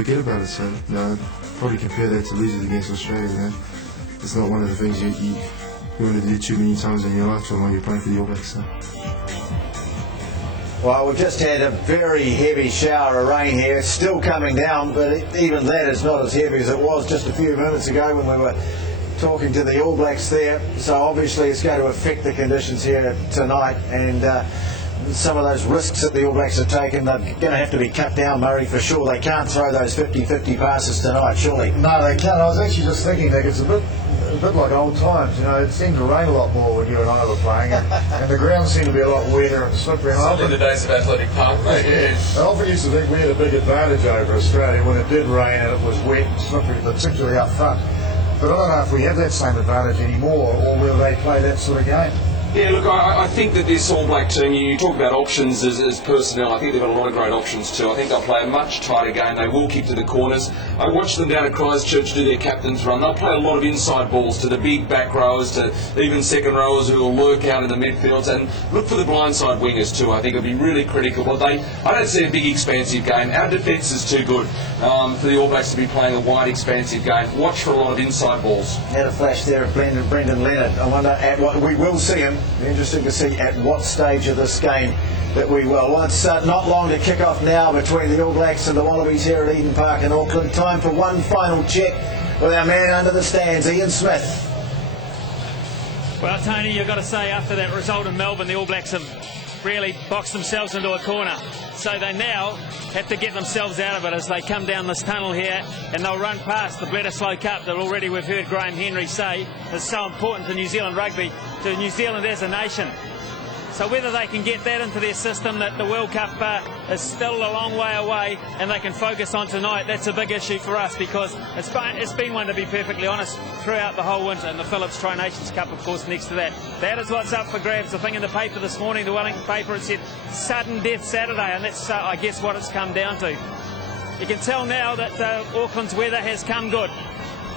Forget about it, so probably compare that to losing against Australia. It's not one of the things you want to do too many times in your lifetime while you're playing for the All Blacks. So. Well, we've just had a very heavy shower of rain here. It's still coming down, but even that is not as heavy as it was just a few minutes ago when we were talking to the All Blacks there. So obviously it's going to affect the conditions here tonight, and some of those risks that the All Blacks have taken, they're going to have to be cut down, Murray, for sure. They can't throw those 50-50 passes tonight, surely. No, they can't. I was actually just thinking that it's a bit like old times. You know, it seemed to rain a lot more when you and I were playing, and the ground seemed to be a lot wetter and slippery. In the days of athletic park, I often used to think we had a big advantage over Australia when it did rain and it was wet and slippery, particularly up front. But I don't know if we have that same advantage anymore, or will they play that sort of game. Yeah, look, I think that this All Black team, you talk about options as personnel, I think they've got a lot of great options too. I think they'll play a much tighter game. They will kick to the corners. I watched them down at Christchurch do their captain's run. They'll play a lot of inside balls to the big back rowers, to even second rowers who will lurk out in the midfields, and look for the blindside wingers too. I think it'll be really critical. But I don't see a big expansive game. Our defence is too good for the All Blacks to be playing a wide expansive game. Watch for a lot of inside balls. Had a flash there of Brendan Leonard. I wonder at what we will see him. Interesting to see at what stage of this game that we will. Well, it's not long to kick off now between the All Blacks and the Wallabies here at Eden Park in Auckland. Time for one final check with our man under the stands, Ian Smith. Well, Tony, you've got to say after that result in Melbourne, the All Blacks have really boxed themselves into a corner. So they now have to get themselves out of it as they come down this tunnel here, and they'll run past the Bledisloe Cup that already we've heard Graham Henry say is so important to New Zealand rugby, to New Zealand as a nation. So whether they can get that into their system, that the World Cup is still a long way away and they can focus on tonight, that's a big issue for us, because it's been one, to be perfectly honest, throughout the whole winter, and the Phillips Tri-Nations Cup, of course, next to that. That is what's up for grabs. The thing in the paper this morning, the Wellington paper, it said sudden death Saturday, and that's, I guess, what it's come down to. You can tell now that Auckland's weather has come good,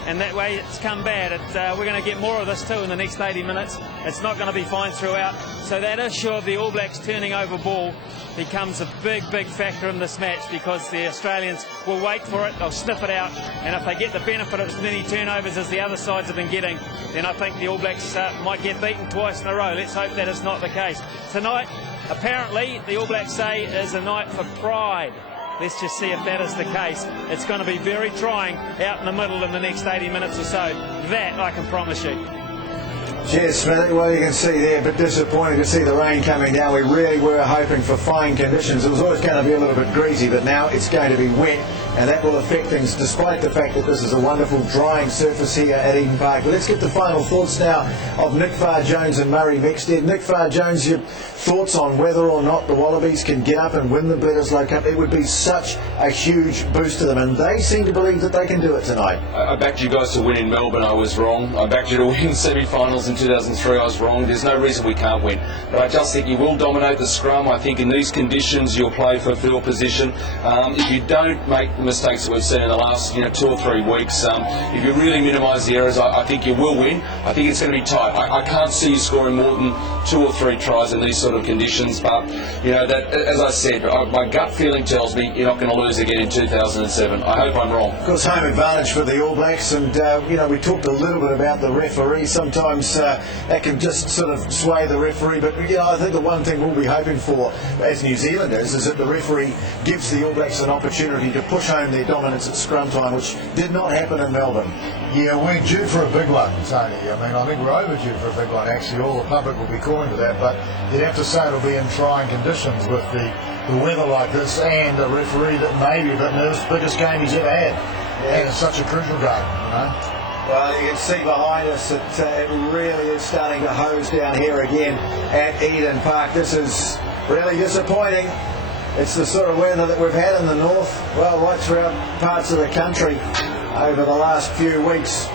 and that way it's come bad. We're going to get more of this too in the next 80 minutes. It's not going to be fine throughout. So that issue of the All Blacks turning over ball becomes a big, big factor in this match, because the Australians will wait for it, they'll sniff it out, and if they get the benefit of as many turnovers as the other sides have been getting, then I think the All Blacks might get beaten twice in a row. Let's hope that is not the case. Tonight, apparently, the All Blacks say is a night for pride. Let's just see if that is the case. It's going to be very trying out in the middle in the next 80 minutes or so. That I can promise you. Cheers, Smithy. Well, you can see there, a bit disappointing to see the rain coming down. We really were hoping for fine conditions. It was always going to be a little bit greasy, but now it's going to be wet, and that will affect things, despite the fact that this is a wonderful drying surface here at Eden Park. But let's get the final thoughts now of Nick Farr-Jones and Murray Mexted. Nick Farr-Jones, your thoughts on whether or not the Wallabies can get up and win the Bledisloe Cup? It would be such a huge boost to them, and they seem to believe that they can do it tonight. I backed you guys to win in Melbourne. I was wrong. I backed you to win semi-finals in 2003. I was wrong. There's no reason we can't win. But I just think you will dominate the scrum. I think in these conditions you'll play for field position. If you don't make the mistakes that we've seen in the last 2 or 3 weeks, if you really minimise the errors, I think you will win. I think it's going to be tight. I can't see you scoring more than 2 or 3 tries in these sort of conditions. But, that, as I said, my gut feeling tells me you're not going to lose again in 2007. I hope I'm wrong. Of course, home advantage for the All Blacks, and we talked a little bit about the referee. Sometimes that can just sort of sway the referee, but I think the one thing we'll be hoping for as New Zealanders is that the referee gives the All Blacks an opportunity to push home their dominance at scrum time, which did not happen in Melbourne. Yeah, we're due for a big one, Tony. I think we're overdue for a big one, actually. All the public will be calling for that, but you'd have to say it'll be in trying conditions with the weather like this, and a referee that may be a bit nervous. Biggest game he's ever had, and it's such a crucial game, Well, you can see behind us that it really is starting to hose down here again at Eden Park. This is really disappointing. It's the sort of weather that we've had in the north, well, right throughout parts of the country over the last few weeks.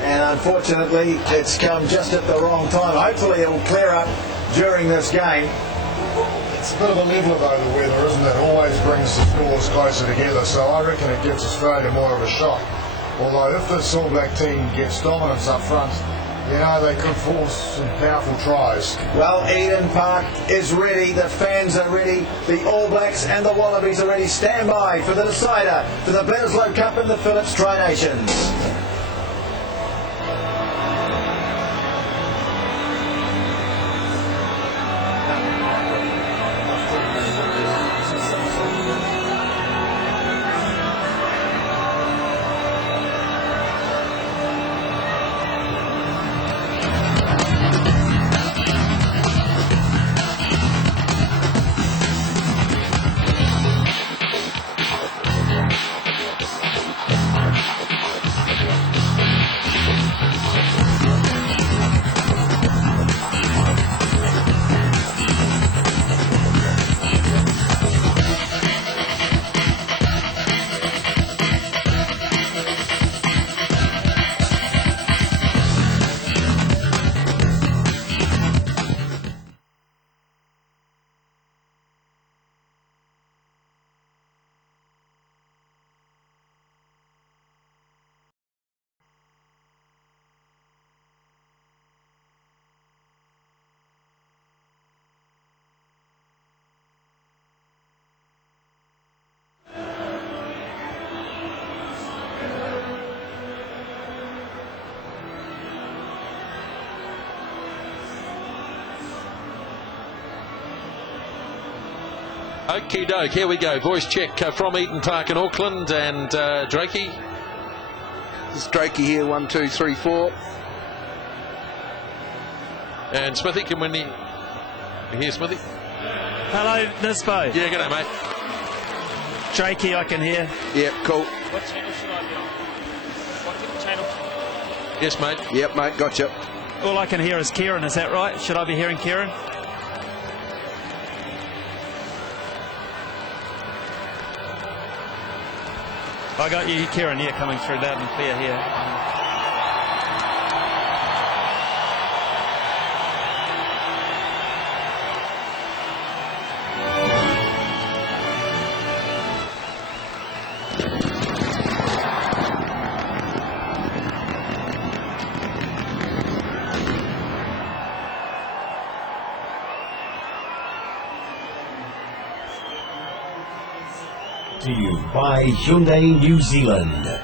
And unfortunately, it's come just at the wrong time. Hopefully it will clear up during this game. It's a bit of a leveler though, the weather, isn't it? Always brings the scores closer together, so I reckon it gives Australia more of a shot. Although if this All Black team gets dominance up front, You know, they could force some powerful tries. Well, Eden Park is ready, the fans are ready, the All Blacks and the Wallabies are ready. Stand by for the decider for the Bledisloe Cup in the Phillips Tri-Nations. Okie doke, here we go. Voice check from Eden Park in Auckland, and Drakey. This is Drakey here, 1, 2, 3, 4. And Smithy, can we hear Smithy? Hello, Nisbo. Yeah, g'day, mate. Drakey, I can hear. Yep, cool. What channel should I be on? What channel? Yes, mate. Yep, mate, gotcha. All I can hear is Kieran, is that right? Should I be hearing Kieran? I got you, Kieran, here, coming through loud and clear here. To you by Hyundai New Zealand.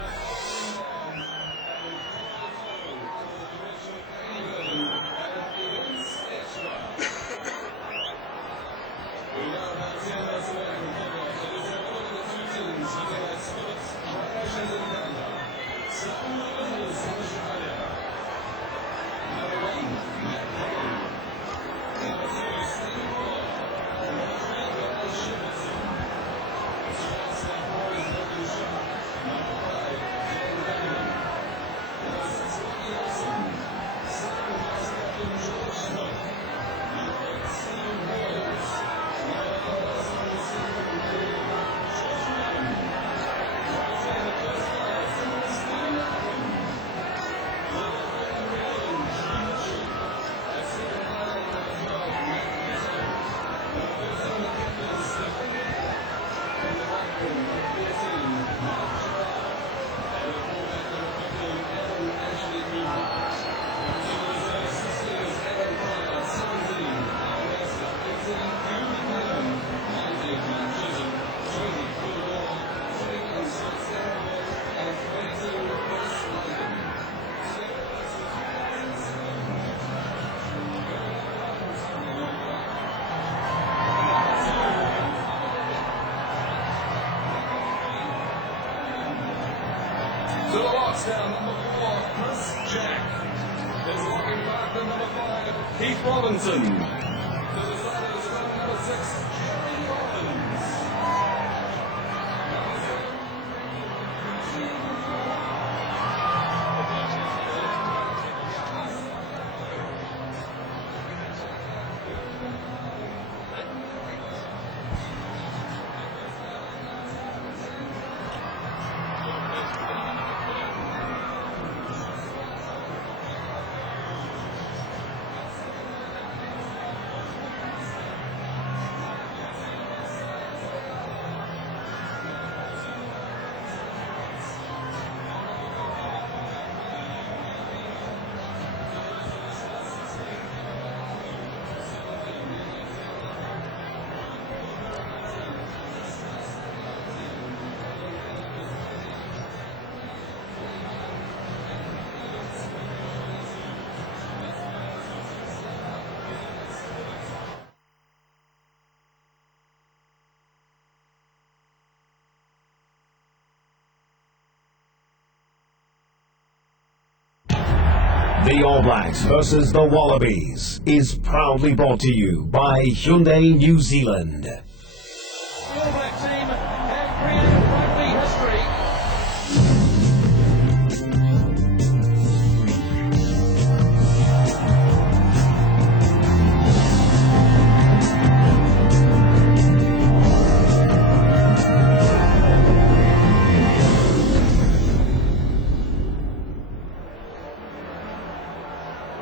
To the box now, number 4, Chris Jack. It's walking back to number 5, Keith Robinson. To the side of the scrum, number 6, Jerry Robbins. The All Blacks versus the Wallabies is proudly brought to you by Hyundai New Zealand. The All Black team have created rugby history.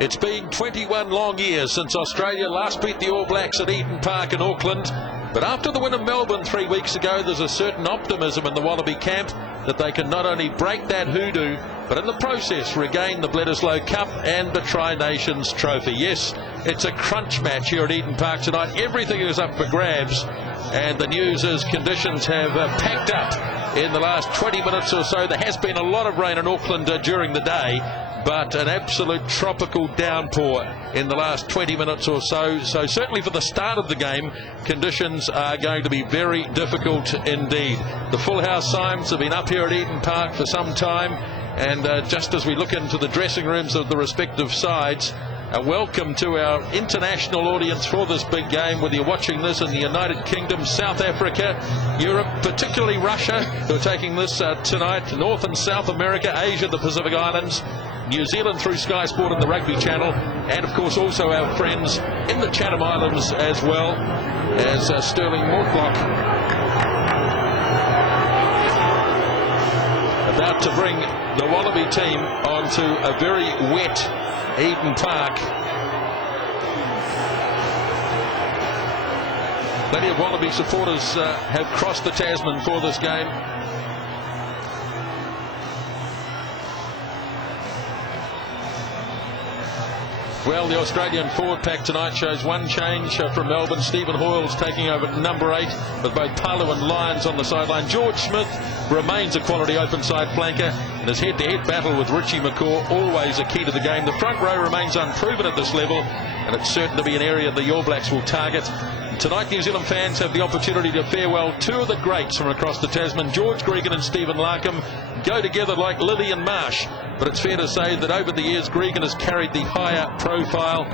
It's been 21 long years since Australia last beat the All Blacks at Eden Park in Auckland. But after the win in Melbourne 3 weeks ago, there's a certain optimism in the Wallaby camp that they can not only break that hoodoo, but in the process regain the Bledisloe Cup and the Tri-Nations Trophy. Yes, it's a crunch match here at Eden Park tonight. Everything is up for grabs. And the news is conditions have packed up in the last 20 minutes or so. There has been a lot of rain in Auckland during the day, but an absolute tropical downpour in the last 20 minutes or so. So certainly for the start of the game, conditions are going to be very difficult indeed. The full house signs have been up here at Eden Park for some time, and just as we look into the dressing rooms of the respective sides, a welcome to our international audience for this big game, whether you're watching this in the United Kingdom, South Africa, Europe, particularly Russia, who are taking this tonight, North and South America, Asia, the Pacific Islands, New Zealand through Sky Sport and the Rugby Channel, and of course also our friends in the Chatham Islands as well, as Sterling Mortlock about to bring the Wallaby team onto a very wet Eden Park. Plenty of Wallaby supporters have crossed the Tasman for this game. Well, the Australian forward pack tonight shows one change from Melbourne. Stephen Hoyle's taking over at number 8, with both Palu and Lyons on the sideline. George Smith remains a quality open side flanker, and his head-to-head battle with Richie McCaw always a key to the game. The front row remains unproven at this level, and it's certain to be an area the All Blacks will target. And tonight, New Zealand fans have the opportunity to farewell two of the greats from across the Tasman. George Gregan and Stephen Larkham go together like Lily and Marsh. But it's fair to say that over the years, Gregan has carried the higher profile.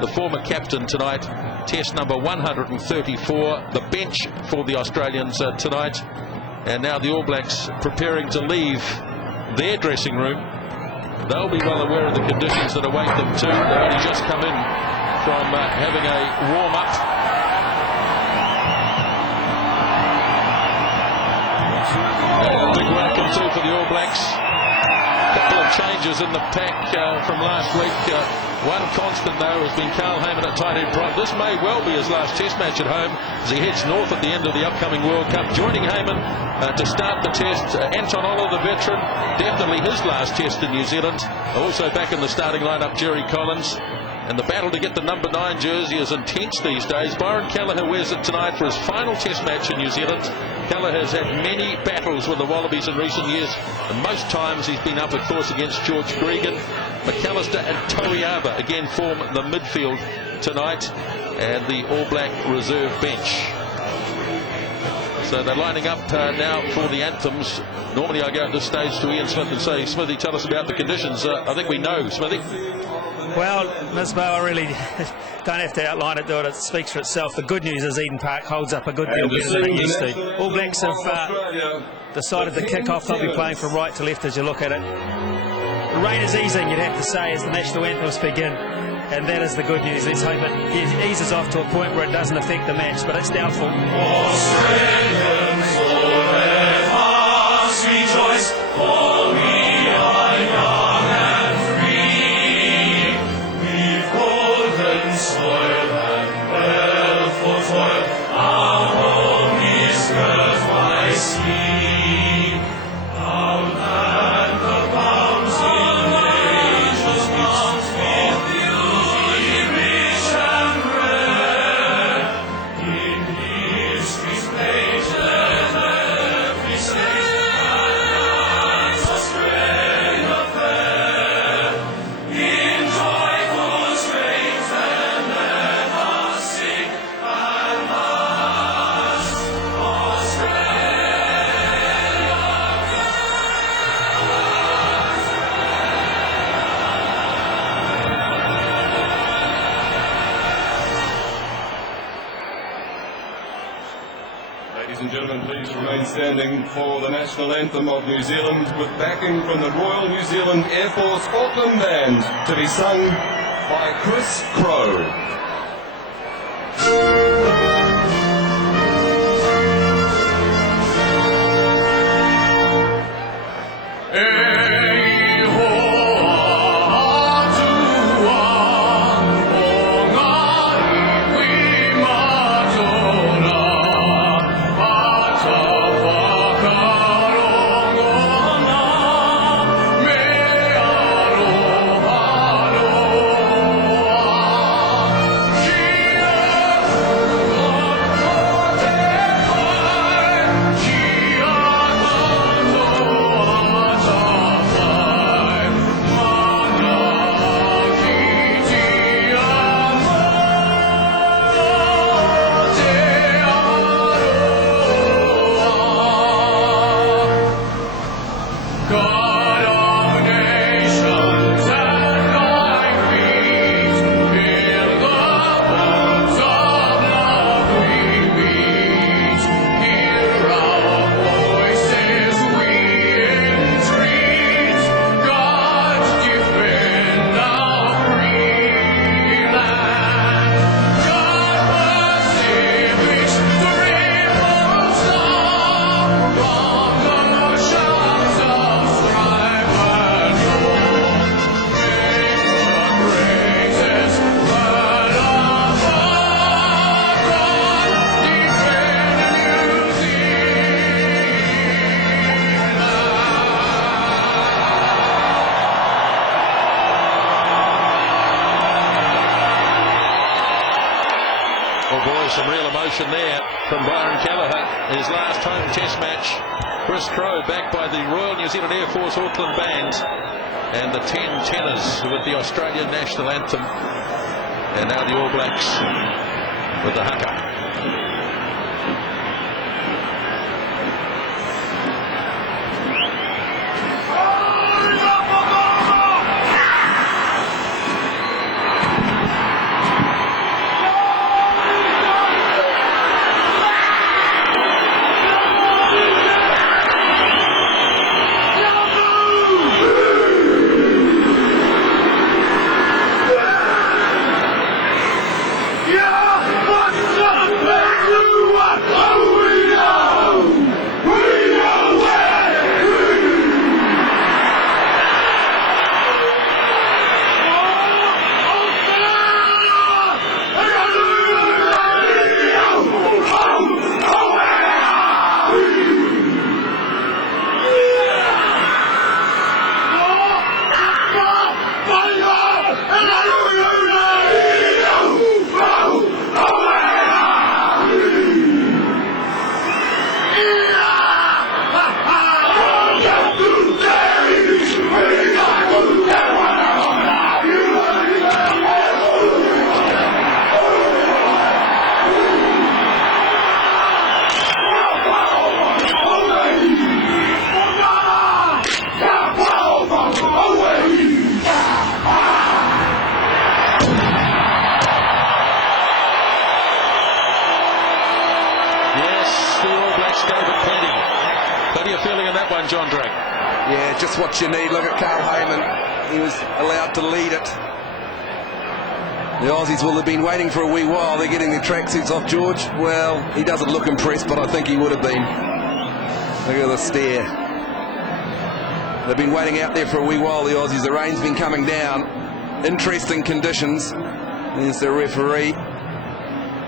The former captain tonight, test number 134, the bench for the Australians tonight. And now the All Blacks preparing to leave their dressing room. They'll be well aware of the conditions that await them too. They've only just come in from having a warm-up. And a big welcome too for the All Blacks. Couple of changes in the pack from last week. One constant though has been Carl Heyman at tight end prop. This may well be his last test match at home as he heads north at the end of the upcoming World Cup. Joining Heyman to start the test, Anton Oller, the veteran, definitely his last test in New Zealand. Also back in the starting lineup, Jerry Collins. And the battle to get the number 9 jersey is intense these days. Byron Kelleher wears it tonight for his final test match in New Zealand. Kelleher has had many battles with the Wallabies in recent years, and most times he's been up, of course, against George Gregan. McAllister and Toiaba again form the midfield tonight, and the All Black reserve bench. So they're lining up now for the anthems. Normally I go at this stage to Ian Smith and say, Smithy, tell us about the conditions. I think we know, Smithy. Well, Ms. Bo, I really don't have to outline it, do it. It speaks for itself. The good news is Eden Park holds up a good deal better than it used to. All Blacks have decided to kick off. They'll be playing from right to left as you look at it. The rain is easing, you'd have to say, as the national anthems begin. And that is the good news. Let's hope it eases off to a point where it doesn't affect the match, but it's doubtful. Australians, let us rejoice, for we are young and free. We've golden soil and wealth for toil. Our home is girt by sea. Our land abounds in nature's gifts, with beauty rich and rare. In history's great remain standing for the national anthem of New Zealand with backing from the Royal New Zealand Air Force Auckland Band to be sung by Chris Crow. Some real emotion there from Byron Callagher. His last home test match. Chris Crow backed by the Royal New Zealand Air Force Auckland Band and the 10 tenors with the Australian national anthem, and now the All Blacks with the haka. John Drake. Yeah, just what you need. Look at Carl Heyman. He was allowed to lead it. The Aussies will have been waiting for a wee while. They're getting their tracksuits off George. Well, he doesn't look impressed, but I think he would have been. Look at the stare. They've been waiting out there for a wee while, the Aussies. The rain's been coming down. Interesting conditions. There's the referee.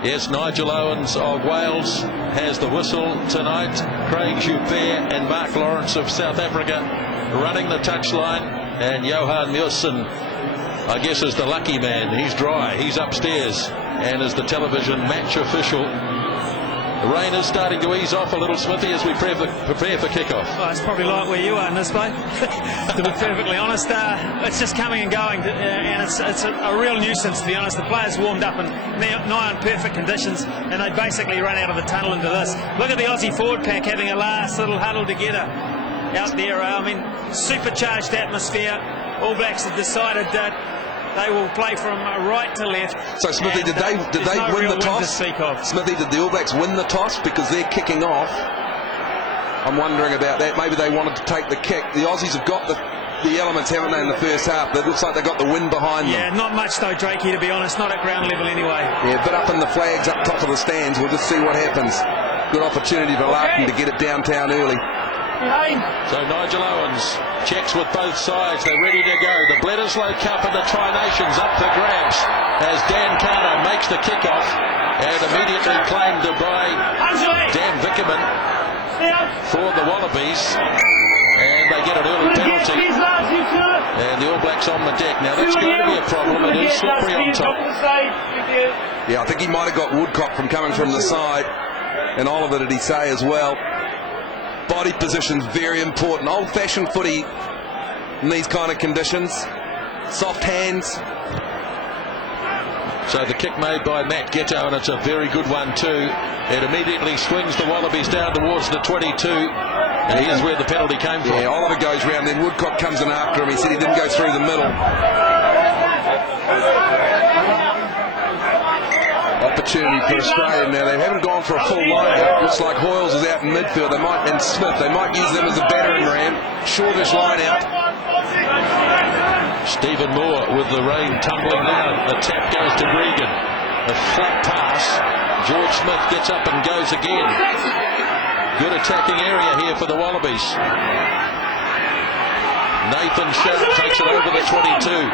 Yes, Nigel Owens of Wales has the whistle tonight. Craig Joubert and Mark Lawrence of South Africa running the touchline. And Johan Mussen, I guess, is the lucky man. He's dry. He's upstairs and is the television match official. The rain is starting to ease off a little, Smithy, as we prepare for kick-off. Well, it's probably like where you are in this way, to be perfectly honest. It's just coming and going, and it's a real nuisance, to be honest. The players warmed up in nigh on perfect conditions, and they basically run out of the tunnel into this. Look at the Aussie forward pack having a last little huddle together out there. I mean, supercharged atmosphere. All Blacks have decided that they will play from right to left. So, Smithy, did they win the toss? To speak of. Smithy, did the All Blacks win the toss because they're kicking off? I'm wondering about that. Maybe they wanted to take the kick. The Aussies have got the elements, haven't they, in the first half? It looks like they've got the wind behind them. Yeah, not much though, Drakey, to be honest. Not at ground level anyway. Yeah, but up in the flags, up top of the stands. We'll just see what happens. Good opportunity for Larkin to get it downtown early. So Nigel Owens checks with both sides. They're ready to go. The Bledisloe Cup and the Tri-Nations up for grabs as Dan Carter makes the kickoff and immediately claimed by Dan Vickerman for the Wallabies. And they get an early penalty. And the All Blacks on the deck. Now that's going to be a problem. It is slippery on top. Yeah, I think he might have got Woodcock from coming from the side. And Oliver, did he say as well? Body position's very important. Old-fashioned footy in these kind of conditions. Soft hands. So the kick made by Matt Ghetto, and it's a very good one too. It immediately swings the Wallabies down towards the 22. And here's where the penalty came from. Yeah, Oliver goes round, then Woodcock comes in after him. He said he didn't go through the middle. Opportunity for Australia now. They haven't gone for a full line. Looks like Hoyles is out in midfield. They might, and Smith. They might use them as a battering ram. Shortish line out. Stephen Moore with the rain tumbling down. The tap goes to Gregan. A flat pass. George Smith gets up and goes again. Good attacking area here for the Wallabies. Nathan Sharp takes it over the 22.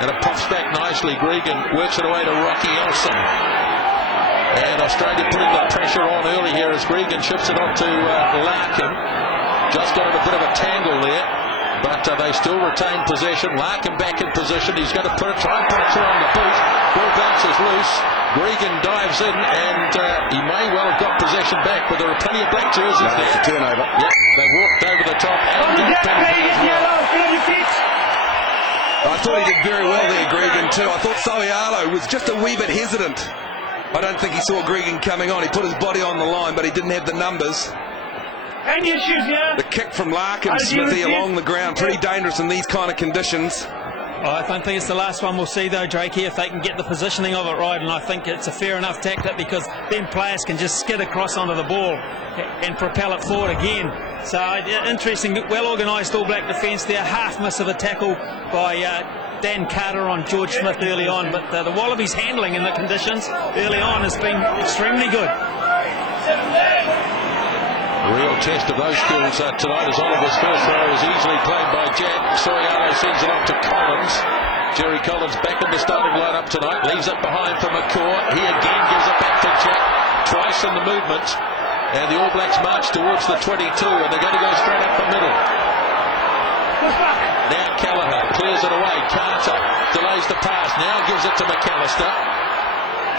And it pops back nicely. Gregan works it away to Rocky Elson. And Australia putting the pressure on early here as Gregan shifts it on to Larkin. Just got in a bit of a tangle there. But they still retain possession. Larkin back in position. He's going to try and put it through on the boot. Ball bounces loose. Gregan dives in, and he may well have got possession back, but there are plenty of black jerseys there. That's a turnover. Yep, they walked over the top and got penalty as well. I thought he did very well there, Gregan, too. I thought Soialo was just a wee bit hesitant. I don't think he saw Gregan coming on. He put his body on the line, but he didn't have the numbers. The kick from Larkin, Smithy, along the ground, pretty dangerous in these kind of conditions. I don't think it's the last one we'll see though, Drakey, if they can get the positioning of it right, and I think it's a fair enough tactic because then players can just skid across onto the ball and propel it forward again. So interesting, well organised All Black defence there. Half miss of a tackle by Dan Carter on George Smith early on, but the Wallabies handling in the conditions early on has been extremely good. A real test of those skills tonight as Oliver's first throw is easily played by Jack. Soriano sends it off to Collins. Jerry Collins back in the starting lineup tonight. Leaves it behind for McCaw. He again gives it back to Jack. Twice in the movement. And the All Blacks march towards the 22, and they're going to go straight up the middle. Now Callagher clears it away. Carter delays the pass. Now gives it to McAllister.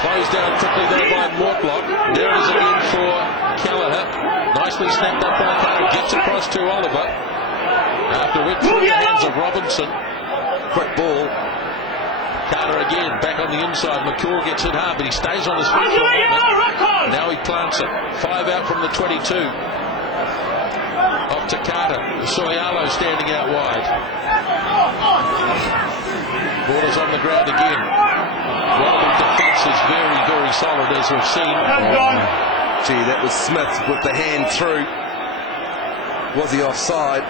Closed down quickly there by Mortlock. There is again for Callagher. Nicely snapped up by Carter. Gets across to Oliver. After it through the hands of Robinson. Quick ball. Carter again back on the inside. McCaw gets hit hard, but he stays on his feet for a moment. Now he plants it. 5 out from the 22. Off to Carter. Soialo standing out wide. Ball is on the ground again. Wallaby defence is very, very solid, as we've seen. Gee, that was Smith with the hand through. Was he offside?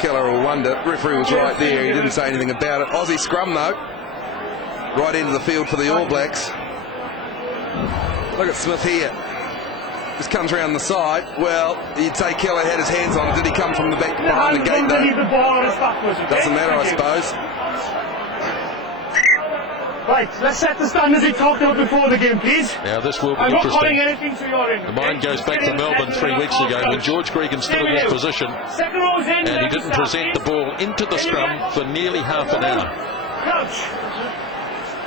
Keller will wonder. Referee was right there. He didn't say anything about it. Aussie scrum, though. Right into the field for the All Blacks. Look at Smith here. Just comes around the side. Well, you'd say Keller had his hands on it. Did he come from the back behind the gate, though? Doesn't matter, I suppose. Right, let's set the standards we talked about before the game, please. Now this will be I'm not calling interesting. anything to your end. The mind goes back to Melbourne 3 weeks ago when George Gregan stood in that position and he didn't present the ball into the scrum for nearly half an hour.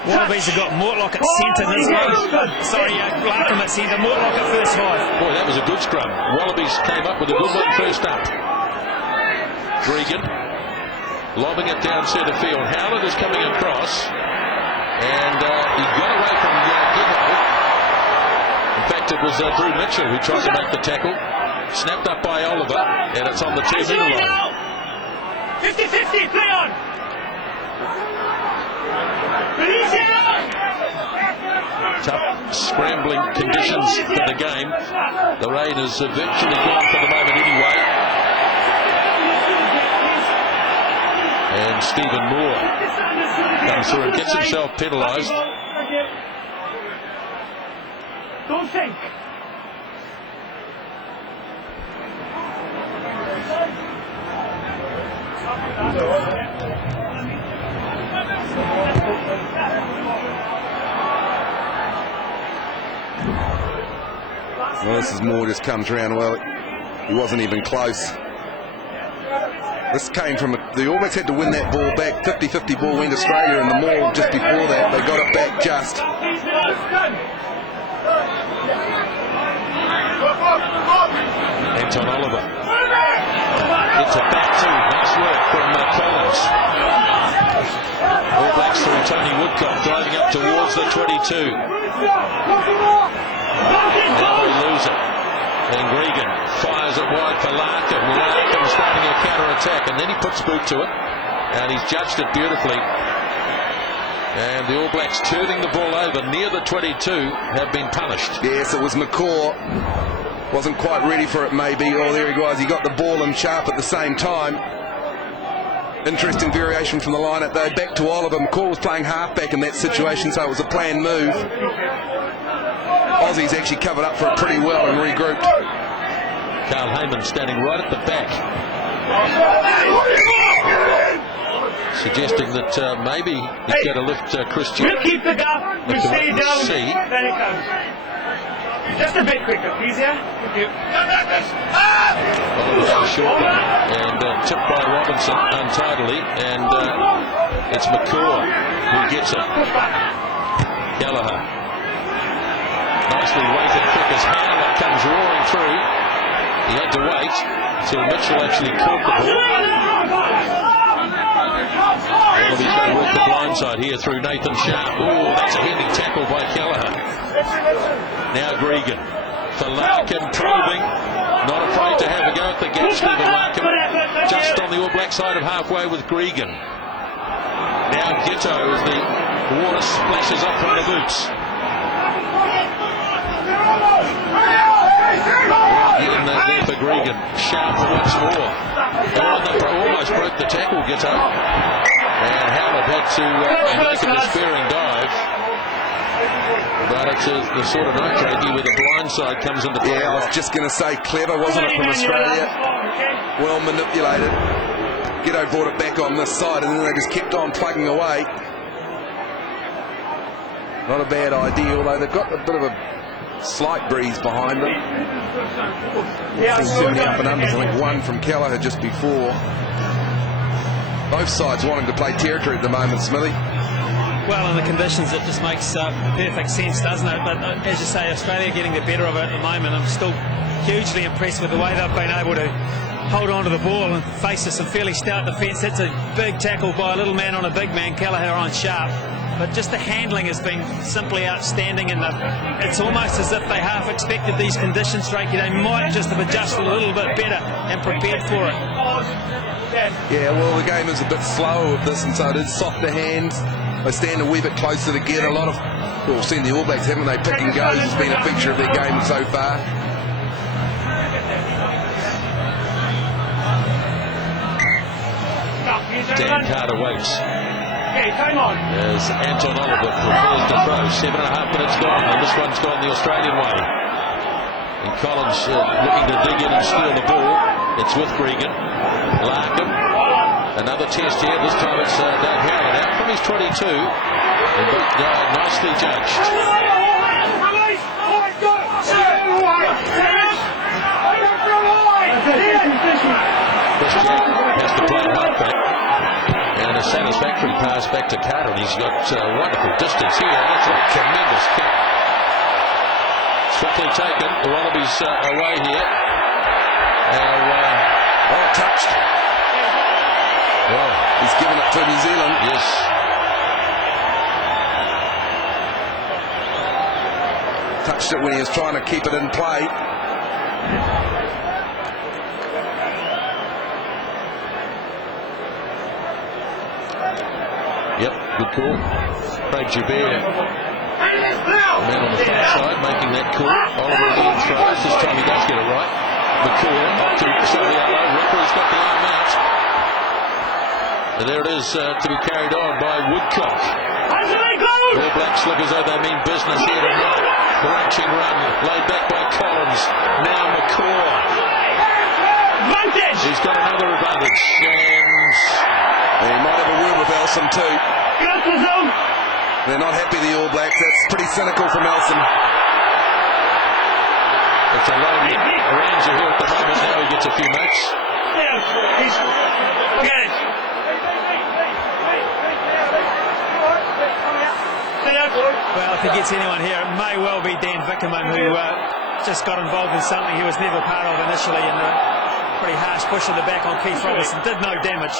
Wallabies have got Mortlock at centre this one. Sorry, Larkin at centre, Mortlock at first 5. Boy, that was a good scrum. Wallabies came up with a good one first up. Gregan lobbing it down centre field. Howland is coming across. And he got away from Gibbo. In fact, it was Drew Mitchell who tried to make the tackle. Snapped up by Oliver, and it's on the 2-metre line. 50-50, play on! Release it! Tough scrambling conditions for the game. The rain is virtually gone for the moment anyway. And Stephen Moore comes through and gets himself penalised. Don't think. Well, this is Moore just comes around well. He wasn't even close. This came from the All Blacks had to win that ball back. 50-50 ball went Australia, and the Maul just before that they got it back just. Anton Oliver gets it back to nice work from Collins. All Blacks through Tony Woodcock driving up towards the 22. Now they lose it. And Gregan fires it wide for Larkin. Larkin starting a counter-attack, and then he puts boot to it, and he's judged it beautifully. And the All Blacks turning the ball over near the 22 have been punished. Yes, it was McCaw. Wasn't quite ready for it maybe. Oh, there he was. He got the ball and Sharp at the same time. Interesting variation from the lineup though. Back to Oliver. McCaw was playing halfback in that situation, so it was a planned move. Aussies actually covered up for it pretty well and regrouped. Carl Heyman standing right at the back, suggesting that maybe he's going to lift Christian. We'll keep the gap. We'll stay down. See. Then it comes. Just a bit quicker, please, yeah? Thank you. Oliver's a short one, and tipped by Robinson untidily, and it's McCaw who gets it. Gallagher. Nicely weighted quick as Hannah comes roaring through. He had to wait till Mitchell actually caught the ball. Wallabies going to work the blindside here through Nathan Sharp. Oh, that's a heavy tackle by Gallagher. Now Gregan for Larkin, probing, not afraid to have a go at the gap. Stephen Larkin just on the All Black side of halfway with Gregan. Now Gitto as the water splashes up from the boots. Getting that there for Gregan. Sharp once more. Almost broke the tackle, Gitto. And Howard had to make a despairing dive. But it's the sort of night trade where the blind side comes into play. Yeah, I was just going to say, clever, wasn't it, from Australia? Well manipulated. Gitto brought it back on this side, and then they just kept on plugging away. Not a bad idea, although they've got a bit of a slight breeze behind them. Too many up and unders. I think one from Kelleher just before. Both sides wanting to play territory at the moment, Smithy. Well, in the conditions, it just makes perfect sense, doesn't it? But as you say, Australia getting the better of it at the moment. I'm still hugely impressed with the way they've been able to hold on to the ball and face some fairly stout defence. That's a big tackle by a little man on a big man, Kelleher on Sharp. But just the handling has been simply outstanding, and it's almost as if they half expected these conditions, Drakey. They might just have adjusted a little bit better and prepared for it. Yeah, well, the game is a bit slower with this, and so it is softer hands. They stand a wee bit closer together. A lot of, well, we've seen the All Blacks, haven't they? Pick and goes has been a feature of their game so far. Dan Carter waits. Okay, time on. As Anton Oliver prepares to throw. 7.5 minutes gone, and this one's gone the Australian way. And Collins looking to dig in and steal the ball. It's with Gregan. Larkin. Another test here. This time it's Dan Howard out from his 22. And nicely judged. Christian has to play halfback. And a satisfactory pass back to Carter, and he's got wonderful distance here. That's a tremendous kick. Strictly taken. The Wallabies away here. Now, touched. Well, he's given it to New Zealand. Yes. Touched it when he was trying to keep it in play. Yep, good call. Craig Joubert Man on the far side making that call. Oliver again throws. This time he does get it right. McCall up to Soriano. Referee's got the arm out. And there it is to be carried on by Woodcock. All Black slippers though they mean business here tonight. Branching run laid back by Collins. Now McCall. He's got another advantage. And he might have a word with Elson too. They're not happy, the All Blacks. That's pretty cynical from Elson. It's a lone ranger here at the moment. Now he gets a few mates. Well, if he gets anyone here, it may well be Dan Vickerman, who just got involved in something he was never part of initially, and a pretty harsh push in the back on Keith Robertson. Did no damage.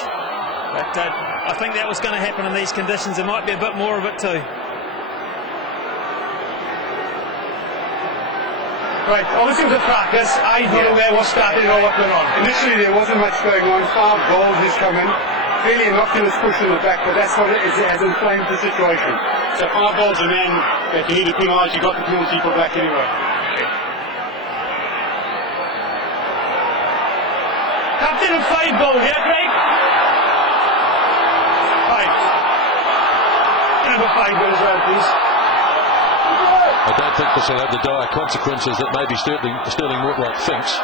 But I think that was going to happen in these conditions. There might be a bit more of it too. Right, obviously with the practice, I don't know where what started or what went on. Initially there wasn't much going on. 5 goals has come in. Fairly innocuous push in the back, but that's what it is. It has inflamed the situation. So 5 goals and then that you need to penalise, you got the penalty for back anyway. Captain of 5 goals, yeah, Craig? 5. Number 5 goal as well, please. I don't think this will have the dire consequences that maybe Sterling Mortlock thinks.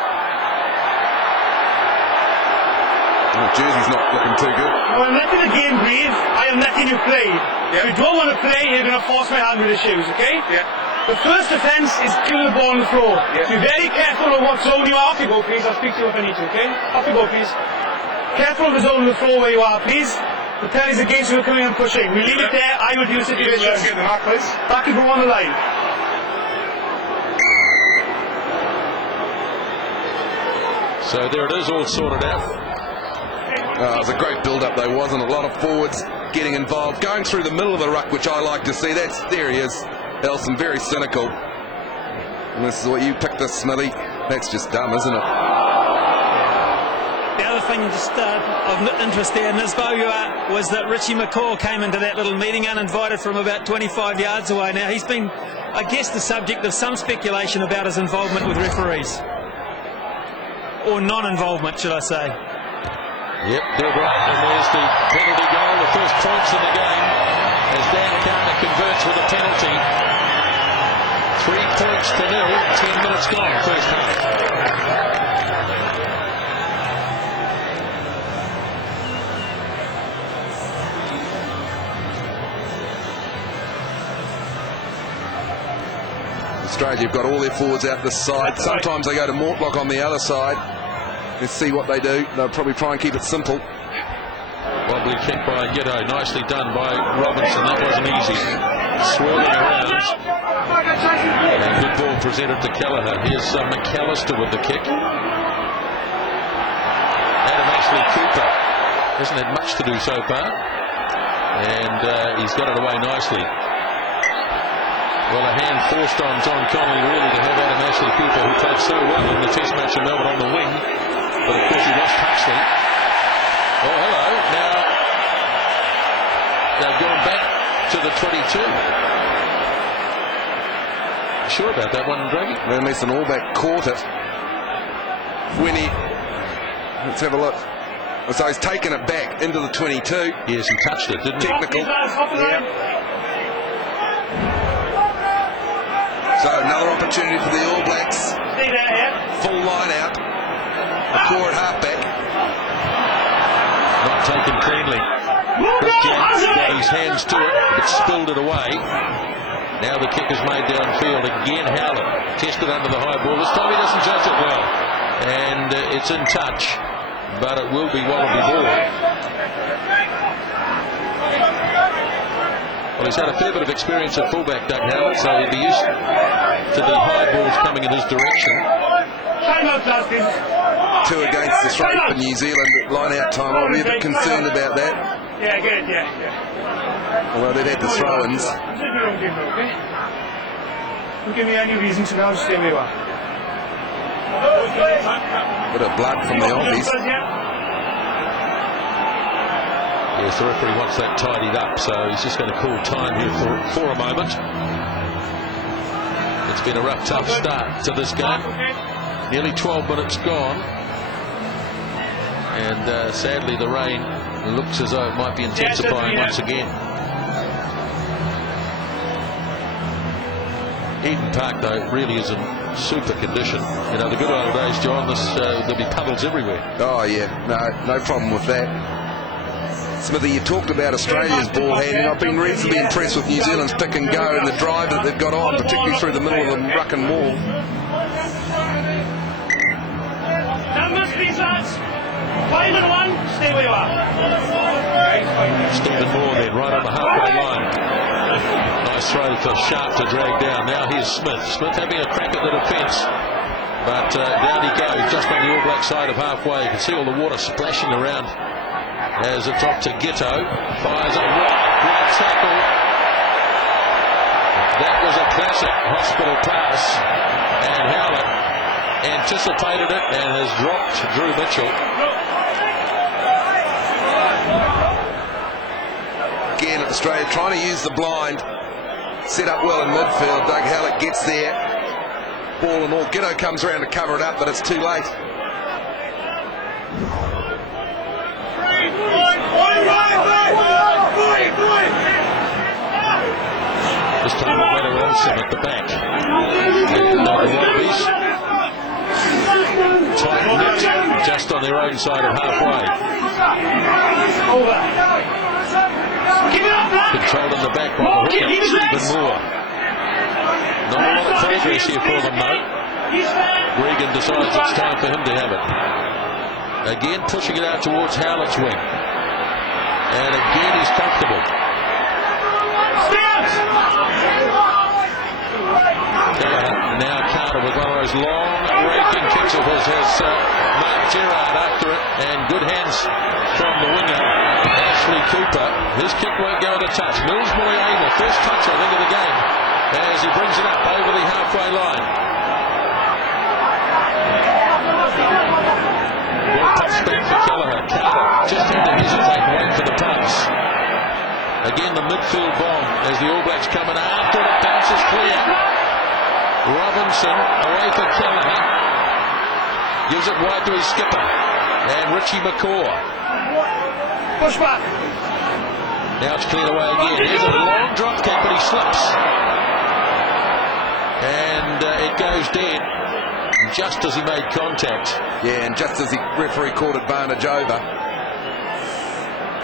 The jersey's not looking too good. Well, I'm letting the game breathe. I am letting you play. If you don't want to play, you're going to force my hand with the shoes, okay? Yeah. The first offence is clear the ball on the floor. Yeah. Be very careful of what zone you are. Off you go, please. I'll speak to you if I need to, okay? Off you go, please. Careful of the zone on the floor where you are, please. The penalty's against you coming and pushing. We leave it there. I will do the situation. Let's get the mark, please. Back and go on the line. So there it is, all sorted out. It was a great build-up though, wasn't it? A lot of forwards getting involved, going through the middle of the ruck, which I like to see. There he is, Elson, very cynical. And this is what you picked this, Smithy. That's just dumb, isn't it? The other thing just of interest there, Nisbo, was that Richie McCaw came into that little meeting uninvited from about 25 yards away. Now he's been, I guess, the subject of some speculation about his involvement with referees. Or non-involvement, should I say. Yep, dead right, and there's the penalty goal, the first points in the game, as Dan Carter converts with a penalty. 3 points to 0, 10 minutes gone, first half. Australia have got all their forwards out this side. Sometimes they go to Mortlock on the other side. Let's see what they do. They'll probably try and keep it simple. Wobbly kick by Giddo, nicely done by Robinson. That wasn't easy. Swirling around. And good ball presented to Kelleher. Here's McAllister with the kick. Adam Ashley Cooper hasn't had much to do so far. And he's got it away nicely. Well, a hand forced on John Connolly really to have Adam Ashley Cooper, who played so well in the Test match in Melbourne, on the wing. But of course he lost Huxley. Oh, hello. Now they've gone back to the 22. Sure about that one, Draggy? Unless an All-Back caught it. When he... Let's have a look. So he's taken it back into the 22. Yes, he touched it, didn't he? Technical. Yeah. So another opportunity for the All Blacks. Full line out. McCaw at halfback. Not taken cleanly. Jack's got his hands to it, but spilled it away. Now the kick is made downfield. Again Howlett tested under the high ball. This time he doesn't judge it well. And it's in touch, but it will be Wallaby ball. Well, he's had a fair bit of experience at fullback, Doug Howlett, so he'll be used to the high balls coming in his direction. 2 against the straight for New Zealand at line out time. I'll be a bit concerned about that. Yeah, good, yeah. Although they've had the throw-ins. Don't give me any reason to now stay where you are. Bit of blood from the Aussies. Yes, the referee wants that tidied up, so he's just going to call time here for a moment. It's been a rough, tough start to this game. Nearly 12 minutes gone. And sadly, the rain looks as though it might be intensifying once again. Eden Park, though, really is in super condition. You know, the good old days, John, there'll be puddles everywhere. Oh, yeah. No problem with that. Smithy, you talked about Australia's ball handling. I've been reasonably impressed with New Zealand's pick and go and the drive that they've got on, particularly through the middle of the ruck and wall. Don't miss these lads. 5 and 1, stay where you are. Stephen Moore then, right on the halfway line. Nice throw for Sharp to drag down. Now here's Smith. Smith having a crack at the defence. But down he goes, just on the All Black side of halfway. You can see all the water splashing around as it's off to Gitto. Fires up right. Great tackle. That was a classic hospital pass. And Howlett anticipated it and has dropped Drew Mitchell. Again, Australia trying to use the blind. Set up well in midfield. Doug Hallett gets there. Ball and all. Gitto comes around to cover it up, but it's too late. This time a better Olsen at the back. And the Wallabies tight just on their own side of halfway. Controlled in the back by the hooker, Stephen Moore. Not a lot of progress here for them, though. Regan decides it's time for him to have it. Again, pushing it out towards Howlett's wing. And again, he's comfortable. Now Carter with one of those long raking kicks of his has Mark Gerrard after it, and good hands from the winger Ashley Cooper. His kick won't go into touch. Mills Muliaina, first touch I think of the game, as he brings it up over the halfway line. Ball pops back for Kelleher. Carter just had to hesitate and wait for the pass. Again the midfield bomb as the All Blacks coming after it. It bounces clear. Robinson away for Kelleher. Gives it wide to his skipper. And Richie McCaw. Push back. Now it's cleared away again. Here's a long drop kick, but he slips. And it goes dead just as he made contact. Yeah, and just as the referee called advantage over.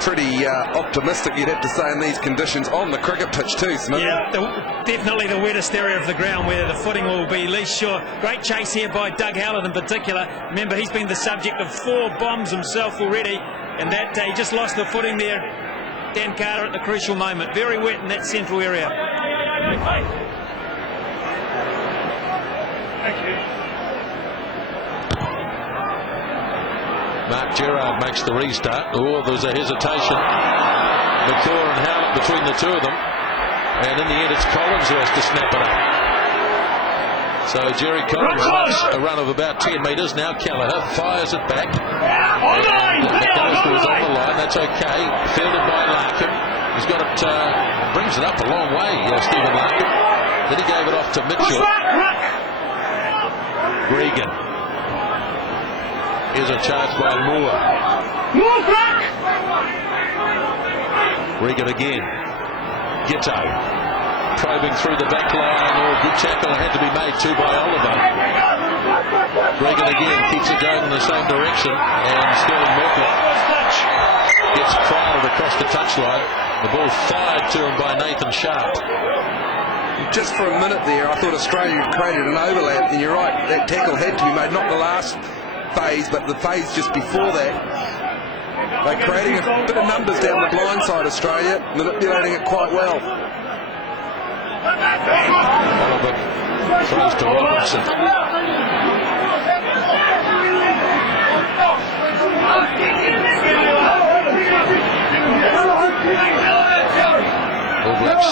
Pretty optimistic, you'd have to say, in these conditions on the cricket pitch too, Smith. Yeah, definitely the wettest area of the ground where the footing will be least sure. Great chase here by Doug Howlett in particular. Remember, he's been the subject of 4 bombs himself already, and that he just lost the footing there. Dan Carter at the crucial moment. Very wet in that central area. Thank you. Mark Gerrard makes the restart. Oh, there's a hesitation. McCaw and Howlett between the two of them. And in the end, it's Collins who has to snap it up. So Jerry Collins makes a run of about 10 metres. Now Kelleher fires it back. And McAllister is on the line. That's okay. Fielded by Larkin. He's got it, brings it up a long way, Stephen Larkin. Then he gave it off to Mitchell. Regan. Here's a charge by Moore. Regan again. Gitto. Probing through the back line. Oh, good tackle had to be made too by Oliver. Regan again keeps it going in the same direction. And Sterling Morton gets crowded across the touchline. The ball fired to him by Nathan Sharp. Just for a minute there, I thought Australia had created an overlap. And you're right, that tackle had to be made. Not the last phase, but the phase just before that. They're creating a bit of numbers down the blind side, Australia, manipulating it quite well. Oliver throws to Robinson. All Blacks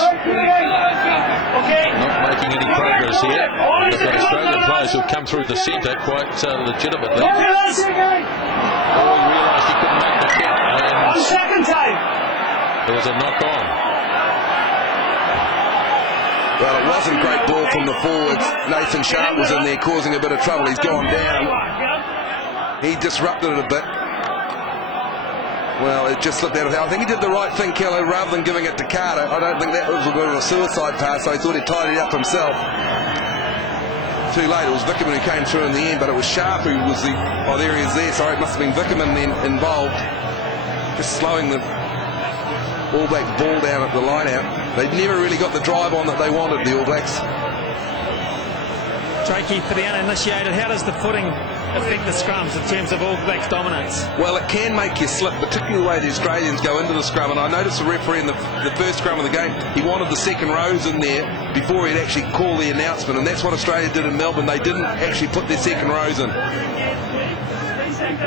not making any progress here. We've got Australian players who've come through the centre quite legitimately. Oh, he realised he couldn't make the kick. And second time. there was a knock on. Well, it wasn't great ball from the forwards. Nathan Sharp was in there causing a bit of trouble. He's gone down. He disrupted it a bit. Well, it just slipped out of there. I think he did the right thing, Kello, rather than giving it to Carter. I don't think that was a bit of a suicide pass, so he thought he'd tidy it up himself. Too late. It was Vickerman who came through in the end, but it was Sharp who was the... Oh, there he is there. Sorry, it must have been Vickerman then involved. Just slowing the All Black ball down at the line out. They never really got the drive on that they wanted, the All Blacks. Drakey, for the uninitiated, how does the footing affect the scrums in terms of All Blacks dominance? Well, it can make you slip, particularly the way the Australians go into the scrum. And I noticed the referee in the first scrum of the game, he wanted the second rows in there before he'd actually call the announcement. And that's what Australia did in Melbourne. They didn't actually put their second rows in.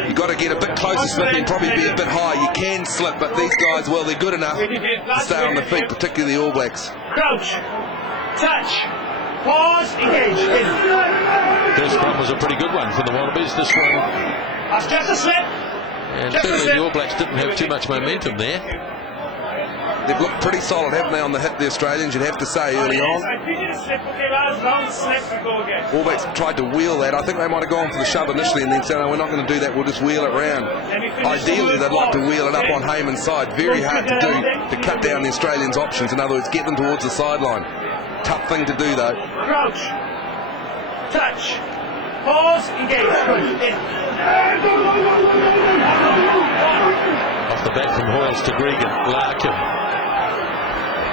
You've got to get a bit closer, Smithy, and probably be a bit high. You can slip, but these guys, well, they're good enough to stay on the feet, particularly the All Blacks. Crouch, touch, pause, engage. This one was a pretty good one for the Wallabies. This one. That's just a slip. And certainly the All Blacks didn't have too much momentum there. They've looked pretty solid, haven't they, on the hit, the Australians, you'd have to say, early on. All Blacks tried to wheel that. I think they might have gone for the shove initially and then said, no, we're not going to do that, we'll just wheel it round. Ideally, they'd like to wheel it up on Heyman's side. Very hard to do, to cut down the Australians' options. In other words, get them towards the sideline. Tough thing to do, though. Crouch, touch, pause, engage. Off the back from Hoyles to Gregan. Larkin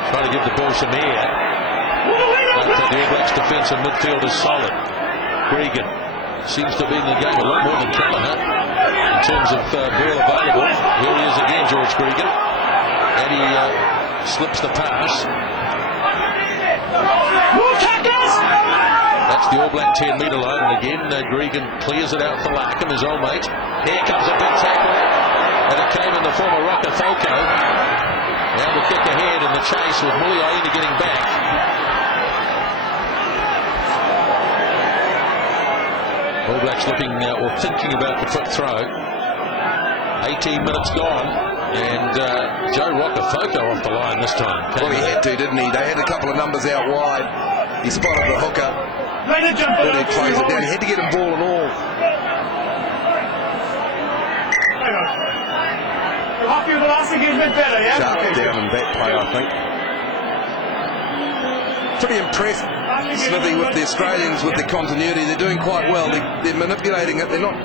trying to give the ball some air. But the All Blacks defence and midfield is solid. Gregan seems to be in the game a lot more than Kelleher in terms of ball available. Here he is again, George Gregan. And he slips the pass. That's the All Black 10-metre line, and again Gregan clears it out for Larkham, his old mate. Here comes a big tackle, and it came in the form of Rokafoko. Now the kick ahead in the chase with Muliaina getting back. All Blacks looking or thinking about the quick throw. 18 minutes gone, and Joe Rokafoko off the line this time. Well, he had to, didn't he? They had a couple of numbers out wide. He spotted the hooker. Thought he'd close it down. He had to get him ball and all. The last engagement better, yeah? Sharp down in that play, I think. Pretty impressed, Smithy, with the Australians, with their continuity. They're doing quite well. They're manipulating it. They're not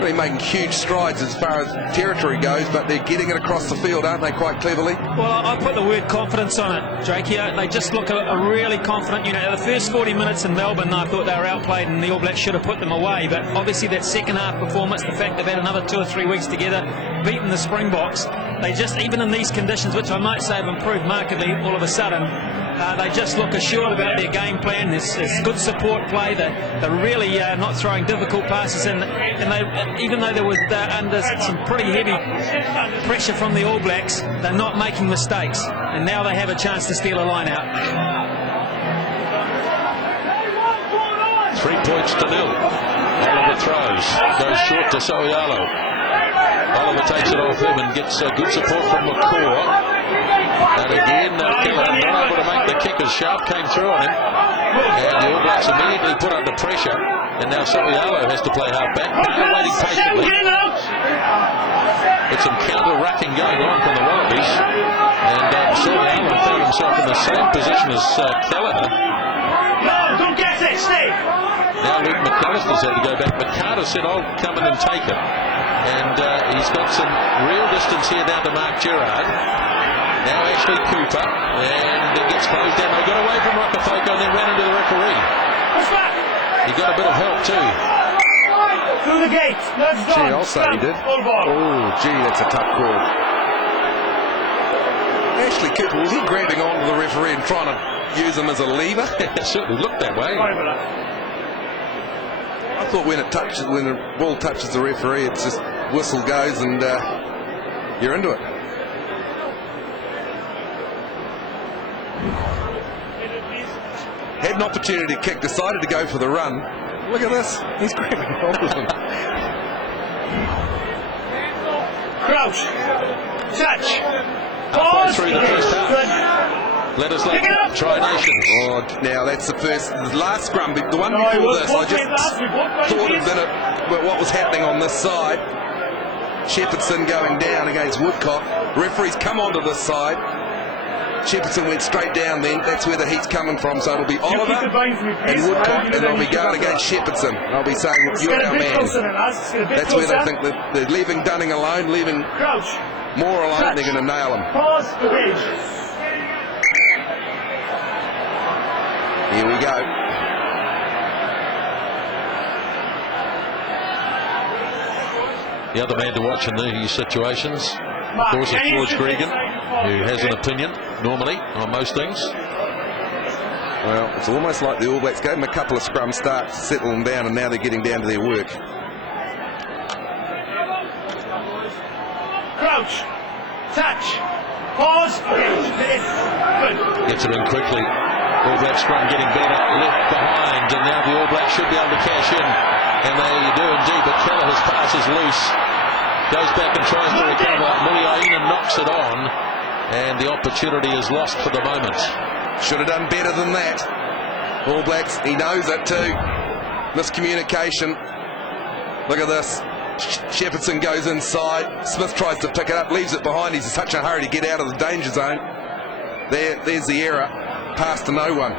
really making huge strides as far as territory goes, but they're getting it across the field, aren't they, quite cleverly? Well, I put the word confidence on it, Drakey. They just look a really confident. You know, the first 40 minutes in Melbourne, I thought they were outplayed and the All Blacks should have put them away. But obviously that second half performance, the fact they've had another 2 or 3 weeks together, beaten the Springboks, they just, even in these conditions, which I might say have improved markedly all of a sudden, they just look assured about their game plan. There's good support play. They're really not throwing difficult passes in, and they, even though there was under some pretty heavy pressure from the All Blacks, they're not making mistakes, and now they have a chance to steal a line out. 3 points to 0. Oliver throws, goes short to Soialo. Oliver takes it off him and gets good support from McCaw. And again, Kelleher not able to make the kick as Sharp came through on him. And the All Blacks immediately put under pressure. And now Soialo has to play half back. Carter waiting patiently. With some counter-rucking going on from the Wallabies. And Soialo found himself in the same position as Kelleher. Don't get it, stay. Now Luke McAllister's had to go back. But Carter said, I'll come in and take it. And he's got some real distance here down to Mark Gerrard. Now Ashley Cooper, and it gets closed down. They got away from Rokafoko and then ran into the referee. He got a bit of help too. Through the gate. Let's go. Gee, I'll say he did. Oh, gee, that's a tough call. Ashley Cooper, was he grabbing onto the referee and trying to use him as a lever? It certainly looked that way. I thought when the ball touches the referee, it's just whistle goes and you're into it. Had an opportunity to kick, decided to go for the run. Look at this, he's grabbing hold of him. Crouch, touch, halfway through the first half. Let us let Tri Nations. Oh, now that's the last scrum, the one before this. I just thought of what was happening on this side. Shepherdson going down against Woodcock. Referee's come onto this side. Shepherdson went straight down then. That's where the heat's coming from. So it'll be Oliver and Woodcock, and they'll be going against Shepherdson. I'll be saying, you're our man. That's where they think that they're leaving Dunning alone, leaving Moore alone, they're going to nail him. Here we go. The other man to watch in these situations, of course, is George Gregan, who has an opinion, normally, on most things. Well, it's almost like the All Blacks gave them a couple of scrum starts to settle them down, and now they're getting down to their work. Crouch. Touch. Pause. Gets it in quickly. All Black scrum getting better, left behind, and now the All Blacks should be able to cash in, and they do indeed, but Kelleher's pass is loose, goes back and tries to recover. Muliaina knocks it on, and the opportunity is lost for the moment. Should have done better than that. All Blacks, he knows it too. Miscommunication. Look at this. Shepherdson goes inside, Smith tries to pick it up, leaves it behind. He's in such a hurry to get out of the danger zone. There's the error. Pass to no one.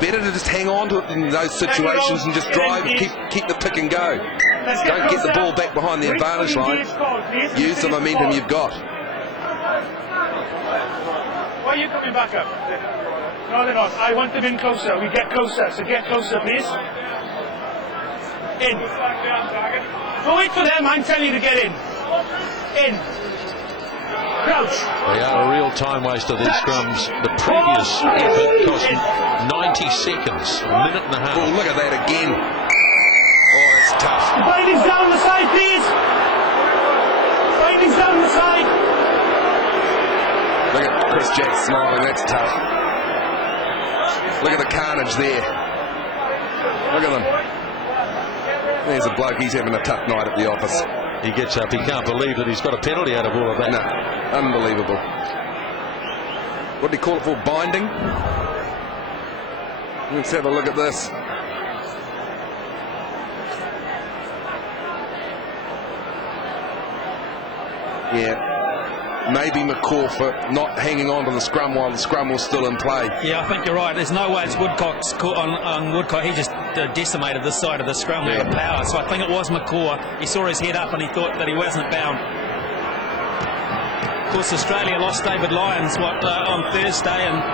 Better to just hang on to it in those situations and just drive, keep the pick and go. Don't get the ball back behind the advantage line. Use the momentum you've got. Why are you coming back up? No, they're not. I want them in closer. We get closer. So get closer, please. In. Don't wait for them. I'm telling you to get in. In. Crouch. They are a real time waster, these scrums. The previous effort cost 90 seconds, a minute and a half. Oh, look at that again. Oh, that's tough. The bindings down the side, please. Bindings down the side. Look at Chris Jack smiling. That's tough. Look at the carnage there. Look at them. There's a bloke, he's having a tough night at the office. He gets up, he can't believe that he's got a penalty out of all of that. No, unbelievable. What do you call it for? Binding? Let's have a look at this. Yeah. Maybe McCaw for not hanging on to the scrum while the scrum was still in play. Yeah, I think you're right. There's no way it's Woodcock's caught on Woodcock. He just decimated this side of the scrum with the power. So I think it was McCaw. He saw his head up and he thought that he wasn't bound. Of course, Australia lost David Lyons on Thursday, and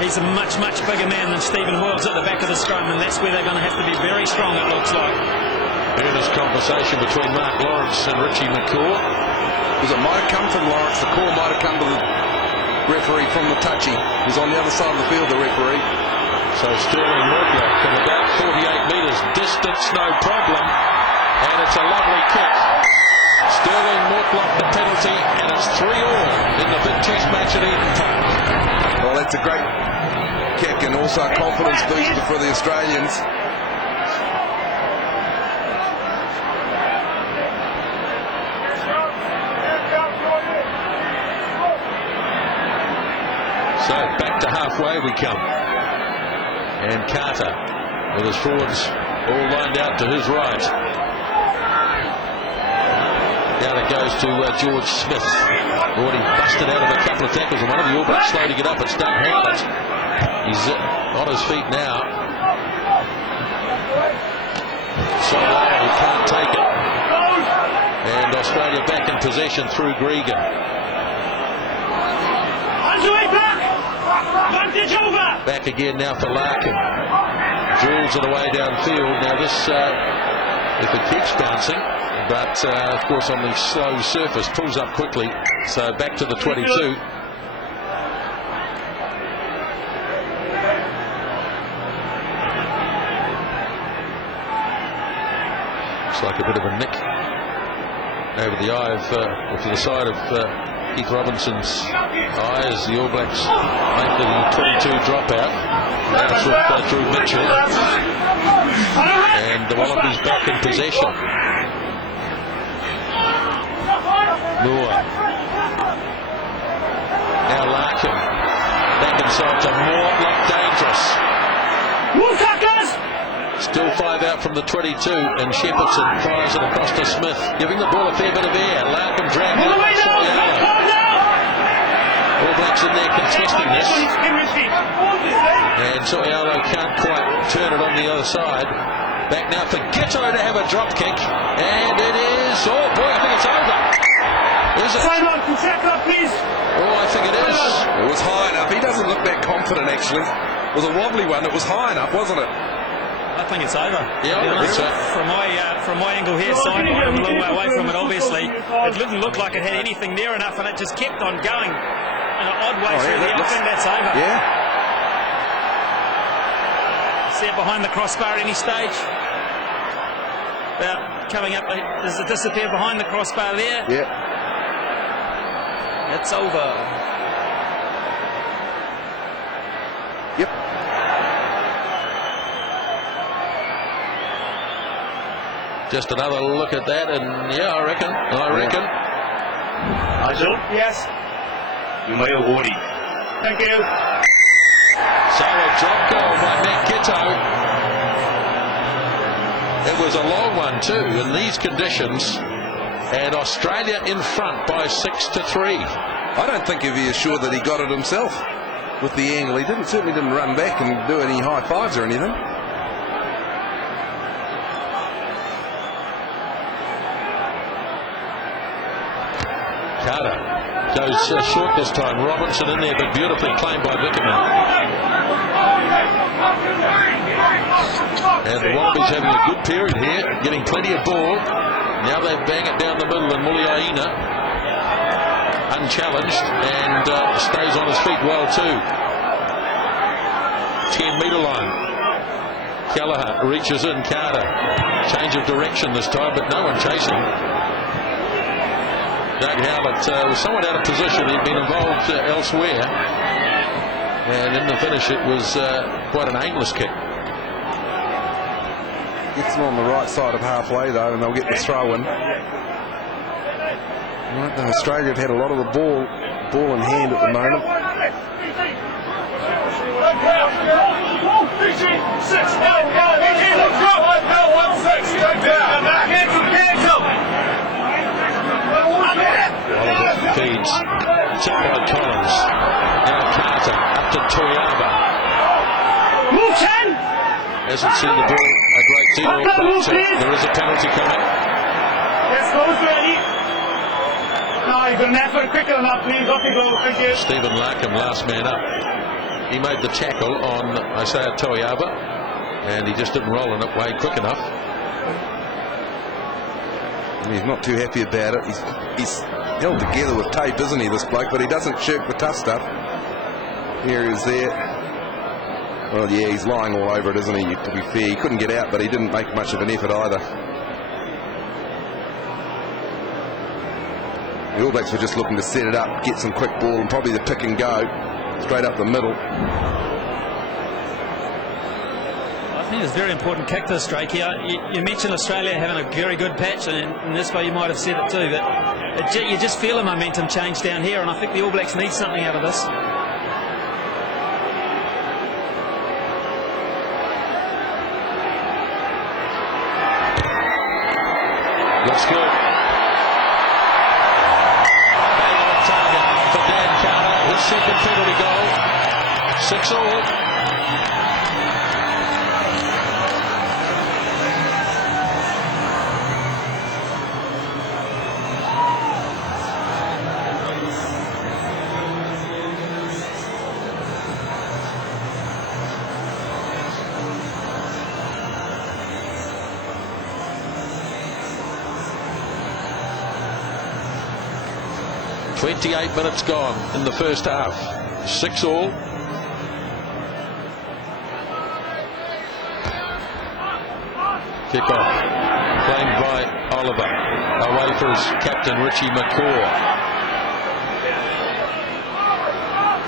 he's a much bigger man than Stephen Hoyle's at the back of the scrum, and that's where they're going to have to be very strong, it looks like. Earnest conversation between Mark Lawrence and Richie McCaw. Because it might have come from Lawrence, the call might have come to the referee from the touchy. He's on the other side of the field, the referee. So Sterling Mortlock from about 48 metres distance, no problem. And it's a lovely kick. Sterling Mortlock the penalty, and it's 3-all in the big test match at Eden Park. Well, that's a great kick and also a confidence booster for the Australians. So back to halfway we come. And Carter with his forwards all lined out to his right. Now it goes to George Smith. Already busted out of a couple of tackles, and one of the All Blacks slow to get up. It's Doug Howlett. He's on his feet now. So he can't take it. And Australia back in possession through Gregan. Back again now for Larkin. Drills it away downfield. Now this, if it keeps bouncing, but of course on the slow surface, pulls up quickly. So back to the 22. Looks like a bit of a nick over the eye of, or to the side of Keith Robinson's eye as the All Blacks make the 22 dropout. That's through Mitchell. And the Wallabies back in possession. Moore. Now Larkin. so it's a more look dangerous. Move tackles! Still 5 out from the 22, and Shepherdson fires it across to Smith, giving the ball a fair bit of air. Larkham dragging it. All Blacks in there contesting this. And Soialo can't quite turn it on the other side. Back now for Ghetto to have a drop kick. And it is, oh boy, I think it's over. Is it? Time out, tackle, please. Oh, I think it is. It was high enough. He doesn't look that confident, actually. It was a wobbly one. It was high enough, wasn't it? I think it's over. Yeah, I think so. From my angle here, Simon, I'm a long way away from it, obviously. It didn't look like it had anything near enough, and it just kept on going in an odd way through the off, and that's over. Yeah. See it behind the crossbar at any stage? About coming up, does it disappear behind the crossbar there? Yeah. It's over. Yep. Just another look at that, and yeah, I reckon. Nigel? Yes. You may award it. Thank you. So a drop goal by Matt Ghetto. It was a long one too in these conditions, and Australia in front by 6-3. I don't think he'd be assured that he got it himself with the angle. He certainly didn't run back and do any high fives or anything. Carter goes short this time. Robinson in there, but beautifully claimed by Vickerman. And the Wallabies having a good period here, getting plenty of ball. Now they bang it down the middle, and Muliaina, unchallenged, and stays on his feet well too. 10-metre line. Kelleher reaches in. Carter, change of direction this time, but no one chasing. Doug Howlett was somewhat out of position. He'd been involved elsewhere, and in the finish it was quite an aimless kick. Gets them on the right side of halfway though, and they'll get the throw in. Right, now Australia have had a lot of the ball in hand at the moment. Oliver feeds, checked by Collins. Now Carter up to Toyaba. Move 10. Hasn't seen the ball a great deal, but there is a penalty coming. Yes, close ready. No, you've got an effort quicker than that, please. Off you go. Thank you. Stephen Larkham, last man up. He made the tackle on Isaiah Toyaba, and he just didn't roll in it way quick enough. And he's not too happy about it. He's held together with tape, isn't he, this bloke? But he doesn't shirk the tough stuff. Here he is there. Well, yeah, he's lying all over it, isn't he? To be fair, he couldn't get out, but he didn't make much of an effort either. The All Blacks were just looking to set it up, get some quick ball, and probably the pick and go straight up the middle. I think it's a very important kick this, Drake. You mentioned Australia having a very good patch, and in this way you might have said it too, but you just feel a momentum change down here, and I think the All Blacks need something out of this. Looks good. Bang on target for Dan Carter. His second penalty goal. 6-all. .28 minutes gone in the first half. 6-all. Kick off. Claimed by Oliver. Away for his captain, Richie McCaw.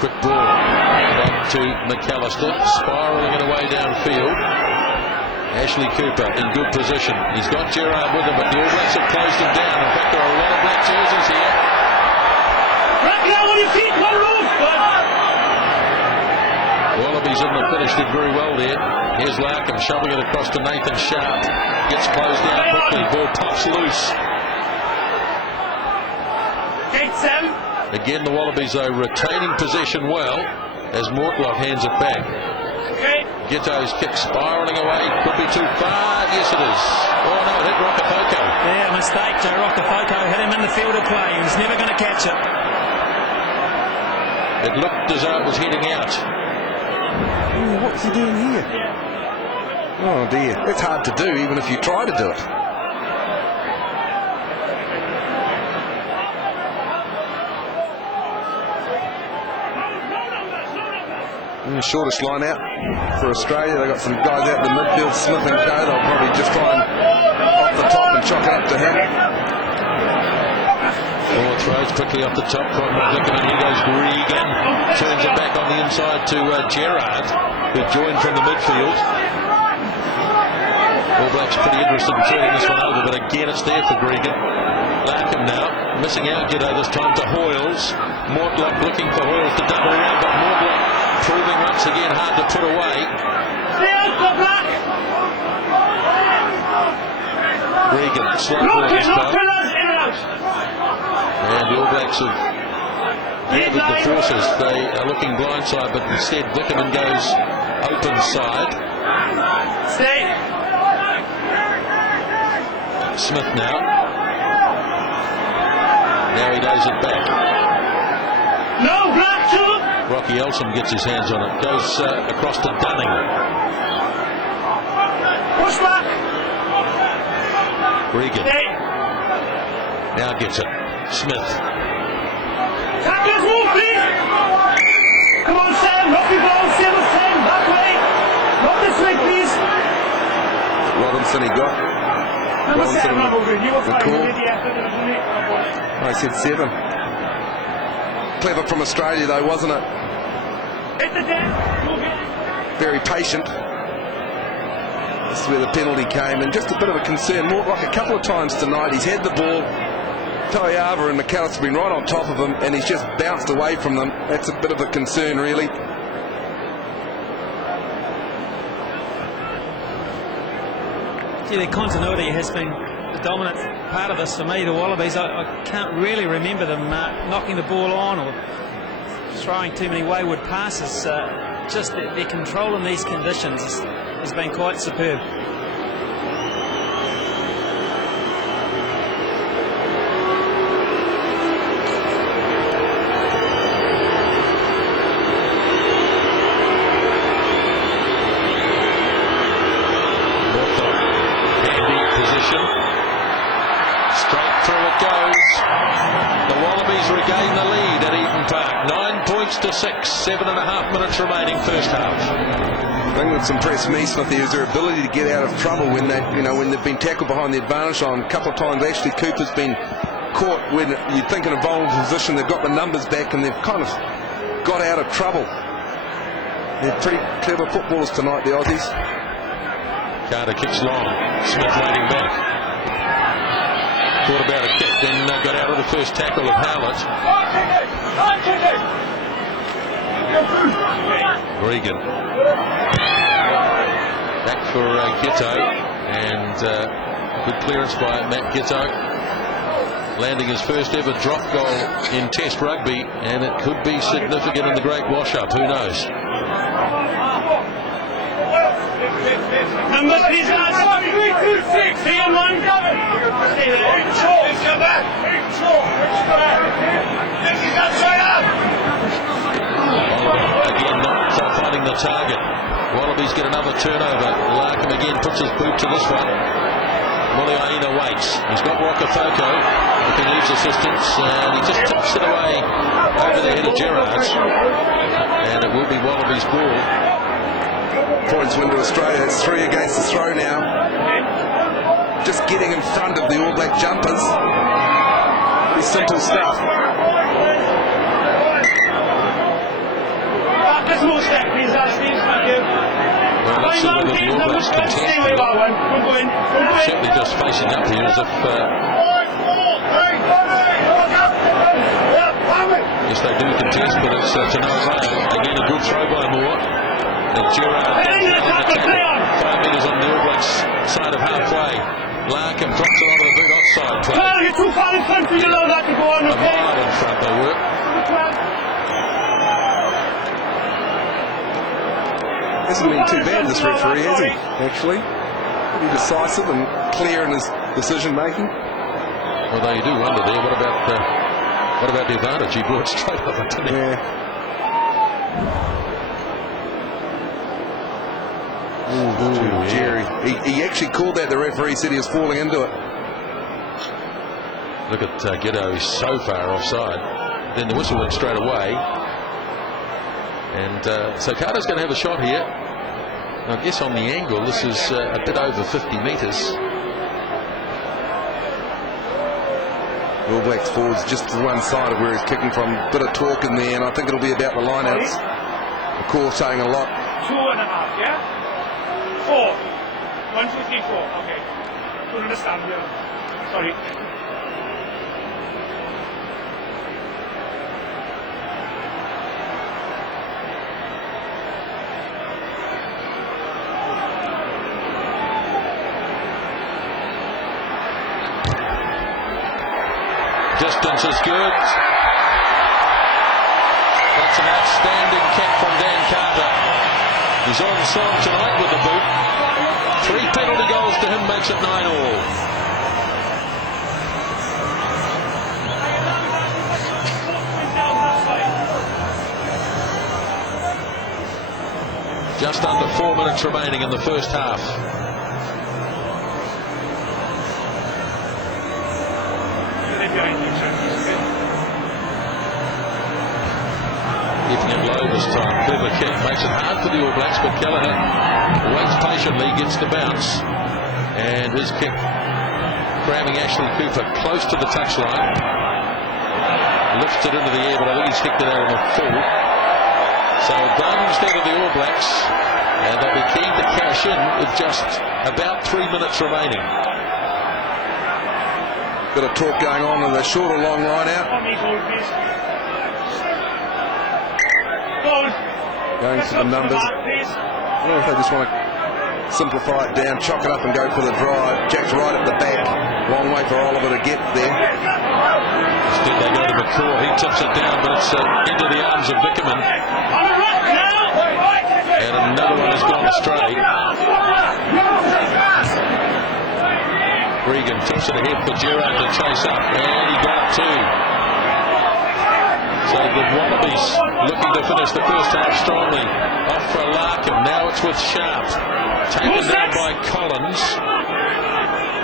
Quick ball. Back to McAllister. Spiralling it away downfield. Ashley Cooper in good position. He's got Gerard with him, but the All Blacks have closed him down. In fact, there are a lot of black jerseys here. Wrap it out on your feet, one roof. finished it very well there. Here's Larkham shoving it across to Nathan Sharp. Gets closed down quickly. Ball pops loose. Again, the Wallabies are retaining possession well as Mortlock hands it back. Gitto's kick spiralling away. Could be too far. Yes, it is. Oh, no, it hit Rokafoko. Yeah, mistake. Joe Rokafoko hit him in the field of play. He was never going to catch it. It looked as though it was heading out. Ooh, what was he doing here? Oh, dear. It's hard to do, even if you try to do it. Shortest line out for Australia. They've got some guys out in the midfield, Smith and Co. They'll probably just try and off the top and chuck it up to him. Ball throws quickly off the top. Conrad looking, and here goes Regan. Turns it back on the inside to Gerard, who joined from the midfield. All Blacks pretty interested in turning this one over, but again it's there for Regan. Larkham now, missing out Giddo this time to Hoyles. Mortlock looking for Hoyles to double around, but Mortlock proving once again hard to put away. Regan, slow ball this time. And the All Blacks have gathered the forces. They are looking blindside, but instead Vickerman goes open side. Smith now. Now he lays it back. No, black two. Rocky Elsom gets his hands on it. Goes across to Dunning. Push back. Regan. Now gets it. Smith. Tackles move, please. Come on, Sam. Rocky ball. Sam. Back way. Not this way, please. Robinson he got. Number 7, you were fine. I said 7. Clever from Australia though, wasn't it? Very patient. This is where the penalty came, and just a bit of a concern. Mortlock a couple of times tonight, he's had the ball. Toiava and McAllister have been right on top of him, and he's just bounced away from them. That's a bit of a concern, really. Gee, their continuity has been the dominant part of this for me, the Wallabies. I can't really remember them knocking the ball on or throwing too many wayward passes. Just their control in these conditions has been quite superb. Regain the lead at Eden Park. 9 points to 6. 7.5 minutes remaining first half. The thing that's impressed me, Smithy, is their ability to get out of trouble when they, when they've been tackled behind the advantage line. A couple of times, Ashley Cooper's been caught when you'd think in a vulnerable position. They've got the numbers back and they've kind of got out of trouble. They're pretty clever footballers tonight, the Aussies. Carter kicks long. Smith waiting back. Thought about a kick, then got out of the first tackle of Howlett. Regan. Back for Gitto, and good clearance by Matt Gitto. Landing his first ever drop goal in Test rugby, and it could be significant in the Great Wash-Up, who knows? Number please, guys. 3, 2, 6. 3 and 1. Stay there. Come back. Again, not finding the target. Wallabies get another turnover. Larkham again puts his boot to this one. Muliaina waits. He's got Rokafoko. If he leaves assistance, and he just tips it away over the head of Gerrard's. And it will be Wallabies' ball. Points win to Australia. It's 3 against the throw now. Just getting in front of the All Black jumpers. Pretty simple stuff. Just more step, please, guys. Well, let's see whether the All Blacks contest it. Certainly just facing up here as if yes, they do contest, but it's to no avail. Again, a good throw by Moore. And Gerard down the tackle. 5 metres on the All Blacks side of halfway. Larkham drops it onto the boot offside play. Carl, you're too far in front for you allow that to go on, A okay? mile in front they were. Hasn't been too bad, this referee, has he? Actually, pretty decisive and clear in his decision making. Although you do wonder there, what about the advantage? He brought straight up, didn't he? Yeah. Ooh, Jerry. He actually called that. The referee said he was falling into it. Look at Giddo, he's so far offside. Then the whistle went straight away. And so Carter's going to have a shot here. I guess on the angle, this is a bit over 50 metres. All Blacks forwards just to one side of where he's kicking from. Bit of talk in there, and I think it'll be about the lineouts. The call saying a lot. 2.5, yeah? 4. 1, 2, 3, 4. Okay. Couldn't understand here. Sorry. Distance is good. That's an outstanding kick from Dan Carter. He's on song tonight with the boot. 3 penalty goals to him makes it 9-all. Just under 4 minutes remaining in the first half. Keeping it low this time. Clever kick. Makes it hard for the All Blacks, but Kelleher waits patiently, gets the bounce. And his kick grabbing Ashley Cooper close to the touchline. Lifts it into the air, but I think he's kicked it out on the full. So advantage there to the All Blacks. And they'll be keen to cash in with just about 3 minutes remaining. Bit of talk going on in the short or long line out. Going for the numbers. I don't know if they just want to simplify it down, chalk it up and go for the drive. Jack's right at the back. Long way for Oliver to get there. Instead they go to McCaw. He tips it down, but it's into the arms of Vickerman. And another one has gone astray. Regan tips it ahead for Gerard to chase up, and he got it too. So the Wallabies looking to finish the first half strongly. Off for Larkham. Now it's with Sharp. Taken down by Collins.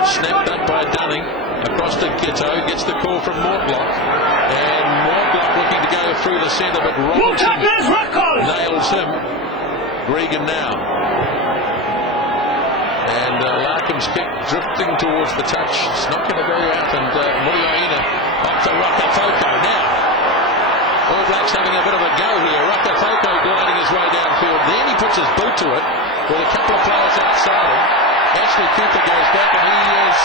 Snapped up by Dunning. Across to Gitto. Gets the call from Mortlock. And Mortlock looking to go through the centre, but Robinson nails him. Regan now. And Larkham's kick drifting towards the touch. It's not going to go out. And Muriaina up to Rakafoko now. All Blacks having a bit of a go here. Rakafoko gliding his way downfield. Then he puts his boot to it with a couple of players outside him. Ashley Cooper goes back and he has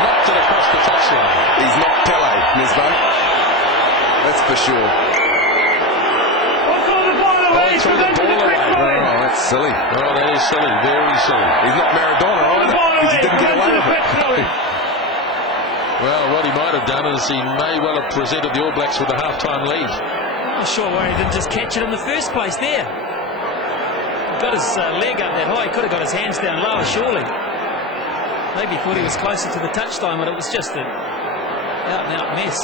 knocked it across the touchline. He's not Pele, Nisbo. That's for sure. He threw the ball away. Oh, that's silly. Oh, that is silly. Very silly. He's not Maradona either, because he didn't get away with it. Well, what he might have done is he may well have presented the All Blacks with a half-time lead. I'm sure why he didn't just catch it in the first place there. He got his leg up that high. He could have got his hands down lower, surely. Maybe thought he was closer to the touchline, but it was just an out-and-out mess.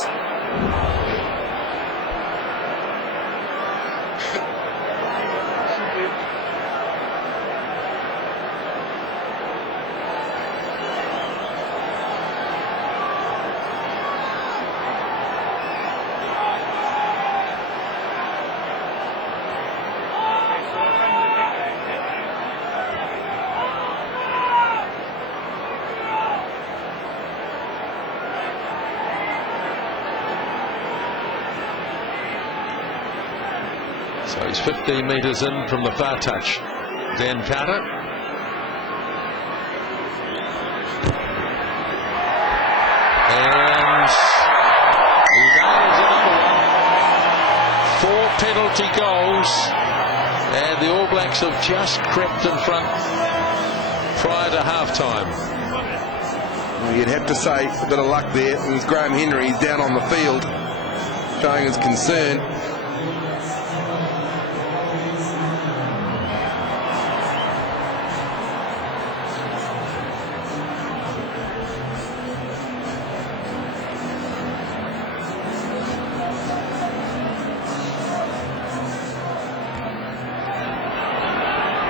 So he's 15 metres in from the far touch. Dan Carter. And he nails another one. 4 penalty goals. And the All Blacks Blacks have just crept in front prior to half-time. Well, you'd have to say a bit of luck there. It was Graham Henry. He's down on the field showing his concern.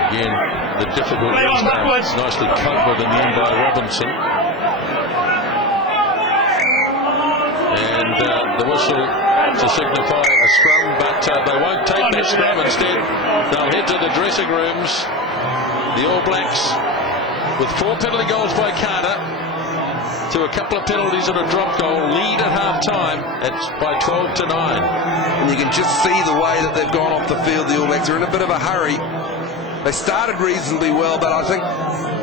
Again, the difficult restart, nicely covered in the end by Robinson. And the whistle to signify a scrum, but they won't take that scrum. Instead, they'll head to the dressing rooms. The All Blacks, with 4 penalty goals by Carter, to a couple of penalties and a drop goal, lead at half-time by 12-9. And you can just see the way that they've gone off the field. The All Blacks are in a bit of a hurry. They started reasonably well, but I think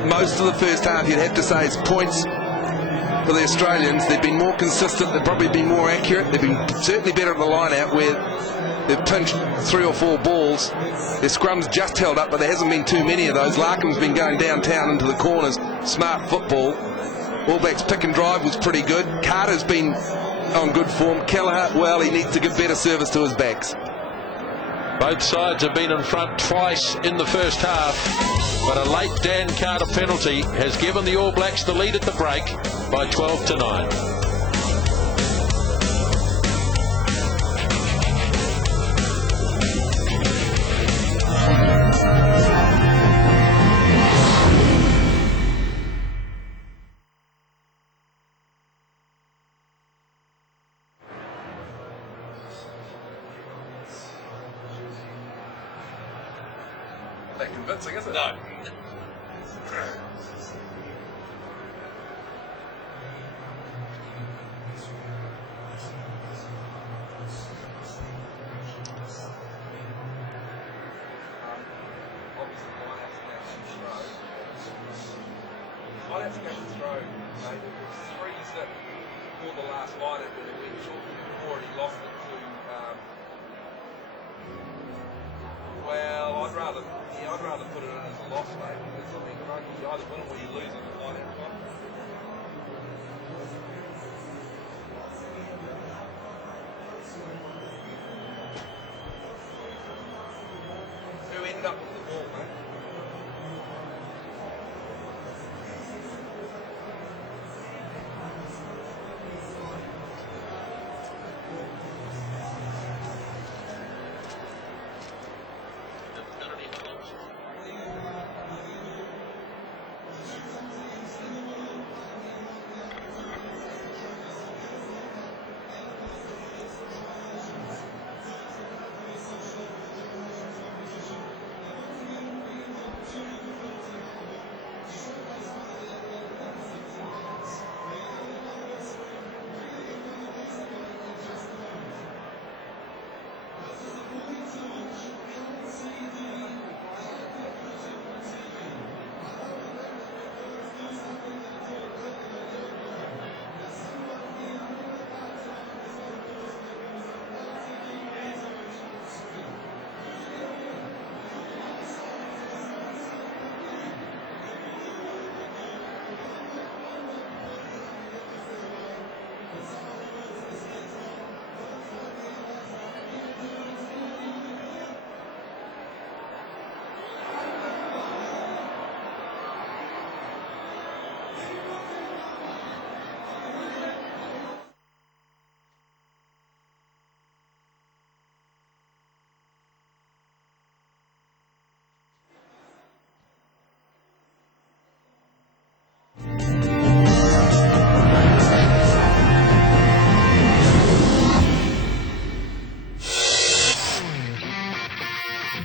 most of the first half, you'd have to say, is points for the Australians. They've been more consistent, they've probably been more accurate, they've been certainly better at the line-out where they've pinched 3 or 4 balls. Their scrums just held up, but there hasn't been too many of those. Larkham's been going downtown into the corners, smart football. All Blacks pick and drive was pretty good. Carter's been on good form. Kelleher, well, he needs to give better service to his backs. Both sides have been in front twice in the first half, but a late Dan Carter penalty has given the All Blacks the lead at the break by 12-9. That convincing, is it? No. I'd have to go to throw, mate. It was 3-zip for the last line, and it went short. We've already lost it to. Well, I'd rather put it in as a loss, mate. Because I think rugby, you either win or you lose on the line out. Who ended up with the ball, mate?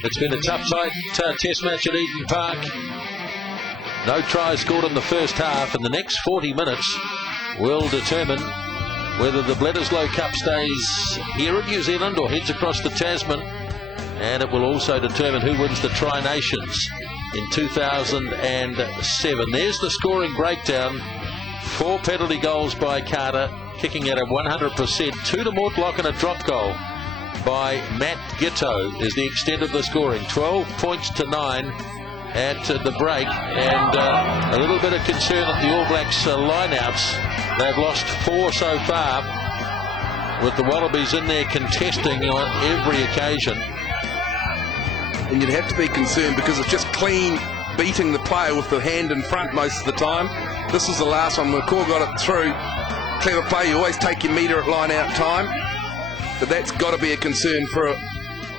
It's been a tough tight test match at Eden Park. No tries scored in the first half, and the next 40 minutes will determine whether the Bledisloe Cup stays here in New Zealand or heads across the Tasman, and it will also determine who wins the Tri-Nations in 2007. There's the scoring breakdown. 4 penalty goals by Carter, kicking at a 100%, 2 to Mortlock and a drop goal. by Matt Giteau is the extent of the scoring. 12 points to 9 at the break, and a little bit of concern at the All Blacks line-outs. They've lost 4 so far, with the Wallabies in there contesting on every occasion. And you'd have to be concerned because it's just clean beating the player with the hand in front most of the time. This was the last one. McCaw got it through. Clever play. You always take your metre at line-out time, but that's got to be a concern for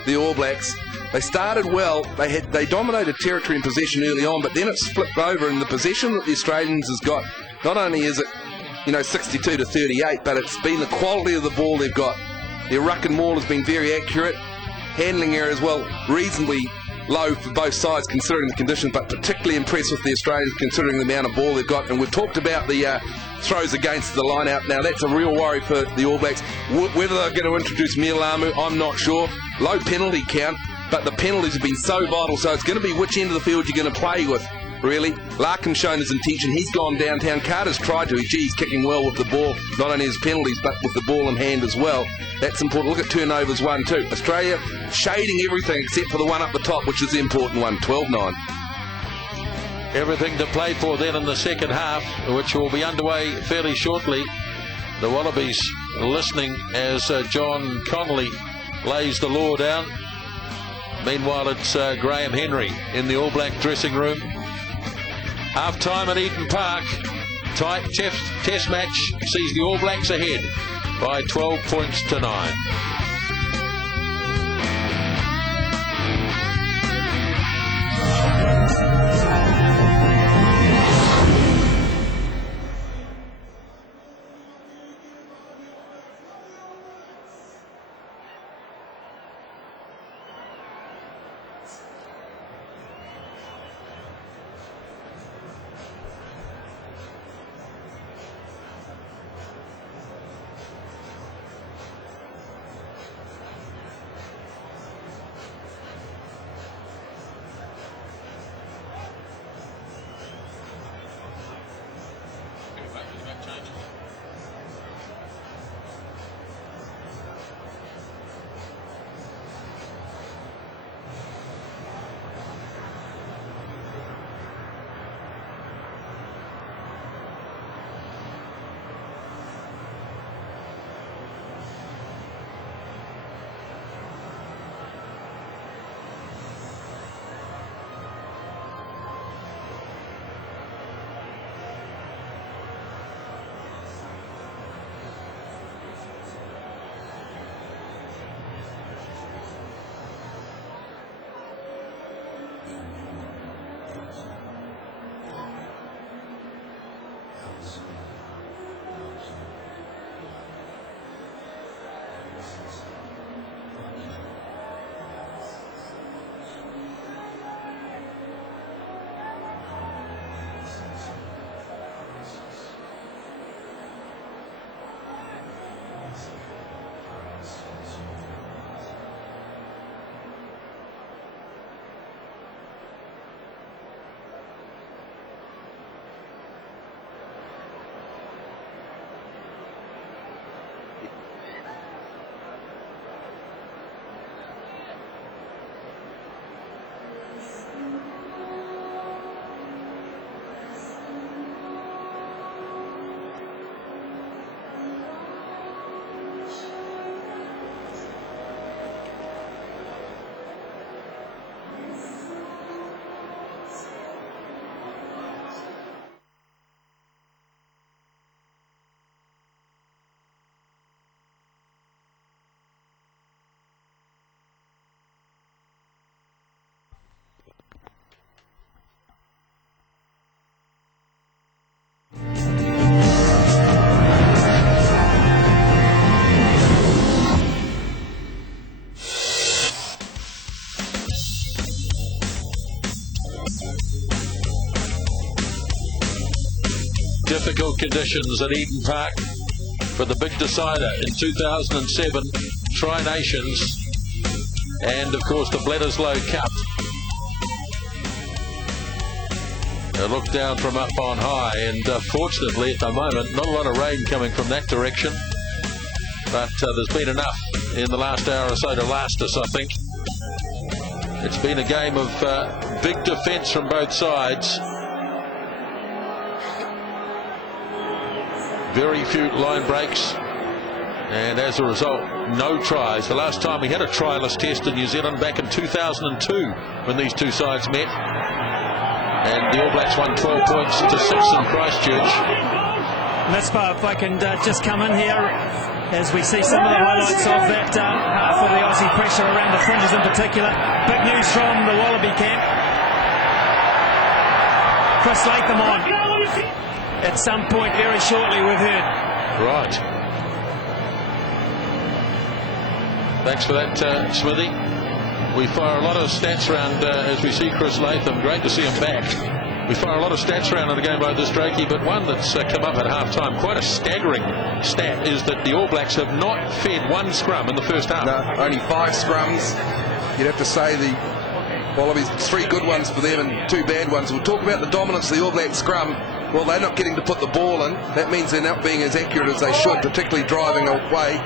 the All Blacks. They started well. They dominated territory and possession early on, but then it's flipped over, and the possession that the Australians has got, not only is it 62 to 38, but it's been the quality of the ball they've got. Their ruck and maul has been very accurate. Handling error as well, reasonably low for both sides considering the conditions, but particularly impressed with the Australians considering the amount of ball they've got. And we've talked about the throws against the line out. Now that's a real worry for the All Blacks. Whether they're going to introduce Mialamu, I'm not sure. Low penalty count, but the penalties have been so vital, so it's going to be which end of the field you're going to play with, really. Larkin's shown his intention. He's gone downtown. Carter's tried to. He's kicking well with the ball, not only his penalties, but with the ball in hand as well. That's important. Look at turnovers, 1-2. Australia shading everything except for the one up the top, which is the important one, 12-9. Everything to play for then in the second half, which will be underway fairly shortly. The Wallabies listening as John Connolly lays the law down. Meanwhile, it's Graham Henry in the All Black dressing room. Half time at Eden Park. Tight test match sees the All Blacks ahead by 12 points to 9. Difficult conditions at Eden Park for the big decider in 2007 Tri-Nations and of course the Bledisloe Cup. A look down from up on high, and fortunately at the moment not a lot of rain coming from that direction. but there's been enough in the last hour or so to last us, I think. It's been a game of big defence from both sides. Very few line breaks, and as a result, no tries. The last time we had a tryless test in New Zealand back in 2002 when these two sides met, and the All Blacks won 12 points to 6 in Christchurch. Mispa, if I can just come in here as we see some of the highlights of that half of the Aussie pressure around the fringes in particular. Big news from the Wallaby camp. Chris Latham on at some point very shortly, we've heard. Right. Thanks for that, Smithy. We fire a lot of stats around as we see Chris Latham. Great to see him back. We fire a lot of stats around in a game like this, Drakey, but one that's come up at half-time, quite a staggering stat, is that the All Blacks have not fed one scrum in the first half. No, only 5 scrums. You'd have to say the Wallabies, 3 good ones for them and 2 bad ones. We'll talk about the dominance of the All Black scrum. Well, they're not getting to put the ball in. That means they're not being as accurate as they should, particularly driving away.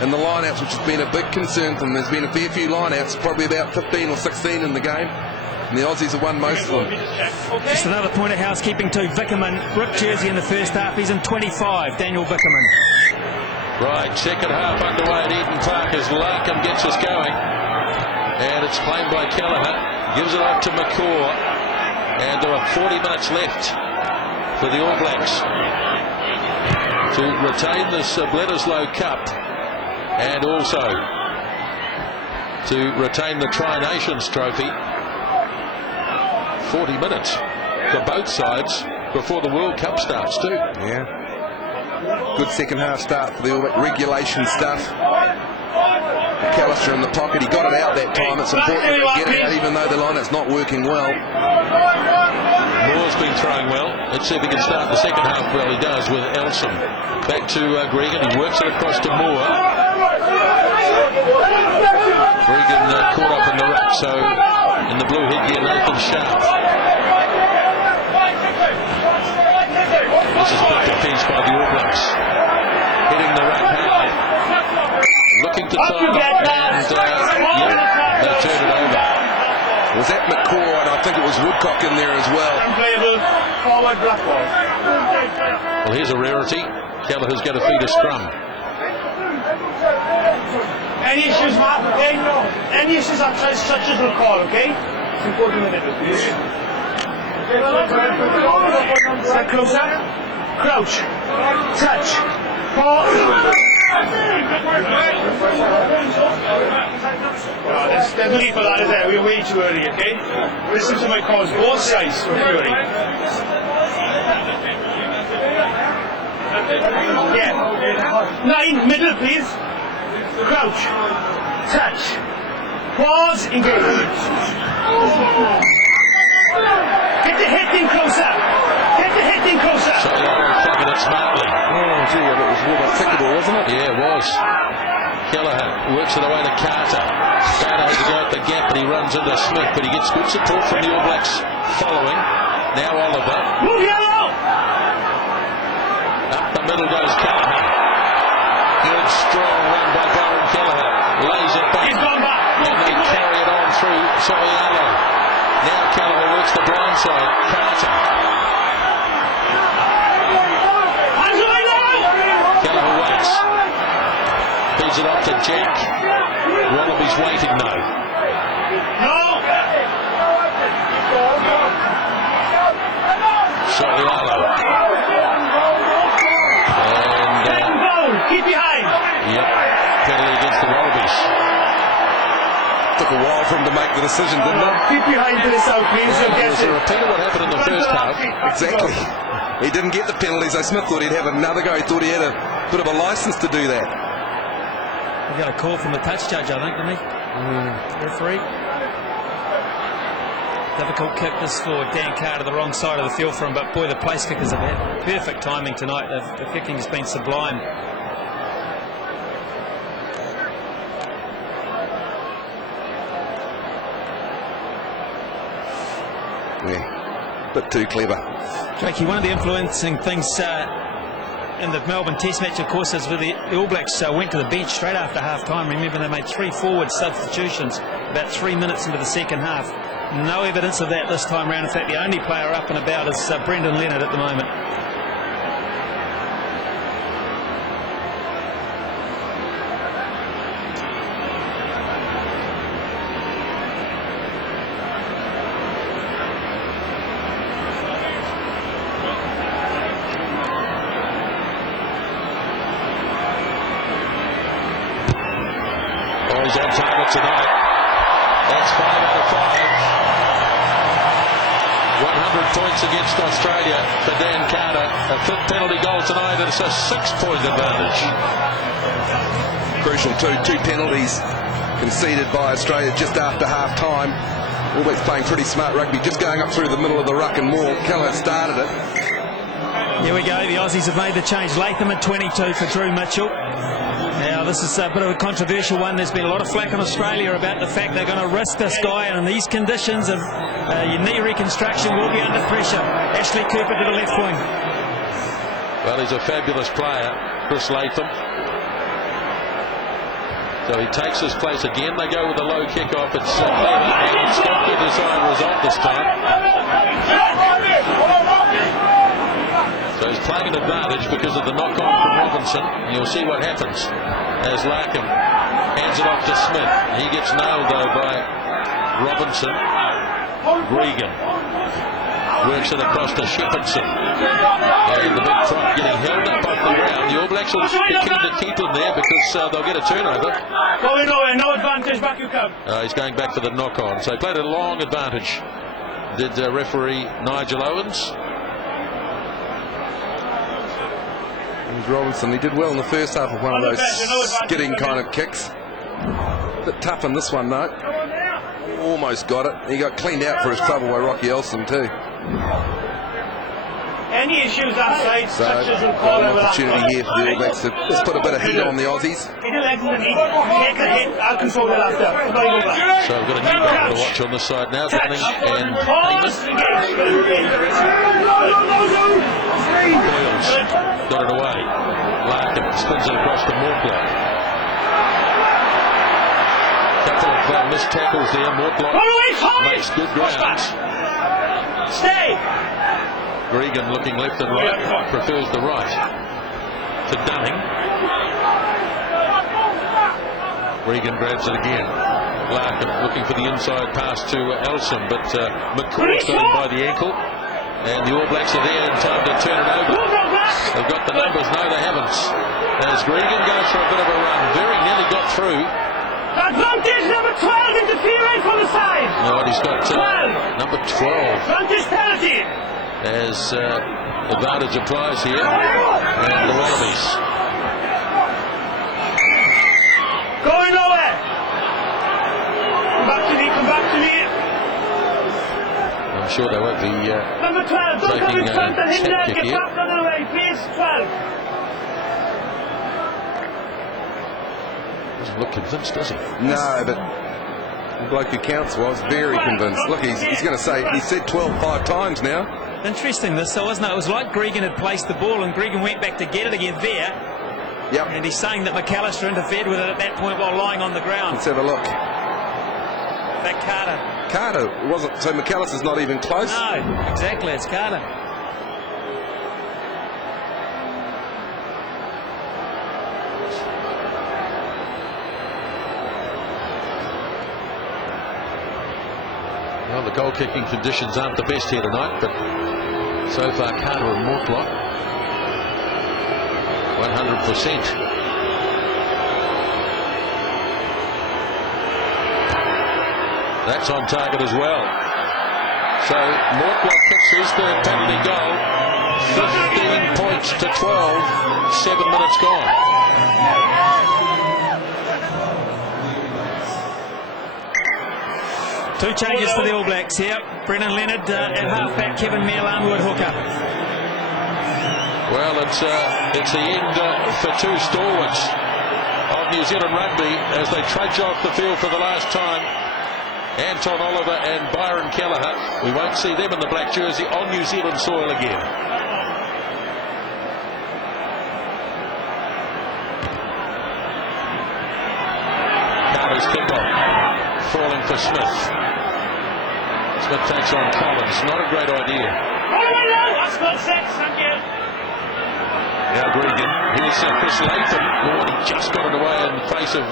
And the line-outs, which has been a big concern for them. There's been a fair few line-outs, probably about 15 or 16 in the game. And the Aussies have won most of them. Just another point of housekeeping too. Vickerman, ripped jersey in the first half. He's in 25, Daniel Vickerman. Right, second half underway at Eden Park as Larkham gets us going. And it's claimed by Kelleher. Gives it off to McCaw. And there are 40 minutes left for the All Blacks to retain this Bledisloe Cup and also to retain the Tri-Nations Trophy. 40 minutes for both sides before the World Cup starts too. Yeah. Good second half start for the All Black. Regulation stuff. McAllister in the pocket. He got it out that time. It's important to get it out even though the line is not working well. Moore's been throwing well. Let's see if he can start the second half. Well, he does with Elson. Back to Gregan. He works it across to Moore. Gregan caught up in the ruck, so in the blue headgear, Nathan Sharp. This is good defence by the All Blacks. Hitting the ruck hard. Looking to time and they turn it over. Was that McCaw? And I think it was Woodcock in there as well. Well, here's a rarity. Kelleher's going to feed a scrum. Any issues, Mark, okay? Any issues such as we'll call, okay? It's important in the middle, please. Step closer. Crouch. Touch. Pause. There's no need for that, is there? We're way too early, okay? Listen to my calls, both sides from Fury. Yeah. 9, middle, please. Crouch. Touch. Pause. Engage. Get the head in closer. Get the head in closer. Taking it smartly. Oh, gee, it was more unthinkable, wasn't it? Yeah, it was. Kelleher works it away to Carter. Carter has to go at the gap and he runs into Smith, but he gets good support from the All Blacks following. Now Oliver. Move yellow. Up the middle goes Kelleher. Good strong run by Byron Kelleher. Lays it back. And they carry it on through Soialo. Now Kelleher works the blind side. Carter. Kelleher waits. Feeds it up to Jack. Wallaby's waiting though. Soialo. Keep behind. Yep. Penalty against the Wallabies. Took a while for him to make the decision, didn't it? Keep behind to this out, please. It was a repeat of what happened in the first half. Exactly. He didn't get the penalties, so Smith thought he'd have another go. He thought he had a bit of a licence to do that. He got a call from the touch judge, I think, didn't he? Referee. Difficult kick this for Dan Carter, the wrong side of the field for him, but boy, the place kickers have had perfect timing tonight. The kicking has been sublime. Yeah, bit too clever. Jakey, one of the influencing things in the Melbourne Test match, of course, is where the All Blacks went to the bench straight after half-time. Remember, they made 3 forward substitutions about 3 minutes into the second half. No evidence of that this time around. In fact, the only player up and about is Brendan Leonard at the moment. He's on target tonight. That's 5 out of 5. 100 points against Australia for Dan Carter. A 5th penalty goal tonight, and it's a 6-point advantage. Crucial too. 2 penalties conceded by Australia just after half time. All Blacks playing pretty smart rugby, just going up through the middle of the ruck and more. Callaghan started it. Here we go. The Aussies have made the change. Latham at 22 for Drew Mitchell. Now, this is a bit of a controversial one. There's been a lot of flack in Australia about the fact they're going to risk this guy, and in these conditions of your knee reconstruction will be under pressure. Ashley Cooper to the left wing. Well, he's a fabulous player, Chris Latham. So he takes his place again. They go with a low kick-off. It's clever, and it's not the desired result this time. So he's playing an advantage because of the knock-on from Robinson. And you'll see what happens as Larkham hands it off to Smith. He gets nailed, though, by Robinson. Regan works it across to Shepherdson. And the big prop getting held up off the ground. The All Blacks will be keen to keep him there because they'll get a turnover. Going nowhere, no advantage, back you come. He's going back for the knock-on. So he played a long advantage, did referee Nigel Owens. Robinson, he did well in the first half of one of those skidding kind of kicks. A bit tough in this one though. Almost got it. He got cleaned out for his trouble by Rocky Elson too. Any issues outside, So got an opportunity here for the All Blacks to just put a bit of heat on the Aussies. So we've got a new goal to watch on this side now. Dunning and Amos. Boyles got it away. Larkin spins it across to Mortlock. Couple of missed tackles there. Mortlock makes good grounds. Stay. Gregan looking left and right, prefers the right to Dunning. Regan grabs it again. Larkin looking for the inside pass to Elson, but McCaw's got him by the ankle. And the All Blacks are there in time to turn it over. They've got the numbers. No, they haven't. As Gregan goes for a bit of a run, very nearly got through. Advantage number 12 interfering from the side. No, he's got number 12. Advantage penalty. As advantage applies here. And the Wallabies. Going nowhere. Come back to me, come back to me. I'm sure they won't be Number 12, don't come taking in front a of him check there. kick Get here. back on the way, please. 12. Doesn't look convinced, does he? No, but the bloke who counts was very convinced. Look, he's going to say, he said 12 5 times now. Interesting this, so wasn't it? It was like Gregan had placed the ball and Gregan went back to get it again there. Yep. And he's saying that McAllister interfered with it at that point while lying on the ground. Let's have a look. That Carter wasn't, so McAllister's not even close. No, exactly, it's Carter. Well, the goal kicking conditions aren't the best here tonight, but so far Carter and Mortlock 100%. That's on target as well. So Mortlock kicks his third penalty goal. 15 points to 12. 7 minutes gone. Two changes for the All Blacks here. Brendan Leonard at halfback, Kevin Mearlarn at hooker. Well, it's the end for two stalwarts of New Zealand rugby as they trudge off the field for the last time. Anton Oliver and Byron Kelleher. We won't see them in the black jersey on New Zealand soil again. Nice kick-off. Falling for Smith. Smith takes on Collins. Not a great idea. That's good six, thank you. Now Gregan. Here's Chris Latham. Oh, he just got it away in the face of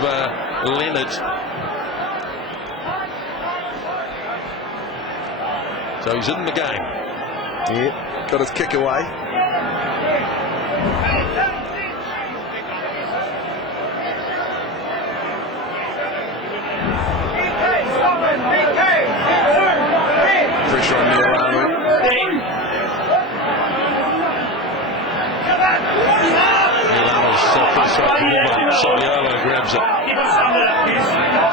Leonard. So he's in the game. Yeah, got his kick away. Pressure on Milano. Milano's first shot to Milano. Soliolo grabs it.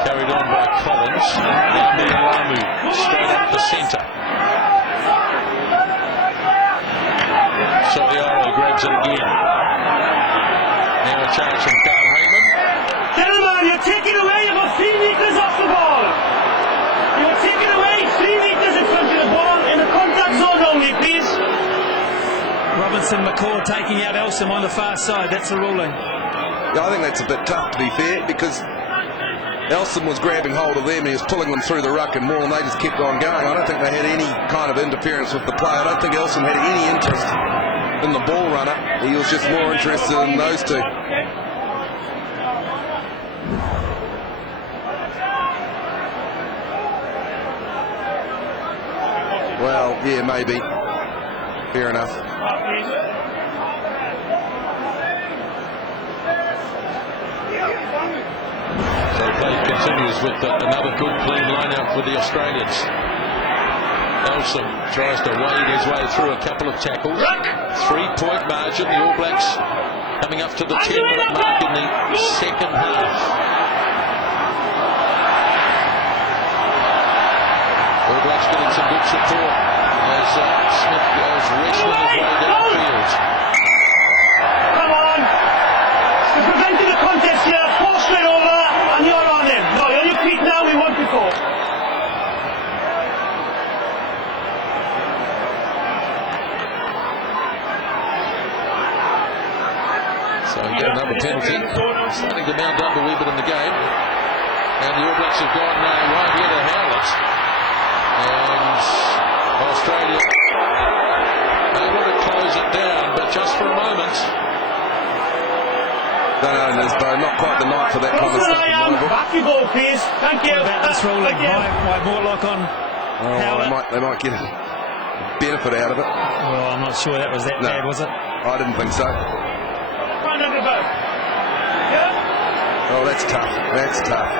Carried on by Collins. Now Milano straight up the centre. Soliolo grabs it again. Now a charge from Carl Heyman. Gentlemen, you're taking away about 3 metres off the ball. You're taking away 3 metres in front of the ball in the contact zone only, please. Robinson McCall taking out Elsom on the far side. That's the ruling. Yeah, I think that's a bit tough, to be fair, because Elsom was grabbing hold of them, he was pulling them through the ruck and more, and they just kept on going. I don't think they had any kind of interference with the play. I don't think Elsom had any interest in the ball runner. He was just more interested in those two. Well, yeah, maybe. Fair enough. So play continues with another good clean line-out for the Australians. Elsom tries to wade his way through a couple of tackles. 3-point margin. The All Blacks coming up to the 10-minute mark in the second half. All Blacks getting some good support as Smith goes wrestling his way down the field. Come on. We're preventing the contest here. 4 straight over, and you're on him. No, you're on your feet now. We won before. So we get another penalty. Starting to mount up a wee bit in the game. And the All Blacks have gone right here to Howlett. And Australia able to close it down, but just for a moment. No, Nisbo, not quite the night for that kind of stuff. Back you go, please. Thank you. What about this ruling? Why Mortlock on Howlett? They might get a benefit out of it. Well, I'm not sure that was that bad, was it? I didn't think so. Oh, that's tough. That's tough.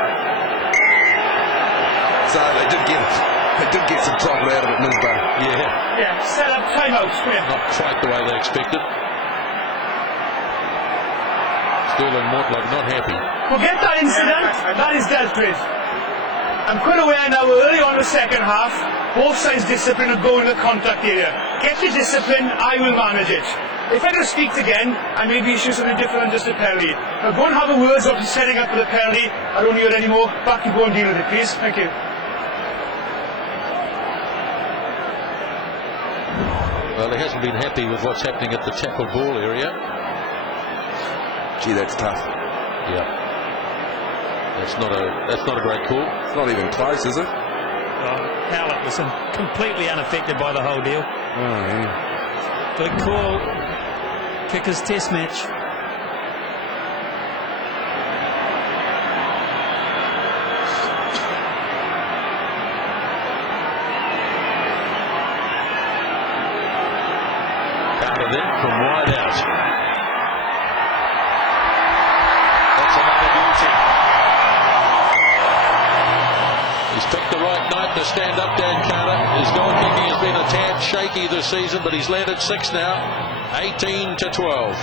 So they did get it. They did get some profit out of it, Nisbo. Yeah, set up timeout. Not quite the way they expected. Sterling Mortlock not happy. Forget that incident. That is dealt with. I'm quite aware now, early on in the second half, both sides discipline and go in the contact area. Get your discipline, I will manage it. If I get speak again, I may be issue something different than just a penalty. Now go and have a word of setting up for the penalty. I don't hear it anymore. Back you go and deal with it, please. Thank you. Well, he hasn't been happy with what's happening at the tackle ball area. Gee, that's tough. Yeah. That's not a great call. It's not even close, is it? Howlett was completely unaffected by the whole deal. Oh, yeah. Good call. Kickers test match. Carter then from wide out. That's another beauty. He's picked the right night to stand up, Dan Carter. His goal kicking has been a tad shaky this season, but he's landed 6 now. 18-12.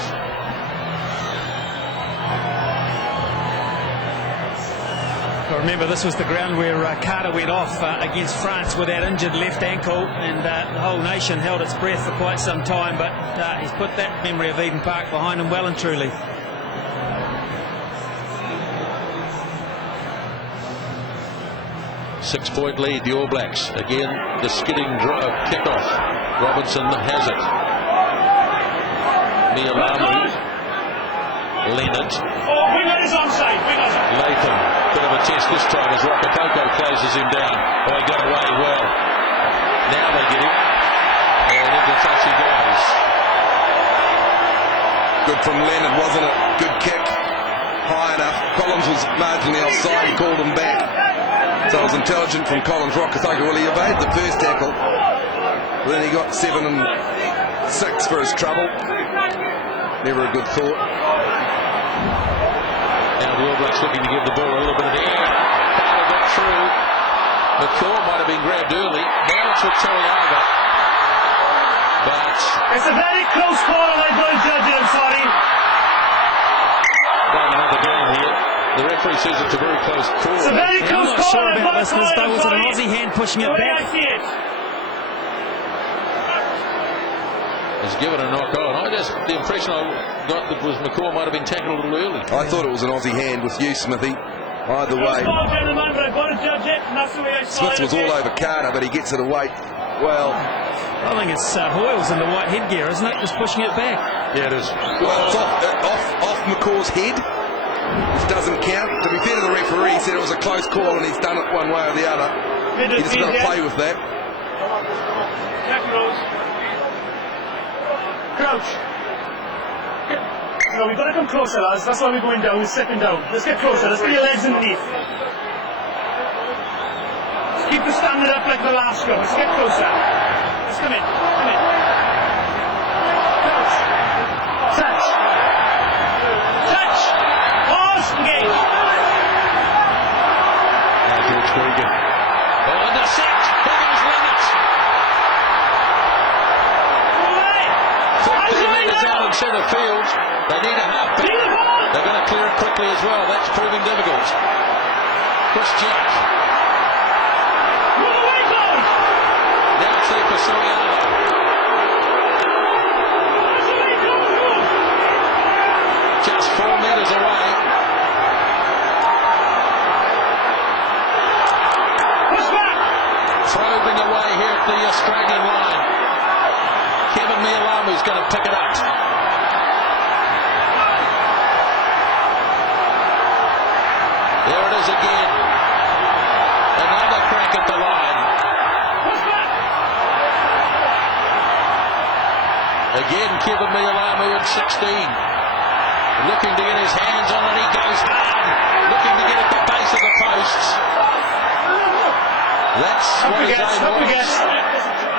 Remember, this was the ground where Carter went off against France with that injured left ankle, and the whole nation held its breath for quite some time, but he's put that memory of Eden Park behind him well and truly. Six-point lead, the All Blacks. Again, the skidding drive kickoff. Robinson has it. Mialamu. Leonard. Oh, Winger is onside. Latham. Bit of a test as Rokotoko closes him down. Oh, he got away well. Now they get him. And into touch he goes. Good from Leonard, wasn't it? Good kick. High enough. Collins was marginally offside. He called him back. So it was intelligent from Collins. Rokotoko, well, he evaded the first tackle. Then he got 7 and 6 for his trouble. Never a good thought. Now the All Blacks looking to give the ball a little bit of air. Taylor got through. McCaw might have been grabbed early. Now it's with Toriaga. But it's a very close call, and I'm going to judge it. I'm sorry. Playing another game here. The referee says it's a very close call. It's a very close I'm not call. sure about this. Was it an sorry. Aussie hand pushing it The way back? I see it. Has given a knock on. The impression I got that was McCaw might have been tackled a little early. I thought it was an Aussie hand with you, Smithy. Either way. Smith was all over Carter, but he gets it away. Well, I think it's Hoyles in the white headgear, isn't it? Just pushing it back. Yeah, it is. well, it's off McCaw's head, which doesn't count. To be fair to the referee, he said it was a close call and he's done it one way or the other. He just got to play with that. Crouch. No, we've got to come closer, lads. That's why we're going down. We're stepping down. Let's get closer. Let's get your legs underneath. Let's keep the standard up like the last scrum. Let's get closer. Let's come in. Come in. Crouch. Touch. Touch. Pause. Engage. Now George Gregan. Oh, intercept. Here goes Leonard. 15 metres out in centre field. They need a halfback. They're going to clear it quickly as well. That's proving difficult. Chris Jack. Now it's there for Soriano. Just 4 metres away. Probing away here at the Australian line. Kevin Mialamu's going to pick it up. There it is again. Another crack at the line. Again, Kevin Mialamu at 16. Looking to get his hands on it. He goes hard. Looking to get at the base of the posts. That's what his aim was.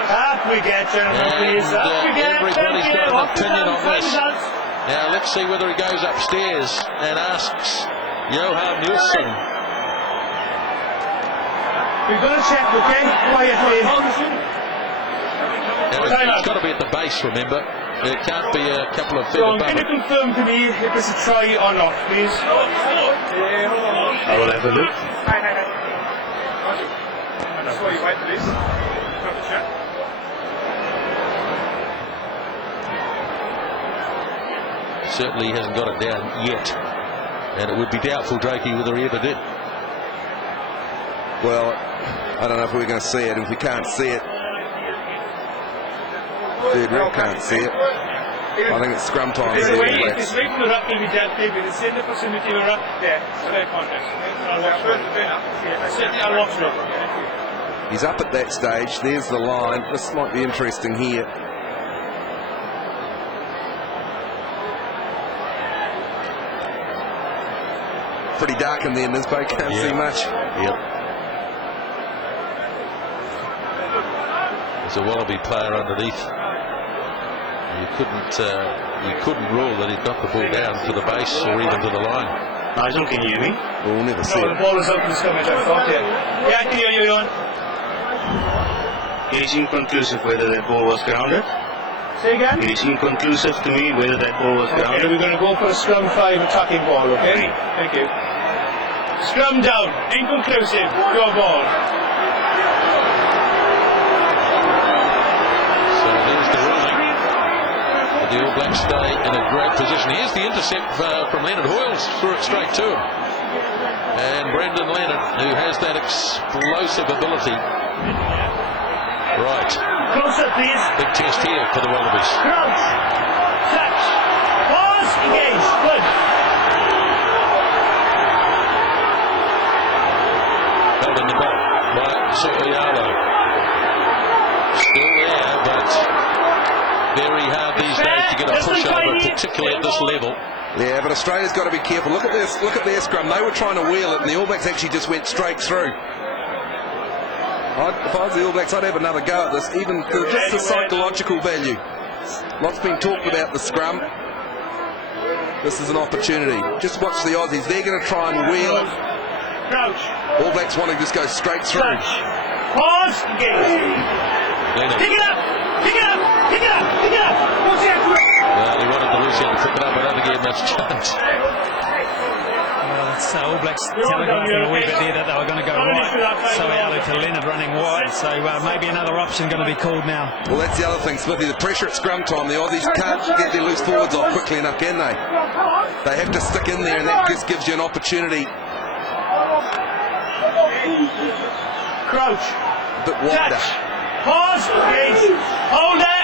Up we get, gentlemen, please. Up we get. Everybody's got an opinion on this. Now let's see whether he goes upstairs and asks Johan Nielsen. We're going to check, okay? Quietly. It's got to be at the base, remember. It can't be a couple of feet John, above can you it. confirm to me if it's a try or not, please? I will have a look. That's why you wait for this. Certainly he hasn't got it down yet. And it would be doubtful, Drakey, whether he ever did. Well, I don't know if we're going to see it. If we can't see it, third rep can't see it. I think it's scrum time. It's away from the ruck will be dealt with. It's in the proximity of the ruck there. Square context. I'll watch it. He's up at that stage. There's the line. This might be interesting here. Pretty dark in there, Nisbo. Can't see much. Yep. There's a Wallaby player underneath. You couldn't rule that he'd got the ball down to the base or even to the line. Nigel, can you hear me? We'll never see No, it. the ball is up in the scummage, I thought, yeah. Yeah, I can hear you, Jon. It is inconclusive whether that ball was grounded. Say again? It is inconclusive to me whether that ball was grounded. Okay, we're going to go for a scrum 5 attacking ball, okay? Thank you. Scrum down, inconclusive, your ball. So there's the ruling. The All Blacks stay in a great position. Here's the intercept from Leonard. Hoyles threw it straight to him. And Brendan Leonard, who has that explosive ability. Right. Closer, please. Big test here for the Wallabies. Crouch. Touch. Pause. Engage. Good. held in the back by Sofialo. Still there, but very hard these days to get a pushover, particularly at this level. Yeah, but Australia's got to be careful. Look at this. Look at their scrum. They were trying to wheel it, and the All Blacks actually just went straight through. If I was the All Blacks, I'd have another go at this, even for just the psychological value. Lots been talked about the scrum. This is an opportunity. Just watch the Aussies. They're going to try and wheel it. All Blacks want to just go straight through. Pause. Pick it up. Pick it up. Pick it up. Pick it up. What's that? Well, he wanted the Lucian to pick it up, but I don't think he had much chance. All Blacks telegraphing a wee bit there that they were going to go right. So out to Leonard running wide. So maybe another option going to be called now. Well, that's the other thing, Smithy. The pressure at scrum time. The Aussies can't get their loose forwards off quickly enough, can they? They have to stick in there, and that just gives you an opportunity. Crouch. A bit wider. Pause. Hold that.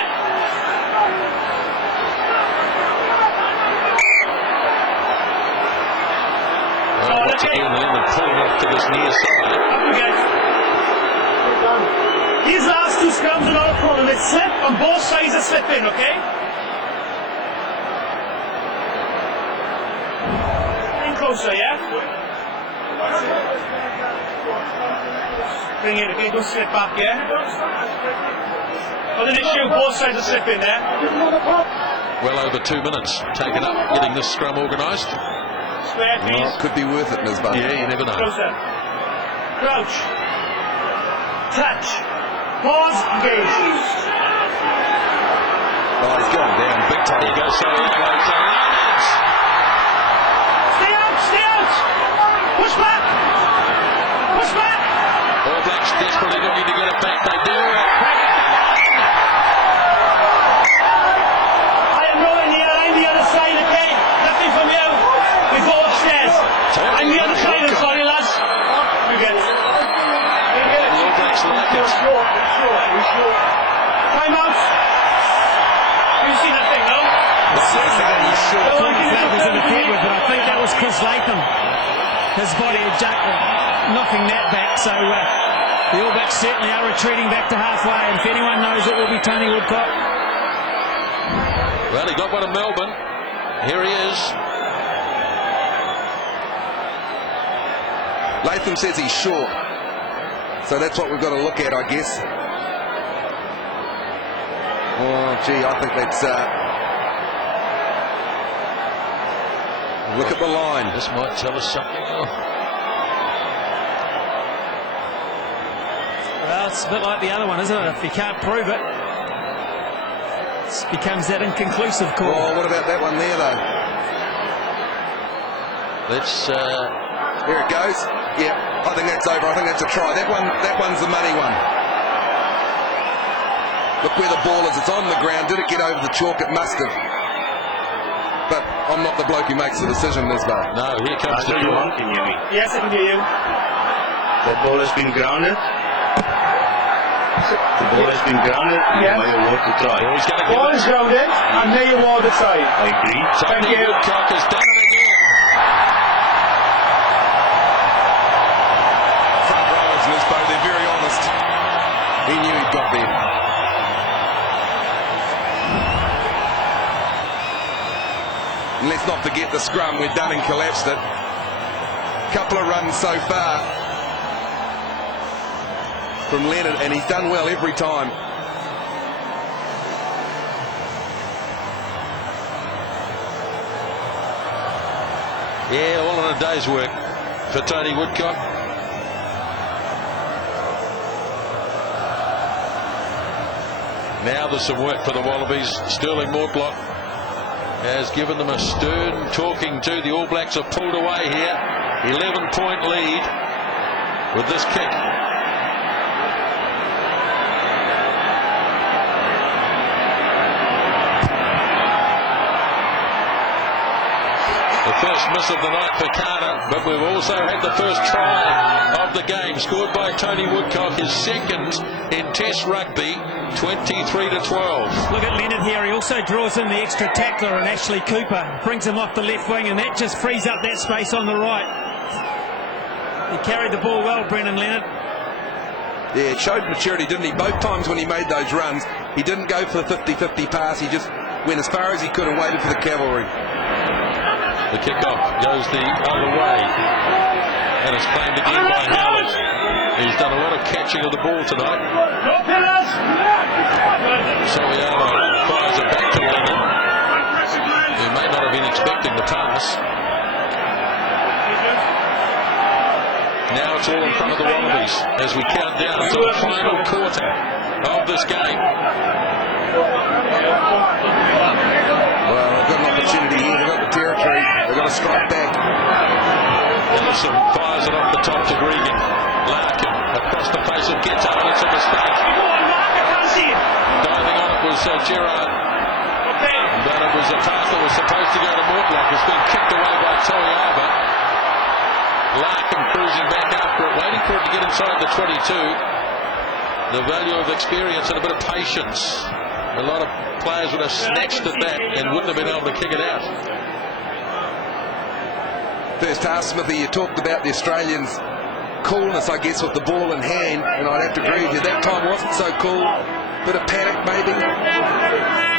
Once again, Leonard pulling up to this near side. These last two scrums are not a problem. They slip on both sides of slip in, okay? Bring closer, yeah? Bring it, okay? Don't slip back, yeah? Not an issue, both sides of slip in there. Well over 2 minutes taken up getting this scrum organised. Square, please. Well, it could be worth it, Lisbon. Yeah, you never know. Closer. Crouch. Touch. Pause. Engage. Oh, he's going down big time. He goes so late. Stay out. Stay out. Push back. Push back. All Blacks desperately looking to get it back. They do. I am rolling here. I'm the other side, okay? Nothing from you. We go upstairs. I'm the other side. I'm sorry, lads. We get it. The All Blacks like it. Time out. You see that thing, no? That was interfered with, but I think that was Chris Latham. His body knocking that back. So the All Blacks certainly are retreating back to halfway. And if anyone knows, it will be Tony Woodcock. Well, he got one of Melbourne. Here he is. Latham says he's short. So that's what we've got to look at, I guess. Oh, gee, I think that's... look at the line. This might tell us something. Well, it's a bit like the other one, isn't it? If you can't prove it, it becomes that inconclusive call. Oh, what about that one there, though? Let's... Here it goes. Yeah, I think that's over. I think that's a try. That one's the money one. Look where the ball is. It's on the ground. Did it get over the chalk? It must have. But I'm not the bloke who makes the decision, Lisbon. No, here comes the ball. Can you hear me? Yes, I can hear you. That ball has been grounded. The ball has been grounded. Yes. May award the try. Oh, he's going to give Ball it. is grounded and may award the side. I agree. Thank Tony you. Woodcock has done it again. Front rowers, Lisbon, they're very honest. He knew he'd got there. And let's not forget the scrum where Dunning collapsed it. Couple of runs so far from Leonard, and he's done well every time. Yeah, all in a day's work for Tony Woodcock. Now there's some work for the Wallabies. Sterling Mortlock has given them a stern talking to. The All Blacks are pulled away here. 11-point lead with this kick. The first miss of the night for Carter, but we've also had the first try of the game, scored by Tony Woodcock, his second in Test Rugby, 23-12. Look at Leonard here. He also draws in the extra tackler, and Ashley Cooper brings him off the left wing, and that just frees up that space on the right. He carried the ball well, Brendan Leonard. Yeah, it showed maturity, didn't he? Both times when he made those runs, he didn't go for the 50-50 pass. He just went as far as he could and waited for the cavalry. The kickoff goes the other way, and it's claimed again by Howard. He's done a lot of catching of the ball tonight. Soriano fires it back to Lennon, who may not have been expecting the pass. Now it's all in front of the Wallabies as we count down to the final quarter of this game. Well, they've got an opportunity here. They've got the territory. They've got to strike back. Ellison fires it off the top to Gregan. Larkin across the face of Ghetto, and it's a mistake. Diving on it was Gerard. But it was a pass that was supposed to go to Mortlock. It's been kicked away by Toyaba. Larkin cruising back after it, waiting for it to get inside the 22. The value of experience and a bit of patience. A lot of players would have snatched at that and wouldn't have been able to kick it out. First half, Smithy, you talked about the Australians' coolness, I guess, with the ball in hand, and I'd have to agree with you. That time wasn't so cool. Bit of panic, maybe.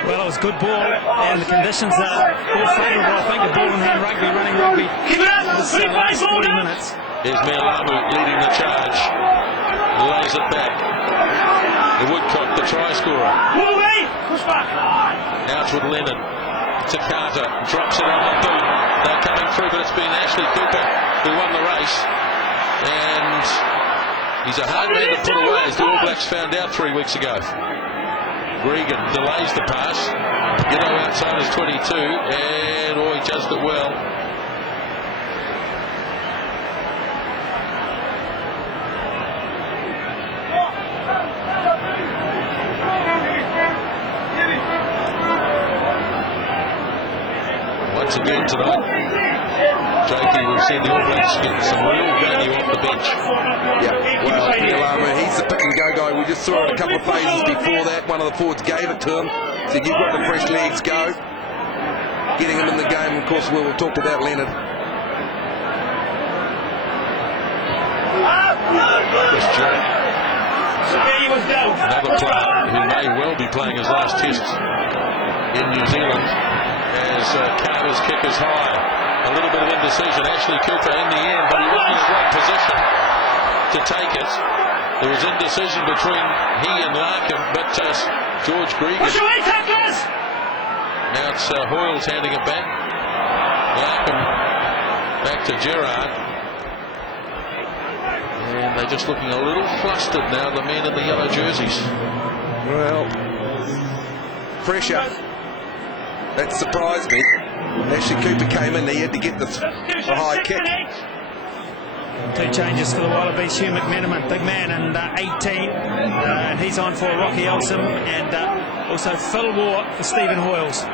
Well, it was good ball, and the conditions are all favourable. I think the ball in hand rugby, running rugby, this last 40 minutes. Here's Mealamu leading the charge. Lays it back. The Woodcock, the try scorer. Out with Lennon. To Carter. Drops it on the boot. They're coming through, but it's been Ashley Cooper who won the race. And he's a hard man to put away, as the All Blacks found out 3 weeks ago. Gregan delays the pass. Ghetto outside his 22, and he judged it well. Once again tonight, Jakey, we've seen the All Blacks get some real value off the bench. Yeah, well, Mealamu, he's the pick and go guy. We just saw it a couple of phases before that. One of the forwards gave it to him. Said, you've got the fresh legs, go. Getting him in the game, of course, we'll talk about Leonard. Chris Jack, another player who may well be playing his last test in New Zealand, as Carter's kick is high. A little bit of indecision. Ashley Cooper in the end, but he wasn't in a great position to take it. There was indecision between he and Larkin, but George Gregan. Now it's Hoyles handing it back. Larkin back to Gerard. And they're just looking a little flustered now, the men in the yellow jerseys. Well, pressure. That surprised me. Ashley Cooper came in, he had to get the high kick. Two changes for the Wallabies. Hugh McMenamin, big man, and 18. And he's on for Rocky Elsom, and also Phil Waugh for Stephen Hoyles.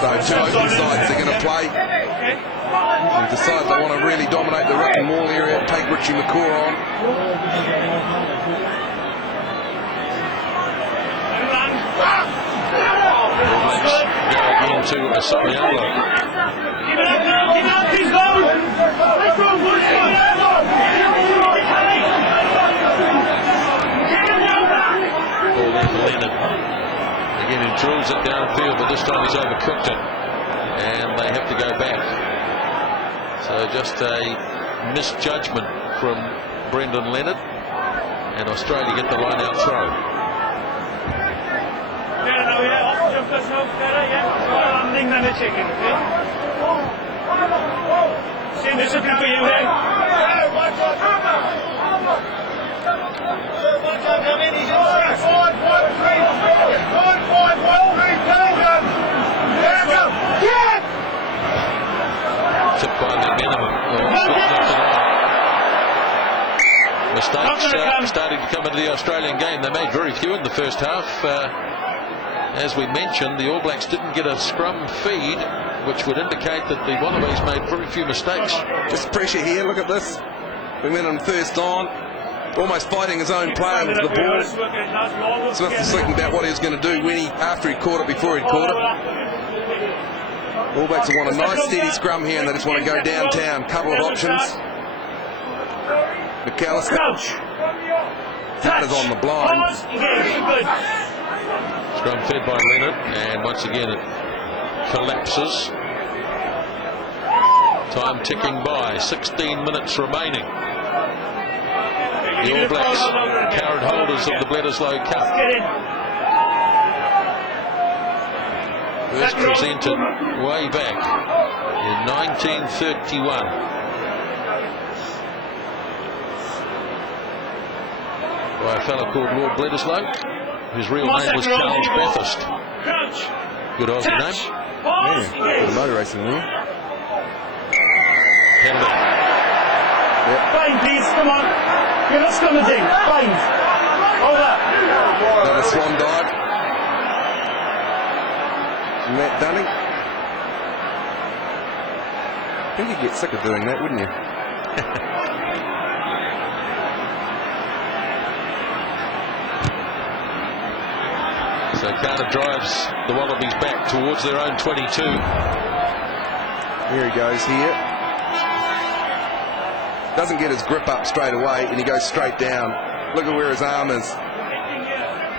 So two open sides they're going to play. They decide they want to really dominate the ruck and maul area, take Richie McCaw on. Again to Soriano. Ball in for Leonard. Again, he drills it downfield, but this time he's overcooked it, and they have to go back. So just a misjudgment from Brendan Leonard, and Australia get the line out throw. Tipped by McMenamin. Mistakes starting to come into the Australian game. They made very few in the first half. As we mentioned, the All Blacks didn't get a scrum feed, which would indicate that the Wallabies made very few mistakes. Just pressure here, look at this. We went on first on, almost fighting his own player with the ball. Smith was thinking about what he was going to do after he caught it, before he'd caught it. All Blacks want a nice steady scrum here, and they just want to go downtown. Couple of options. McAllister. Crouch. Carter's on the blind. Pause. Engage. Good. Scrum fed by Leonard, and once again it collapses. Time ticking by, 16 minutes remaining. The All Blacks, current holders of the Bledisloe Cup. First presented way back in 1931 by a fellow called Lord Bledisloe, whose real name was Charles Bathurst. Good Aussie name. Yeah, the motor racing there. Penalty. Fine, please, come on. You're not scrummaging. Fine. Over. Another swan dive. Matt Dunning. I think you'd get sick of doing that, wouldn't you? So Carter drives the Wallabies back towards their own 22. Here he goes here. Doesn't get his grip up straight away, and he goes straight down. Look at where his arm is.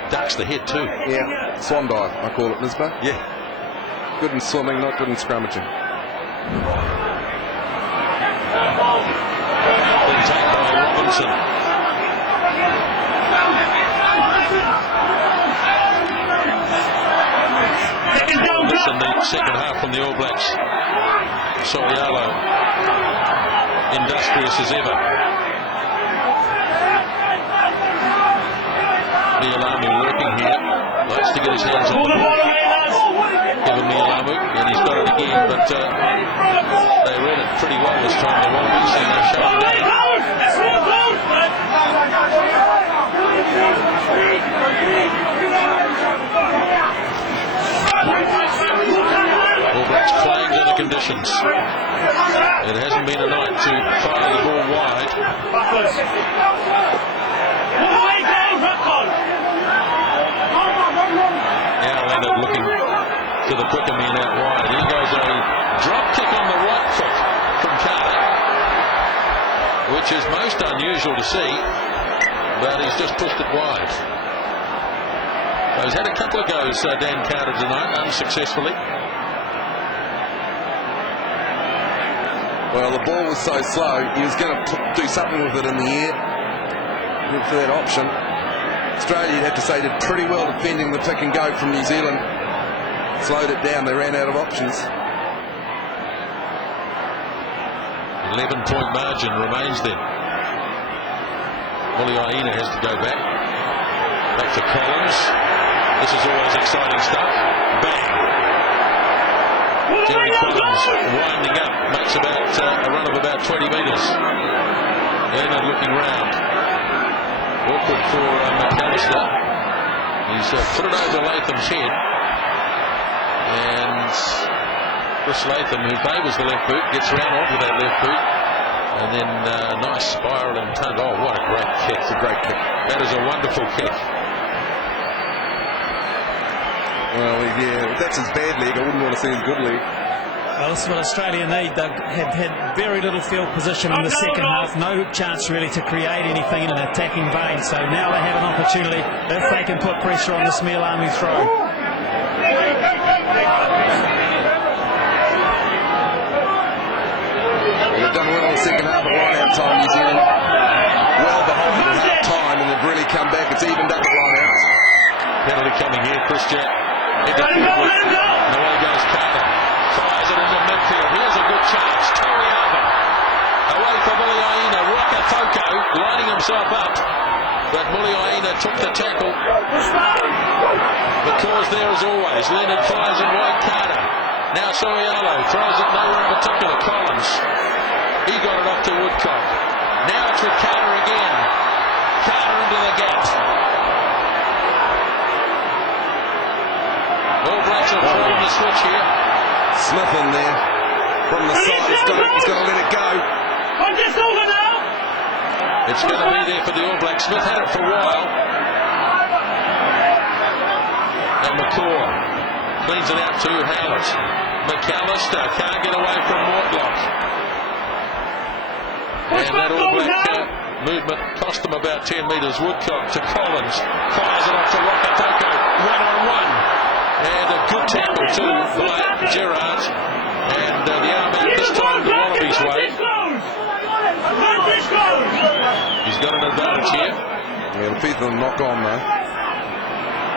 Ducks the head too. Yeah, swan dive, I call it, Nisba. Yeah. Good in swimming, not good in scrummaging. Been taken by Robinson. This in the second half from the All Blacks. Sorialo, industrious as ever. Nialamu working here, likes to get his hands on the ball. Given Nialamu, and he's got it again, but they read it pretty well this time, the Wallabies, and they've shown it. All Blacks playing to the conditions. It hasn't been a night to fire the ball wide. Now Leonard looking to the quicker man out wide. Here goes a drop kick on the right foot from Carter, which is most unusual to see, but he's just pushed it wide. So he's had a couple of goes, Dan Carter, tonight, unsuccessfully. Well, the ball was so slow, he was going to do something with it in the air. Look for that option. Australia, you'd have to say, did pretty well defending the pick and go from New Zealand. Slowed it down, they ran out of options. 11-point margin remains then. Muliaina has to go back. Back to Collins. This is always exciting stuff. Bang! Jerry Collins winding up, makes about a run of about 20 metres. Leonard looking round. Awkward for McAllister. He's put it over Latham's head. And Chris Latham, who favours the left boot, gets round onto that left boot. And then nice spiral and tug. Oh, what a great kick. It's a great kick. That is a wonderful kick. Well, yeah, if that's his bad leg, I wouldn't want to see his good leg. Well, this is what Australia need. They've had very little field position in the second half. No chance really to create anything in an attacking vein. So now they have an opportunity if they can put pressure on this Nialamu throw. They've done well in the second half at line-out time, New Zealand. Well behind at half time, and they've really come back. It's evened up at line-outs. Penalty coming here, Chris Jack. Away goes Carter. Fires it into midfield. Here's a good chance. Toriaba. Away from Muliaina. Waka Foko lining himself up. But Muliaina took the tackle. The cause there as always. Leonard fires it wide. Carter. Now Sorialo throws it nowhere in particular. Collins. He got it off to Woodcock. Now it's with Carter again. Carter into the gap. All Blacks are throwing the switch here. Smith in there from the side. He's got to let it go. It's going to be there for the All Blacks. Smith had it for a while. And McCaw cleans it out to Howard. McAllister can't get away from Mortlock. And that All Black movement cost them about 10 metres. Woodcock to Collins, fires it off to Wakatoko, 1-on-1. And a good tackle too by Gerrard. And the arm out this time the Wallabies' way. He's got an advantage here. Yeah, the people knock on though.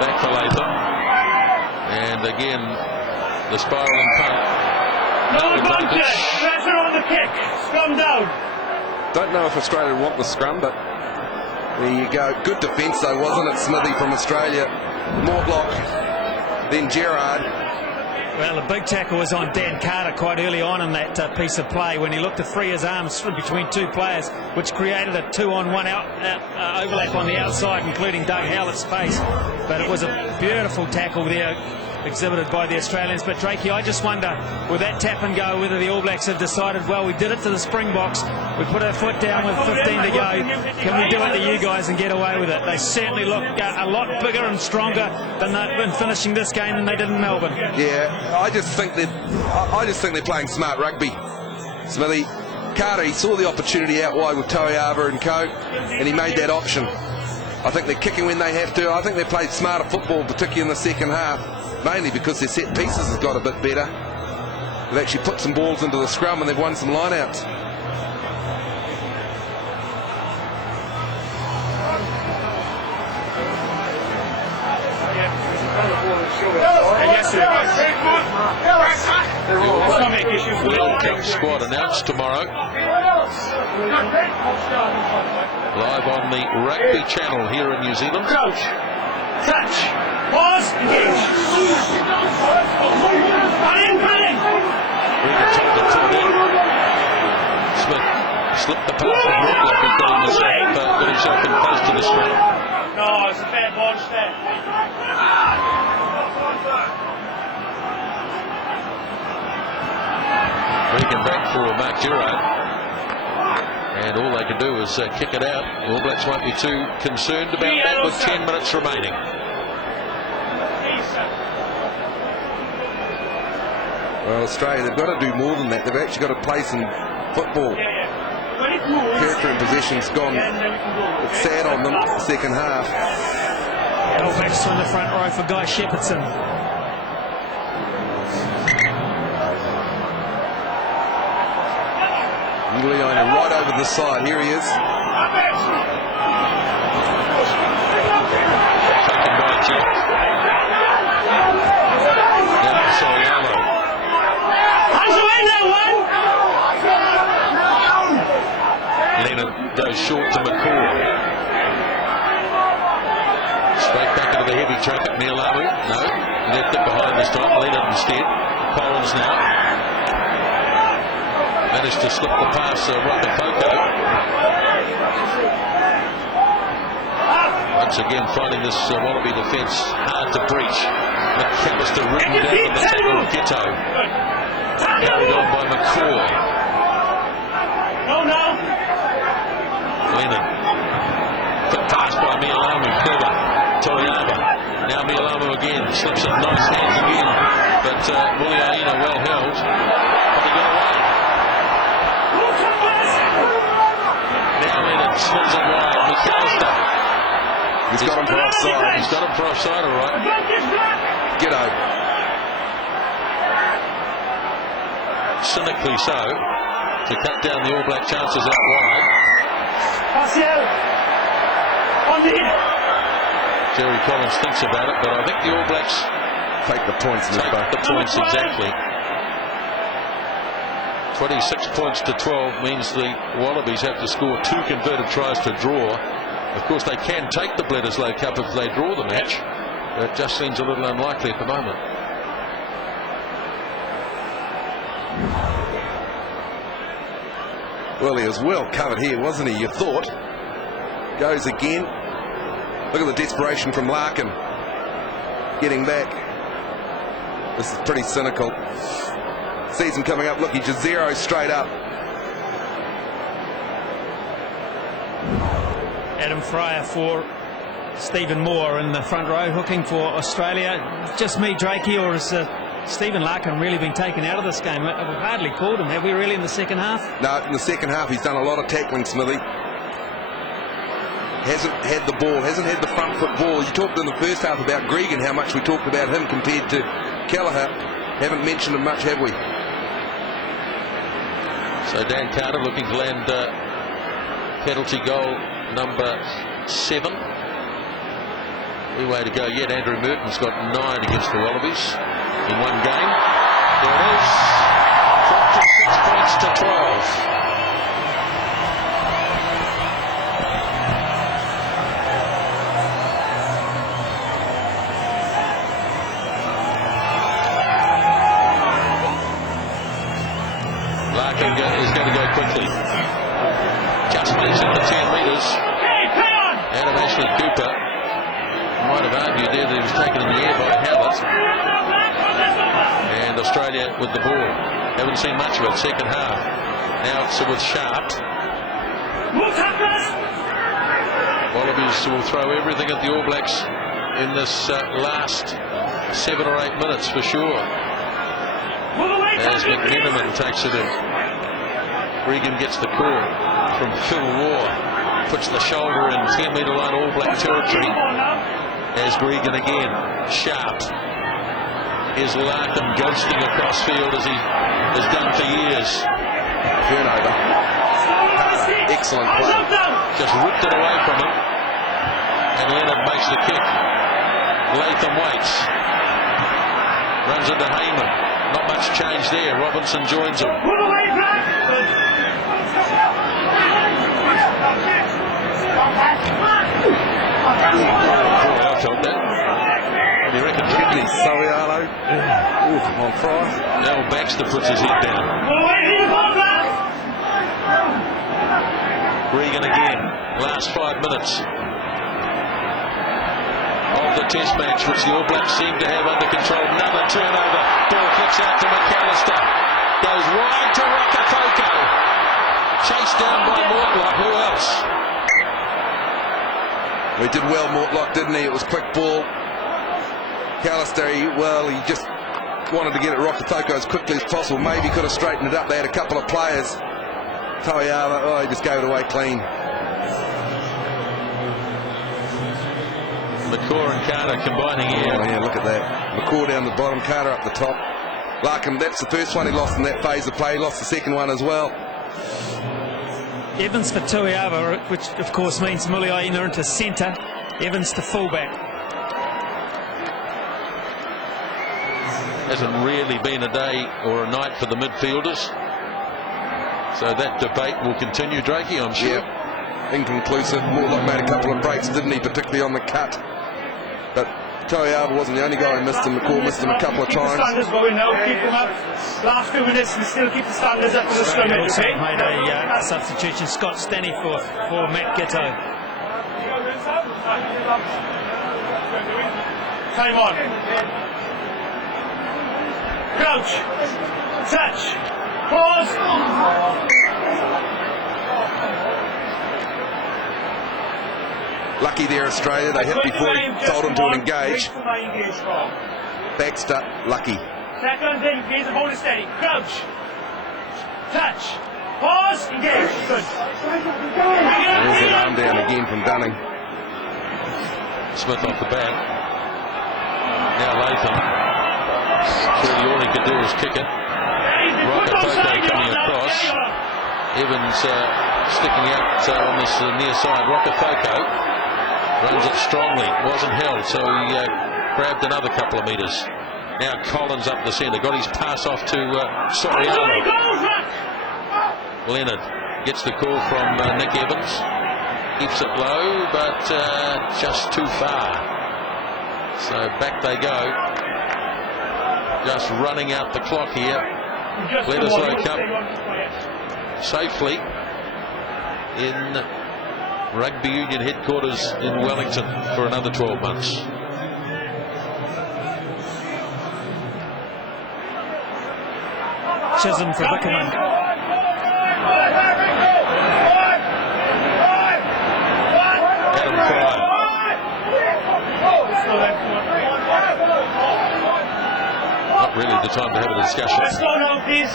Back for Latham. And again, the spiralling punt. No advantage. Pressure on the kick. Scrum down. Don't know if Australia want the scrum, but there you go. Good defence though, wasn't it, Smithy, from Australia? Mortlock, then Gerrard. Well, the big tackle was on Dan Carter quite early on in that piece of play when he looked to free his arms between two players, which created a 2-on-1 overlap on the outside, including Doug Howlett's face. But it was a beautiful tackle there exhibited by the Australians. But Drakey, I just wonder, with that tap and go, whether the All Blacks have decided, well, we did it to the Springboks, we put our foot down with 15 to go, can we do it to you guys and get away with it? They certainly look a lot bigger and stronger than they've been finishing this game than they did in Melbourne. Yeah, I just think they're playing smart rugby, Smithy. Carter, he saw the opportunity out wide with Toiava and co, and he made that option. I think they're kicking when they have to. I think they played smarter football, particularly in the second half, mainly because their set pieces has got a bit better. They've actually put some balls into the scrum and they've won some line-outs. World Cup squad announced tomorrow. Live on the Rugby channel here in New Zealand. Crouch. Touch. Pause. Engage. Running. Smith slipped the pass from Woodlock and got himself in close to the scrum. No, it's a bad ball step. Regan back for Mark Gerrard. And all they can do is kick it out. All Blacks won't be too concerned about that with 10 minutes remaining. Well, Australia, they've got to do more than that. They've actually got to play some football. Territory and possession's gone. It's sad on them, the second half. All Blacks on the front row for Guy Shepherdson. Leona right over the side. Here he is. Taken by Jack. Soriano. Leonard goes short to McCaw. Straight back into the heavy traffic. Neil Amu. No. Left it behind this time. Leonard instead. Collins now. Managed to slip the pass, Wakatoko. Once again finding this Wallaby defence hard to breach. McAllister ridden down on the tackle of Ghetto. Carried on by McCaw. Lennon. Quick pass by Mialamu. Clever. Toiava. Now Mialamu again. Slips it nice hands again. But Muliaina well held. But he got away. Slings it wide, McAllister. He's got him for offside. He's got him for offside, all right. Ghetto. Cynically so, to cut down the All Black chances out wide. Jerry Collins thinks about it, but I think the All Blacks take the points. Take the points, exactly. 26 points to 12 means the Wallabies have to score 2 converted tries to draw. Of course, they can take the Bledisloe Cup if they draw the match. It just seems a little unlikely at the moment. Well, he was well covered here, wasn't he? You thought. Goes again. Look at the desperation from Larkin. Getting back. This is pretty cynical. Season coming up, looking to 0 straight up. Adam Fryer for Stephen Moore in the front row, hooking for Australia. Just me, Drakey, or is Stephen Larkin really been taken out of this game. We've hardly called him, have we really, in the second half? No, in the second half he's done a lot of tackling, Smithy. Hasn't had the ball, hasn't had the front foot ball. You talked in the first half about Gregan, how much we talked about him compared to Kelleher. Haven't mentioned him much, have we? So Dan Carter looking to land penalty goal number 7. Any way to go yet. Andrew Merton's got 9 against the Wallabies in one game. There it is. Dropped from 6 points to 12. Larkin is going to go quickly. Just mentioned the 10 metres. Adam Ashley Cooper might have argued there that he was taken in the air by Howard. And Australia with the ball. Haven't seen much of it. Second half. Now it's with Sharp. Wallabies will throw everything at the All Blacks in this last 7 or 8 minutes for sure. As McMenamin takes it in. Regan gets the call from Phil Waugh. Puts the shoulder in 10-metre line All Black territory. As Regan again. Sharp. Is Larkin ghosting across field as he has done for years. Turnover. Excellent play. Just ripped it away from him. And Leonard makes the kick. Latham waits. Runs into Heyman. Not much change there. Robinson joins him. I felt that. What do you reckon? Kidney, Soriano. On fire. Now Baxter puts his head down. Regan again. Last 5 minutes of the test match, which the All Blacks seem to have under control. Another turnover. Ball kicks out to McAllister. Goes wide to Rakatoko. Chased down by Mortlock. Who else? He did well, Mortlock, didn't he? It was quick ball. McAllister, he just wanted to get at Rakatoko as quickly as possible. Maybe could have straightened it up. They had a couple of players. Toyama, he just gave it away clean. McCaw and Carter combining here. Oh, yeah, look at that. McCaw down the bottom, Carter up the top. Larkin, that's the first one he lost in that phase of play. He lost the second one as well. Evans for Tuiava, which of course means Muliaina into centre. Evans to fullback. Hasn't really been a day or a night for the midfielders. So that debate will continue, Drakey, I'm sure. Yeah. Inconclusive. Mortlock made a couple of breaks, didn't he? Particularly on the cut. But Toyava wasn't the only guy who missed him. McCaw missed him a couple of times. The standards going now, keep them up. Last 2 minutes and still keep the standards up for the scrimmage. Also made a substitution. Scott Stanley for Matt Ghetto. Time on. Crouch. Touch. Pause. Lucky there, Australia. They hit before he told them to engage. Baxter, lucky. Seconds in, gaze the ball steady. Crouch. Touch. Pause. Engage. Good. There's an arm down again from Dunning. Smith off the back. Now Latham. Surely all he could do was kick it. Rakatoko coming across. Evans sticking out on this near side. Rakatoko runs it strongly. Wasn't held, so he grabbed another couple of metres. Now Collins up the centre. Got his pass off to Soriano. Leonard gets the call from Nick Evans. Keeps it low, but just too far. So back they go. Just running out the clock here. Bledisloe Cup safely in Rugby Union headquarters in Wellington for another 12 months. Chisholm for Wickerman. Adam Fryer. Not not really the time to have a discussion. Let's go now, please.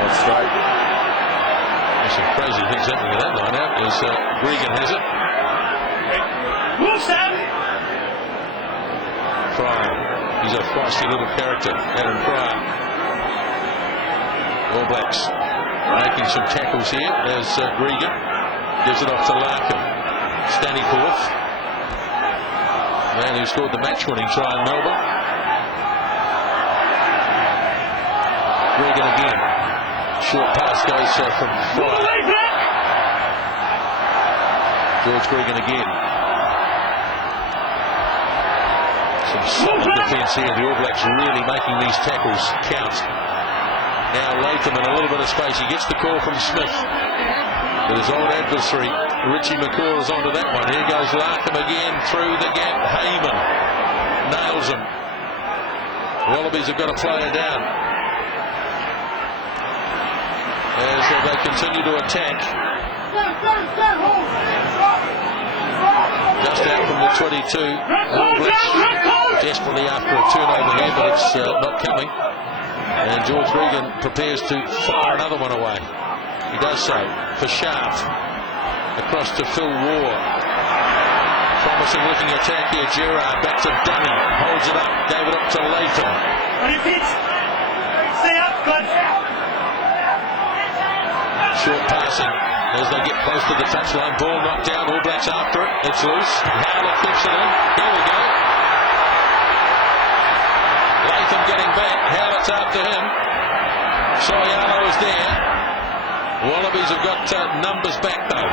That's straight. There's some crazy things happening in that line out as Gregan has it. Move, Sam. Fryer. He's a feisty little character, Adam Fryer. All Blacks making some tackles here as Gregan gives it off to Larkham. Standing forth. Man who scored the match-winning try in Melbourne. Gregan again. Short pass goes from Fryer. George Gregan again. Some solid defence here. The All Blacks really making these tackles count. Now Latham in a little bit of space. He gets the call from Smith. But his old adversary, Richie McCaw, is onto that one. Here goes Larkham again through the gap. Heyman nails him. Wallabies have got to play it down as they continue to attack. Just out from the 22. All Blacks desperately after a turnover here, but it's not coming. And George Gregan prepares to fire another one away. He does so for Sharp. Across to Phil Ward. Promising looking attack here. Gerard back to Dunning. Holds it up. Gave it up to Latham. Repeat. Stay up, good. Short passing as they get close to the touchline. Ball knocked down. All Blacks after it. It's loose. Howler keeps it in. Here we go. Latham getting back. Howler's after him. Soyalo is there. Wallabies have got numbers back though.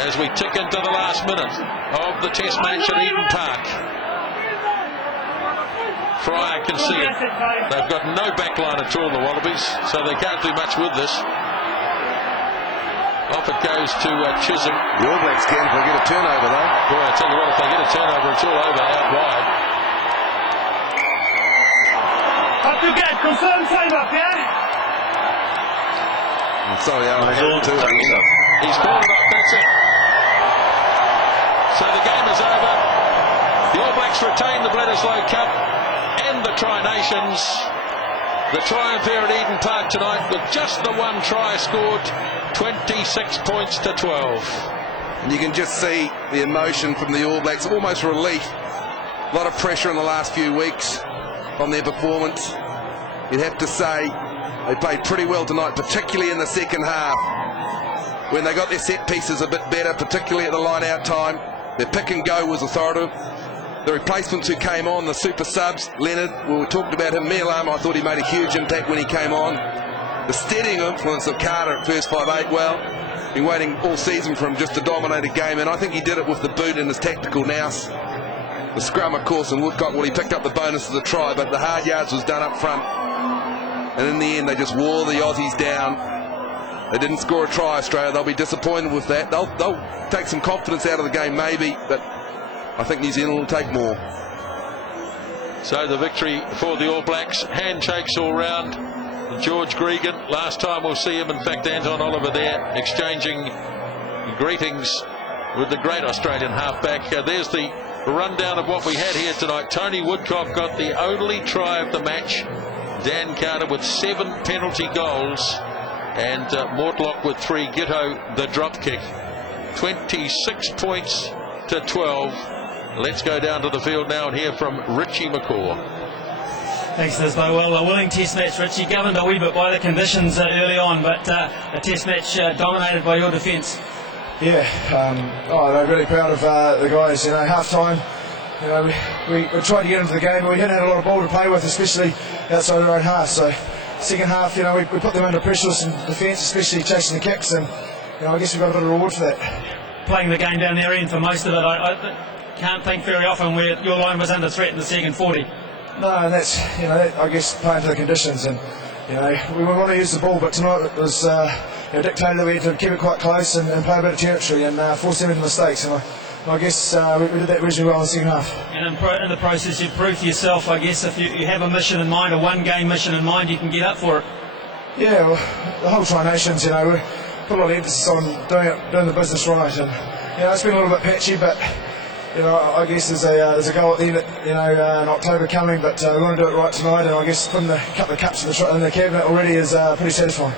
As we tick into the last minute of the test match at Eden Park. Fryer can see it. They've got no backline at all, the Wallabies, so they can't do much with this. Off it goes to Chisholm. The All Blacks can if they get a turnover though. Boy, I tell you what, if they get a turnover, it's all over out wide. Up you get, confirm time up, yeah? Sorry, Alan, I got too. He's called it up, that's it. So the game is over. The All Blacks retain the Bledisloe Cup and the Tri-Nations. The triumph here at Eden Park tonight with just the one try scored, 26 points to 12. And you can just see the emotion from the All Blacks, almost relief. A lot of pressure in the last few weeks on their performance. You'd have to say they played pretty well tonight, particularly in the second half, when they got their set pieces a bit better, particularly at the line-out time. Their pick and go was authoritative. The replacements who came on, the super subs, Leonard, well, we talked about him. Mealam, I thought he made a huge impact when he came on. The steadying influence of Carter at first 5'8", well, been waiting all season for him just to dominate a game, and I think he did it with the boot and his tactical nous. The scrum, of course, and Woodcock, well, he picked up the bonus of the try, but the hard yards was done up front. And in the end, they just wore the Aussies down. They didn't score a try, Australia. They'll be disappointed with that. They'll take some confidence out of the game, maybe, but I think New Zealand will take more. So the victory for the All Blacks. Handshakes all round. George Gregan, last time we'll see him. In fact, Anton Oliver there exchanging greetings with the great Australian halfback. There's the rundown of what we had here tonight. Tony Woodcock got the only try of the match. Dan Carter with 7 penalty goals, and Mortlock with 3. Giteau the drop kick. 26 points to 12. Let's go down to the field now and hear from Richie McCaw. Thanks, Nisbo. Well, a willing test match, Richie, governed a wee bit by the conditions early on, but a test match dominated by your defence. Yeah, they're really proud of the guys. You know, half time, you know, we tried to get into the game, but we didn't have a lot of ball to play with, especially outside our own half. So second half, you know, we put them under pressure with some defence, especially chasing the kicks, and you know, I guess we got a bit of reward for that. Playing the game down their end for most of it, I can't think very often where your line was under threat in the second 40. No, and that's, you know, I guess playing to the conditions, and you know, we want to use the ball, but tonight it was dictated that we had to keep it quite close and play a bit of territory and force them into mistakes, and I guess we did that reasonably well in the second half. And in the process you proved to yourself, I guess, if you have a mission in mind, a one-game mission in mind, you can get up for it. Yeah, well, the whole Tri-Nations, you know, we put a lot of emphasis on doing the business right, and you know, it's been a little bit patchy, but you know, I guess there's a goal at the end, in October coming, but we want to do it right tonight, and I guess putting a couple of cups in the cabinet already is pretty satisfying.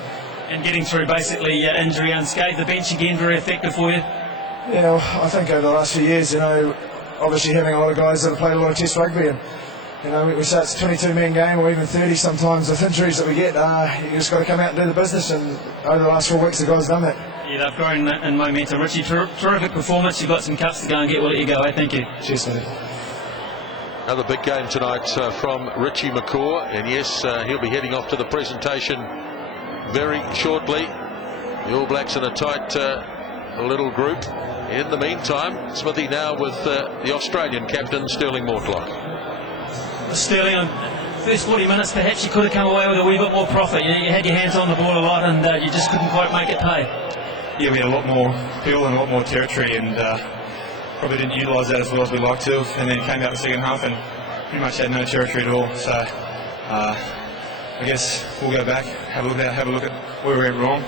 And getting through basically injury unscathed, the bench again very effective for you? Yeah, well, I think over the last few years, you know, obviously having a lot of guys that have played a lot of Test rugby, and you know, we say it's a 22-man game or even 30 sometimes with injuries that we get. You just got to come out and do the business, and over the last 4 weeks the guys have done that. Yeah, they've grown in momentum. Richie, terrific performance. You've got some cups to go and get. We'll let you go. Thank you. Cheers, mate. Another big game tonight from Richie McCaw, and yes, he'll be heading off to the presentation very shortly. The All Blacks in a tight little group. In the meantime, Smithy now with the Australian captain Sterling Mortlock. Sterling, first 40 minutes, perhaps you could have come away with a wee bit more profit. You had your hands on the ball a lot, and you just couldn't quite make it pay. Yeah, we had a lot more field and a lot more territory, and probably didn't utilise that as well as we'd like to, and then came out the second half and pretty much had no territory at all. So I guess we'll go back, have a look at where we went wrong,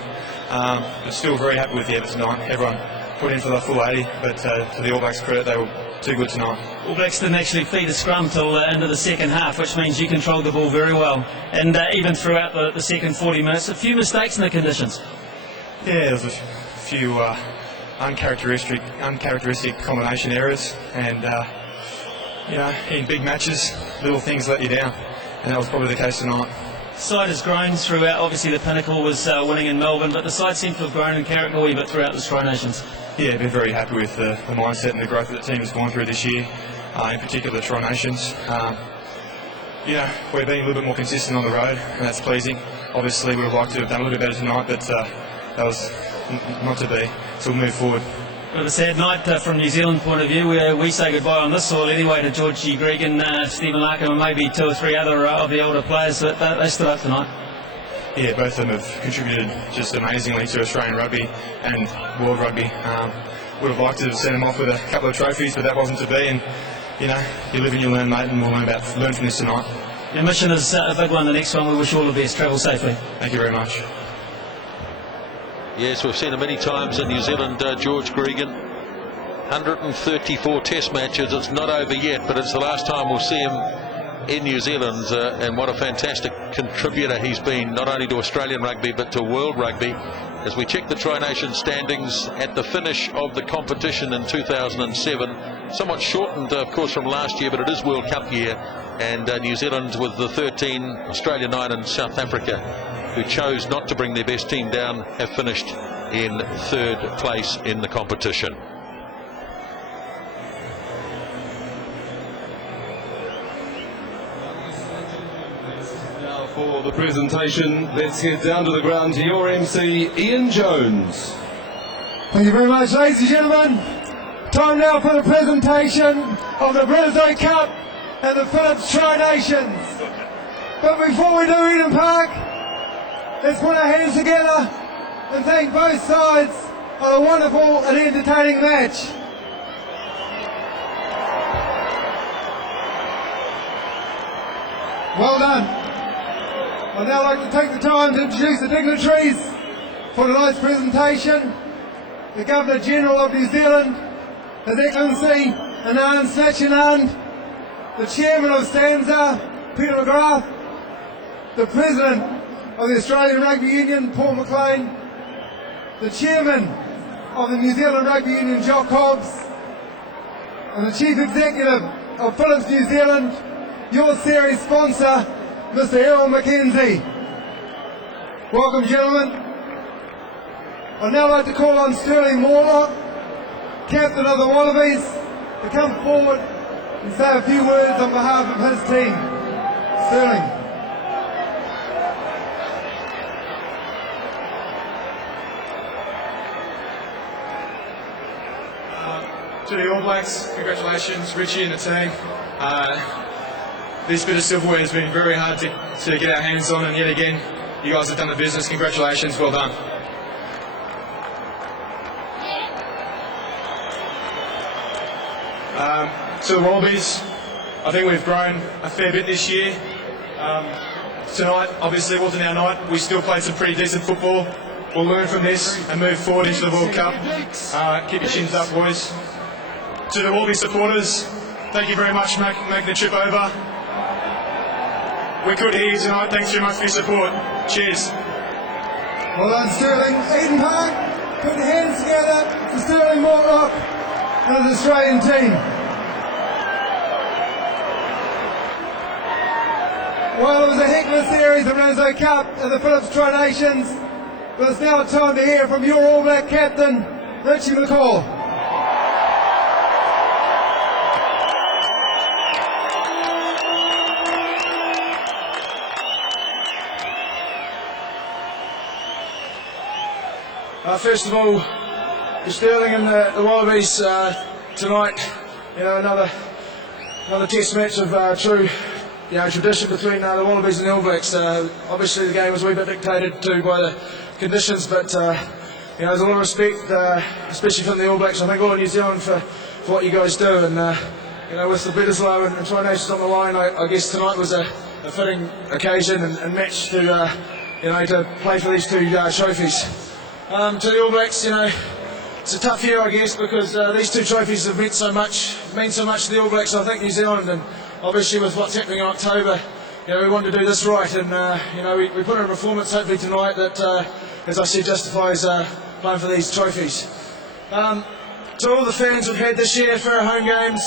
but still very happy with the effort tonight. Everyone put in for the full 80, but to the All Blacks' credit, they were too good tonight. All Blacks didn't actually feed a scrum till into the second half, which means you controlled the ball very well, and even throughout the second 40 minutes, a few mistakes in the conditions. Yeah, there was a few uncharacteristic combination errors, and you know, in big matches, little things let you down, and that was probably the case tonight. The side has grown throughout. Obviously, the pinnacle was winning in Melbourne, but the side seemed to have grown in character a wee bit throughout the Tri Nations. Yeah, been very happy with the mindset and the growth that the team has gone through this year, in particular the Tri Nations. You know, we're being a little bit more consistent on the road, and that's pleasing. Obviously, we would like to have done a little bit better tonight, but that was not to be. So we'll move forward. Well, a sad night from New Zealand point of view. We say goodbye on this soil anyway to Georgie Gregan, Stephen Larkham, and maybe 2 or 3 other of the older players, but they stood up tonight. Yeah, both of them have contributed just amazingly to Australian rugby and world rugby. Would have liked to have sent them off with a couple of trophies, but that wasn't to be. And you know, you live and you learn, mate, and we'll learn from this tonight. Your mission is a big one. The next one, we wish you all the best. Travel safely. Thank you very much. Yes, we've seen him many times in New Zealand, George Gregan. 134 Test matches. It's not over yet, but it's the last time we'll see him in New Zealand, and what a fantastic contributor he's been, not only to Australian rugby but to world rugby. As we check the Tri Nation standings at the finish of the competition in 2007, somewhat shortened of course from last year, but it is World Cup year, and New Zealand with the 13, Australia 9 and South Africa, who chose not to bring their best team down, have finished in 3rd place in the competition. For the presentation, let's head down to the ground to your MC, Ian Jones. Thank you very much, ladies and gentlemen. Time now for the presentation of the Brisbane Cup and the Phillips Tri Nations. But before we do, Eden Park, let's put our hands together and thank both sides of a wonderful and entertaining match. Well done. I'd now like to take the time to introduce the dignitaries for tonight's presentation. The Governor-General of New Zealand, His Excellency Anand Sachinand, the Chairman of Stanza, Peter McGrath, the President of the Australian Rugby Union, Paul McLean, the Chairman of the New Zealand Rugby Union, Jock Hobbs, and the Chief Executive of Phillips New Zealand, your series sponsor, Mr. Errol McKenzie. Welcome, gentlemen. I'd now like to call on Sterling Mortlock, Captain of the Wallabies, to come forward and say a few words on behalf of his team. Sterling. To the All Blacks, congratulations, Richie and the team. This bit of silverware has been very hard to get our hands on, and yet again, you guys have done the business. Congratulations, well done. To the Wallabies, I think we've grown a fair bit this year. Tonight, obviously, wasn't our night. We still played some pretty decent football. We'll learn from this and move forward into the World Cup. Keep your chins up, boys. To the Wallaby supporters, thank you very much for making the trip over. We're good here tonight. Thanks very much for your support. Cheers. Well done, Sterling. Eden Park, put your hands together for Sterling Mortlock and the Australian team. Well, it was a heck of a series of Renzo Cup and the Phillips Tri-Nations, but it's now time to hear from your All Black captain, Richie McCaw. First of all, to Sterling and the Wallabies tonight, another test match of true tradition between the Wallabies and the All Blacks. Obviously the game was a wee bit dictated to by the conditions, but there's a lot of respect, especially from the All Blacks, I think all of New Zealand, for what you guys do, and with the Bledisloe and Tri-Nations on the line, I guess tonight was a fitting occasion and match to play for these two trophies. To the All Blacks, it's a tough year, I guess, because these two trophies have meant so much to the All Blacks, I think, New Zealand, and obviously with what's happening in October, we want to do this right, and we put in a performance hopefully tonight that, as I said, justifies playing for these trophies. To all the fans we've had this year for our home games,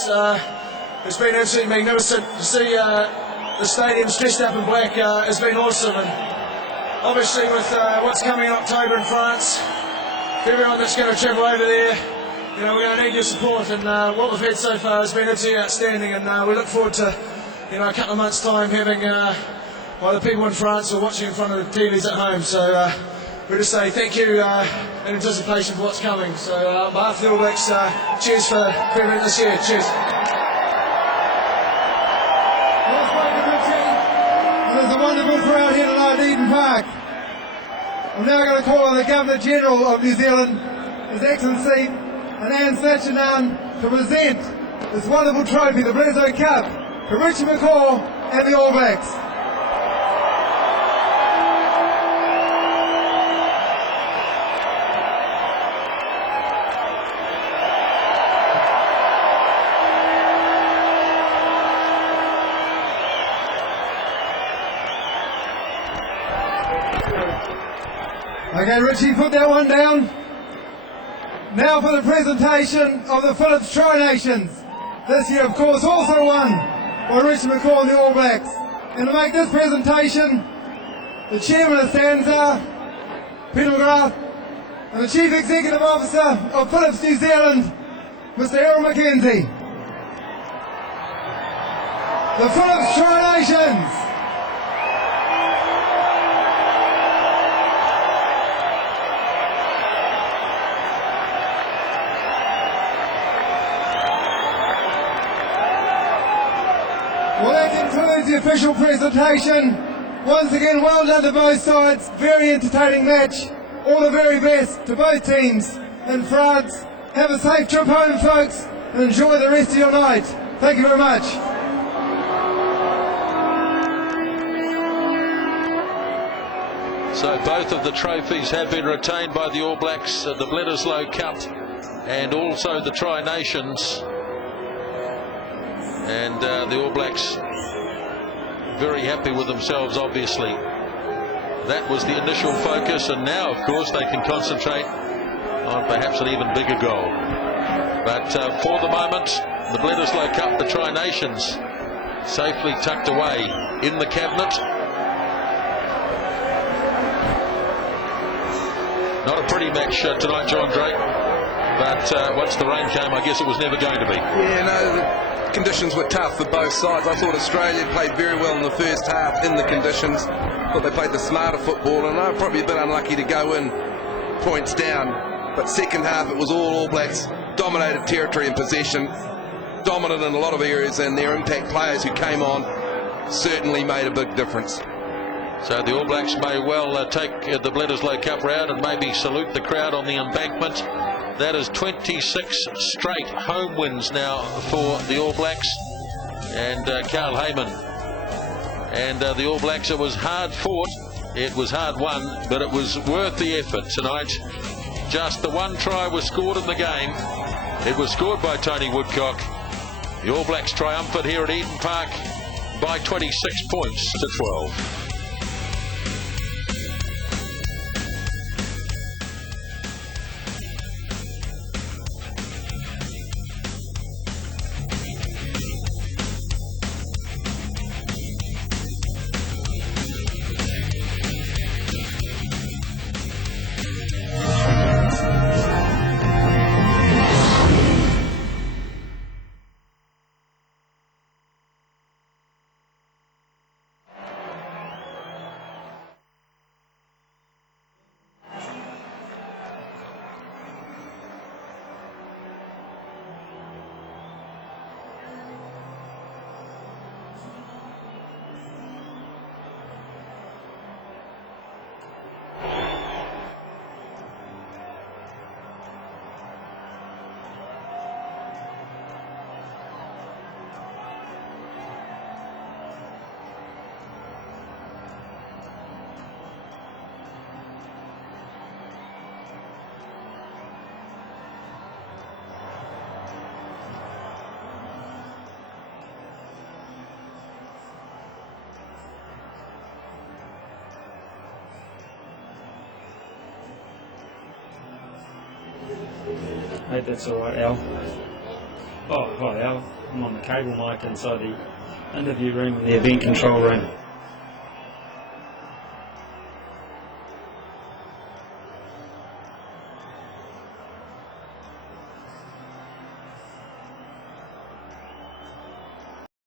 it's been absolutely magnificent to see the stadium dressed up in black. Has been awesome, and obviously with what's coming in October in France, for everyone that's going to travel over there, we're going to need your support, and what we've had so far has been absolutely outstanding, and we look forward to a couple of months' time having the people in France are watching in front of the TVs at home. So we just say thank you in anticipation for what's coming. So on behalf of the All Blacks, cheers for everything this year. Cheers. There's a wonderful crowd here tonight at Eden Park. I'm now going to call on the Governor-General of New Zealand, His Excellency Anand Satchianand, to present this wonderful trophy, the Bledisloe Cup, to Richie McCaw and the All Blacks. Okay, Richie, put that one down. Now for the presentation of the Phillips Tri-Nations. This year, of course, also won by Richie McCaw and the All Blacks. And to make this presentation, the Chairman of Stanza, Peter McGrath, and the Chief Executive Officer of Phillips New Zealand, Mr. Errol McKenzie. The Phillips Tri-Nations. Well, that concludes the official presentation. Once again, well done to both sides. Very entertaining match. All the very best to both teams in France. Have a safe trip home, folks, and enjoy the rest of your night. Thank you very much. So both of the trophies have been retained by the All Blacks, the Bledisloe Cup and also the Tri-Nations. And the All Blacks very happy with themselves, obviously. That was the initial focus, and now, of course, they can concentrate on perhaps an even bigger goal. But for the moment, the Bledisloe Cup, the Tri-Nations, safely tucked away in the cabinet. Not a pretty match tonight, John Drake, but once the rain came, I guess it was never going to be. Yeah, no, the conditions were tough for both sides. I thought Australia played very well in the first half in the conditions. I thought they played the smarter football, and they were probably a bit unlucky to go in points down. But second half, it was all Blacks, dominated territory and possession, dominant in a lot of areas, and their impact players who came on certainly made a big difference. So the All Blacks may well take the Bledisloe Cup round and maybe salute the crowd on the embankment. That is 26 straight home wins now for the All Blacks and Carl Heyman. And the All Blacks, it was hard fought, it was hard won, but it was worth the effort tonight. Just the one try was scored in the game, It was scored by Tony Woodcock. The All Blacks triumphant here at Eden Park by 26 points to 12. Hey, that's all right, Al. Oh, hi, Al. I'm on the cable mic inside the interview room and the event control room.